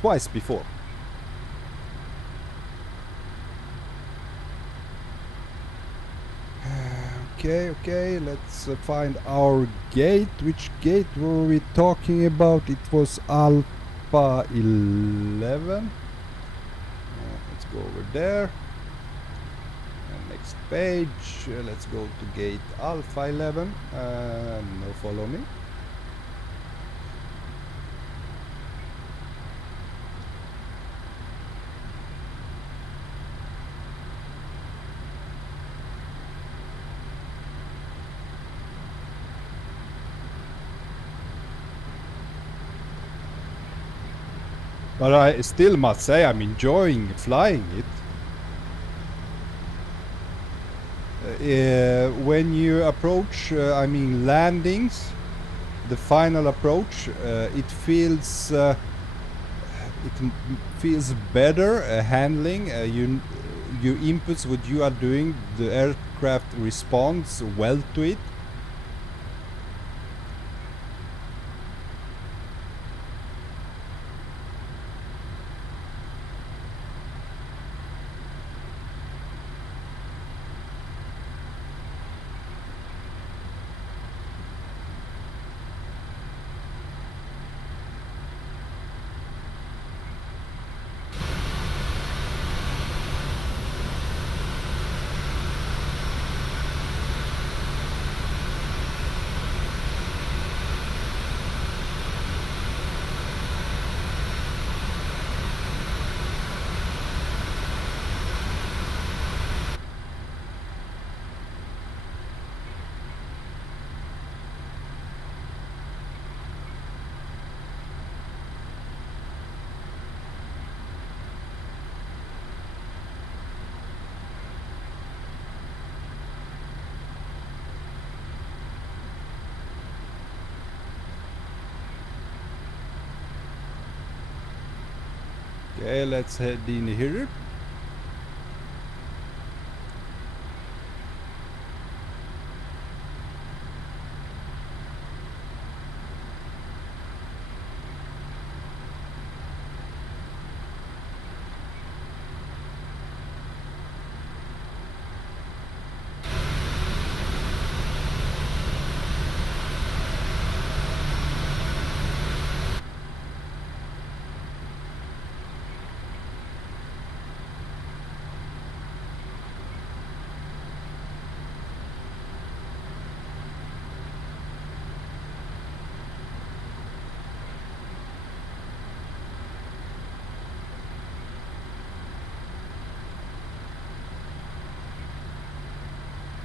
twice before. Okay, let's find our gate. Which gate were we talking about? It was Alpha 11. Let's go over there. And next page, let's go to gate Alpha 11. No, follow me. But I still must say I'm enjoying flying it. When you approach, I mean landings, the final approach, it feels better handling. Your inputs, what you are doing, the aircraft responds well to it. Okay, let's head in here.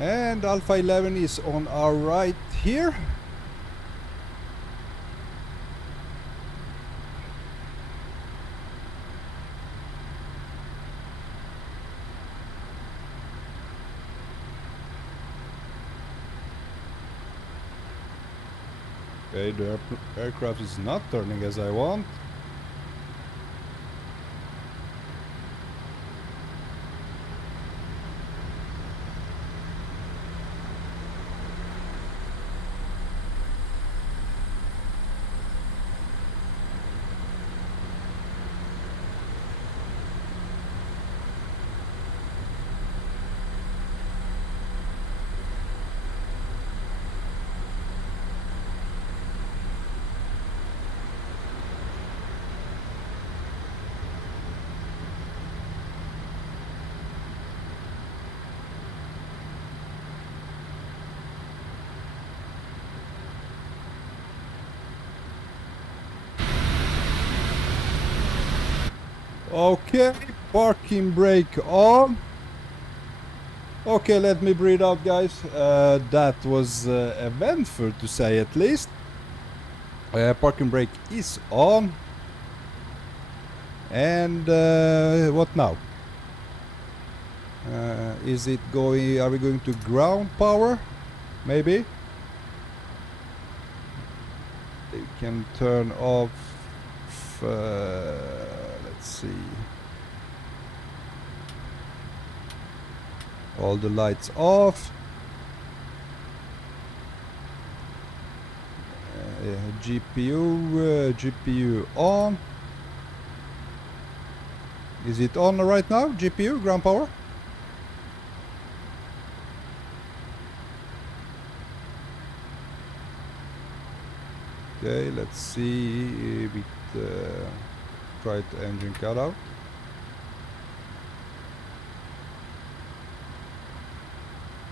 And Alpha 11 is on our right here. Okay, the aircraft is not turning as I want. Okay, parking brake on. Okay, let me breathe out, guys. That was eventful, to say at least. Parking brake is on. And what now? Is it going? Are we going to ground power? Maybe. You can turn off. Let's see. All the lights off. GPU on. Is it on right now? GPU ground power? Okay, let's see with try the engine cutout.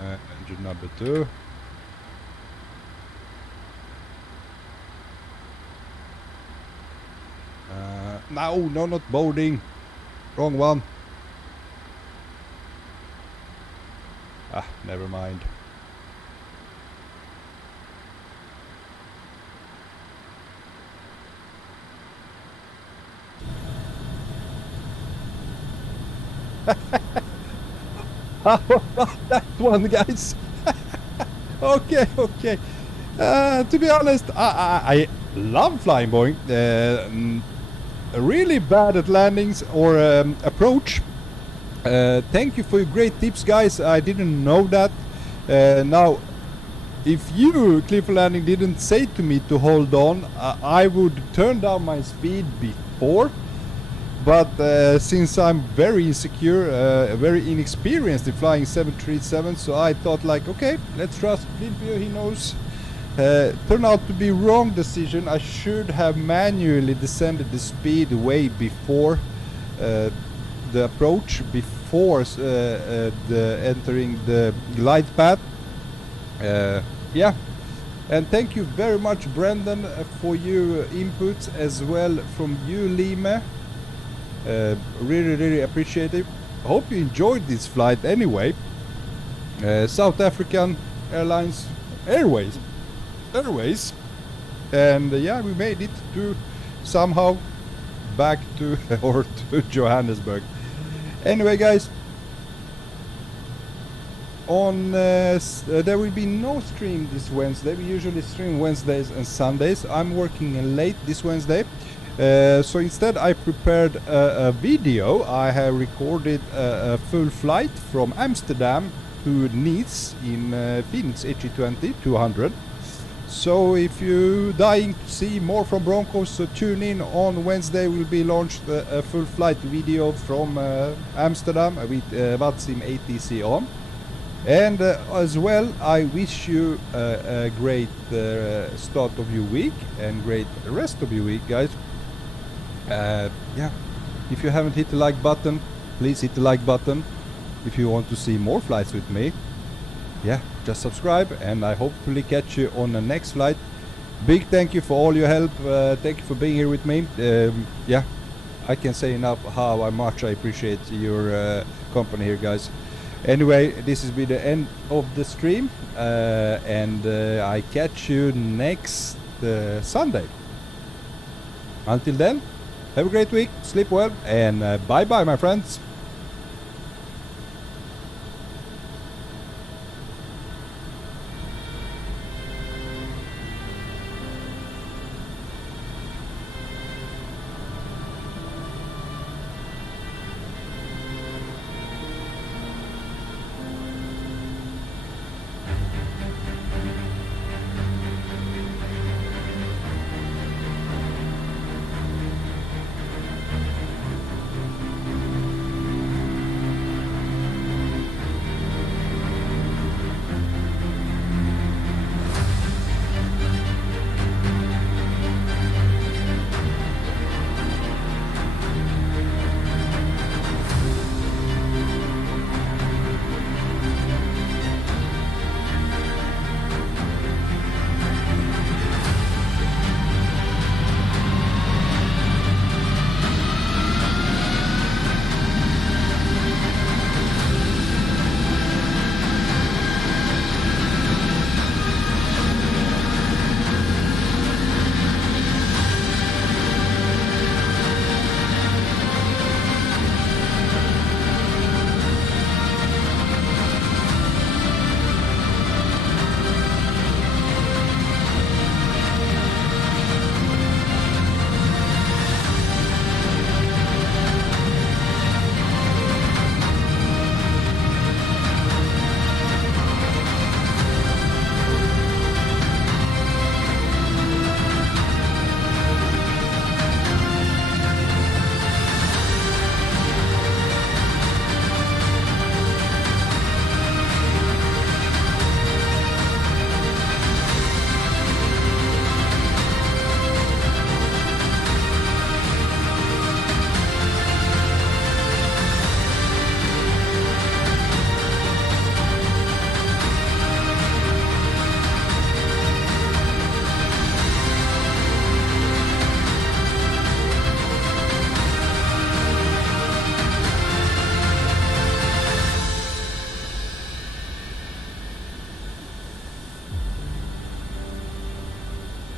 Engine number 2. No, not boarding. Wrong one. Ah, never mind. How about that one, guys? Okay. To be honest, I love flying Boeing. Really bad at landings or approach. Thank you for your great tips, guys. I didn't know that. Now, if you, Cliff Landing, didn't say to me to hold on, I would turn down my speed before. But since I'm very insecure, very inexperienced in flying 737, so I thought like, okay, let's trust Cliffy, he knows. Turned out to be wrong decision. I should have manually descended the speed way before the approach, before the entering the glide path. Yeah, and thank you very much, Brendan, for your inputs, as well from you, Lime. Really appreciate it. Hope you enjoyed this flight anyway. South African Airlines, Airways, and yeah, we made it to somehow back to or to Johannesburg. Anyway, guys, on there will be no stream this Wednesday. We usually stream Wednesdays and Sundays. I'm working late this Wednesday. So instead I prepared a video. I have recorded a full flight from Amsterdam to Nice in Phoenix HE20-200. So if you're dying to see more from Bronco, so tune in. On Wednesday will be launched a full flight video from Amsterdam with VATSIM ATC on. And as well, I wish you a great start of your week and great rest of your week, guys. Yeah, if you haven't hit the like button, please hit the like button. If you want to see more flights with me, yeah, just subscribe, and I hopefully catch you on the next flight. Big thank you for all your help. Thank you for being here with me. Yeah, I can't say enough how much I appreciate your company here, guys. Anyway, this has been the end of the stream, and I catch you next Sunday. Until then, have a great week, sleep well, and bye bye, my friends.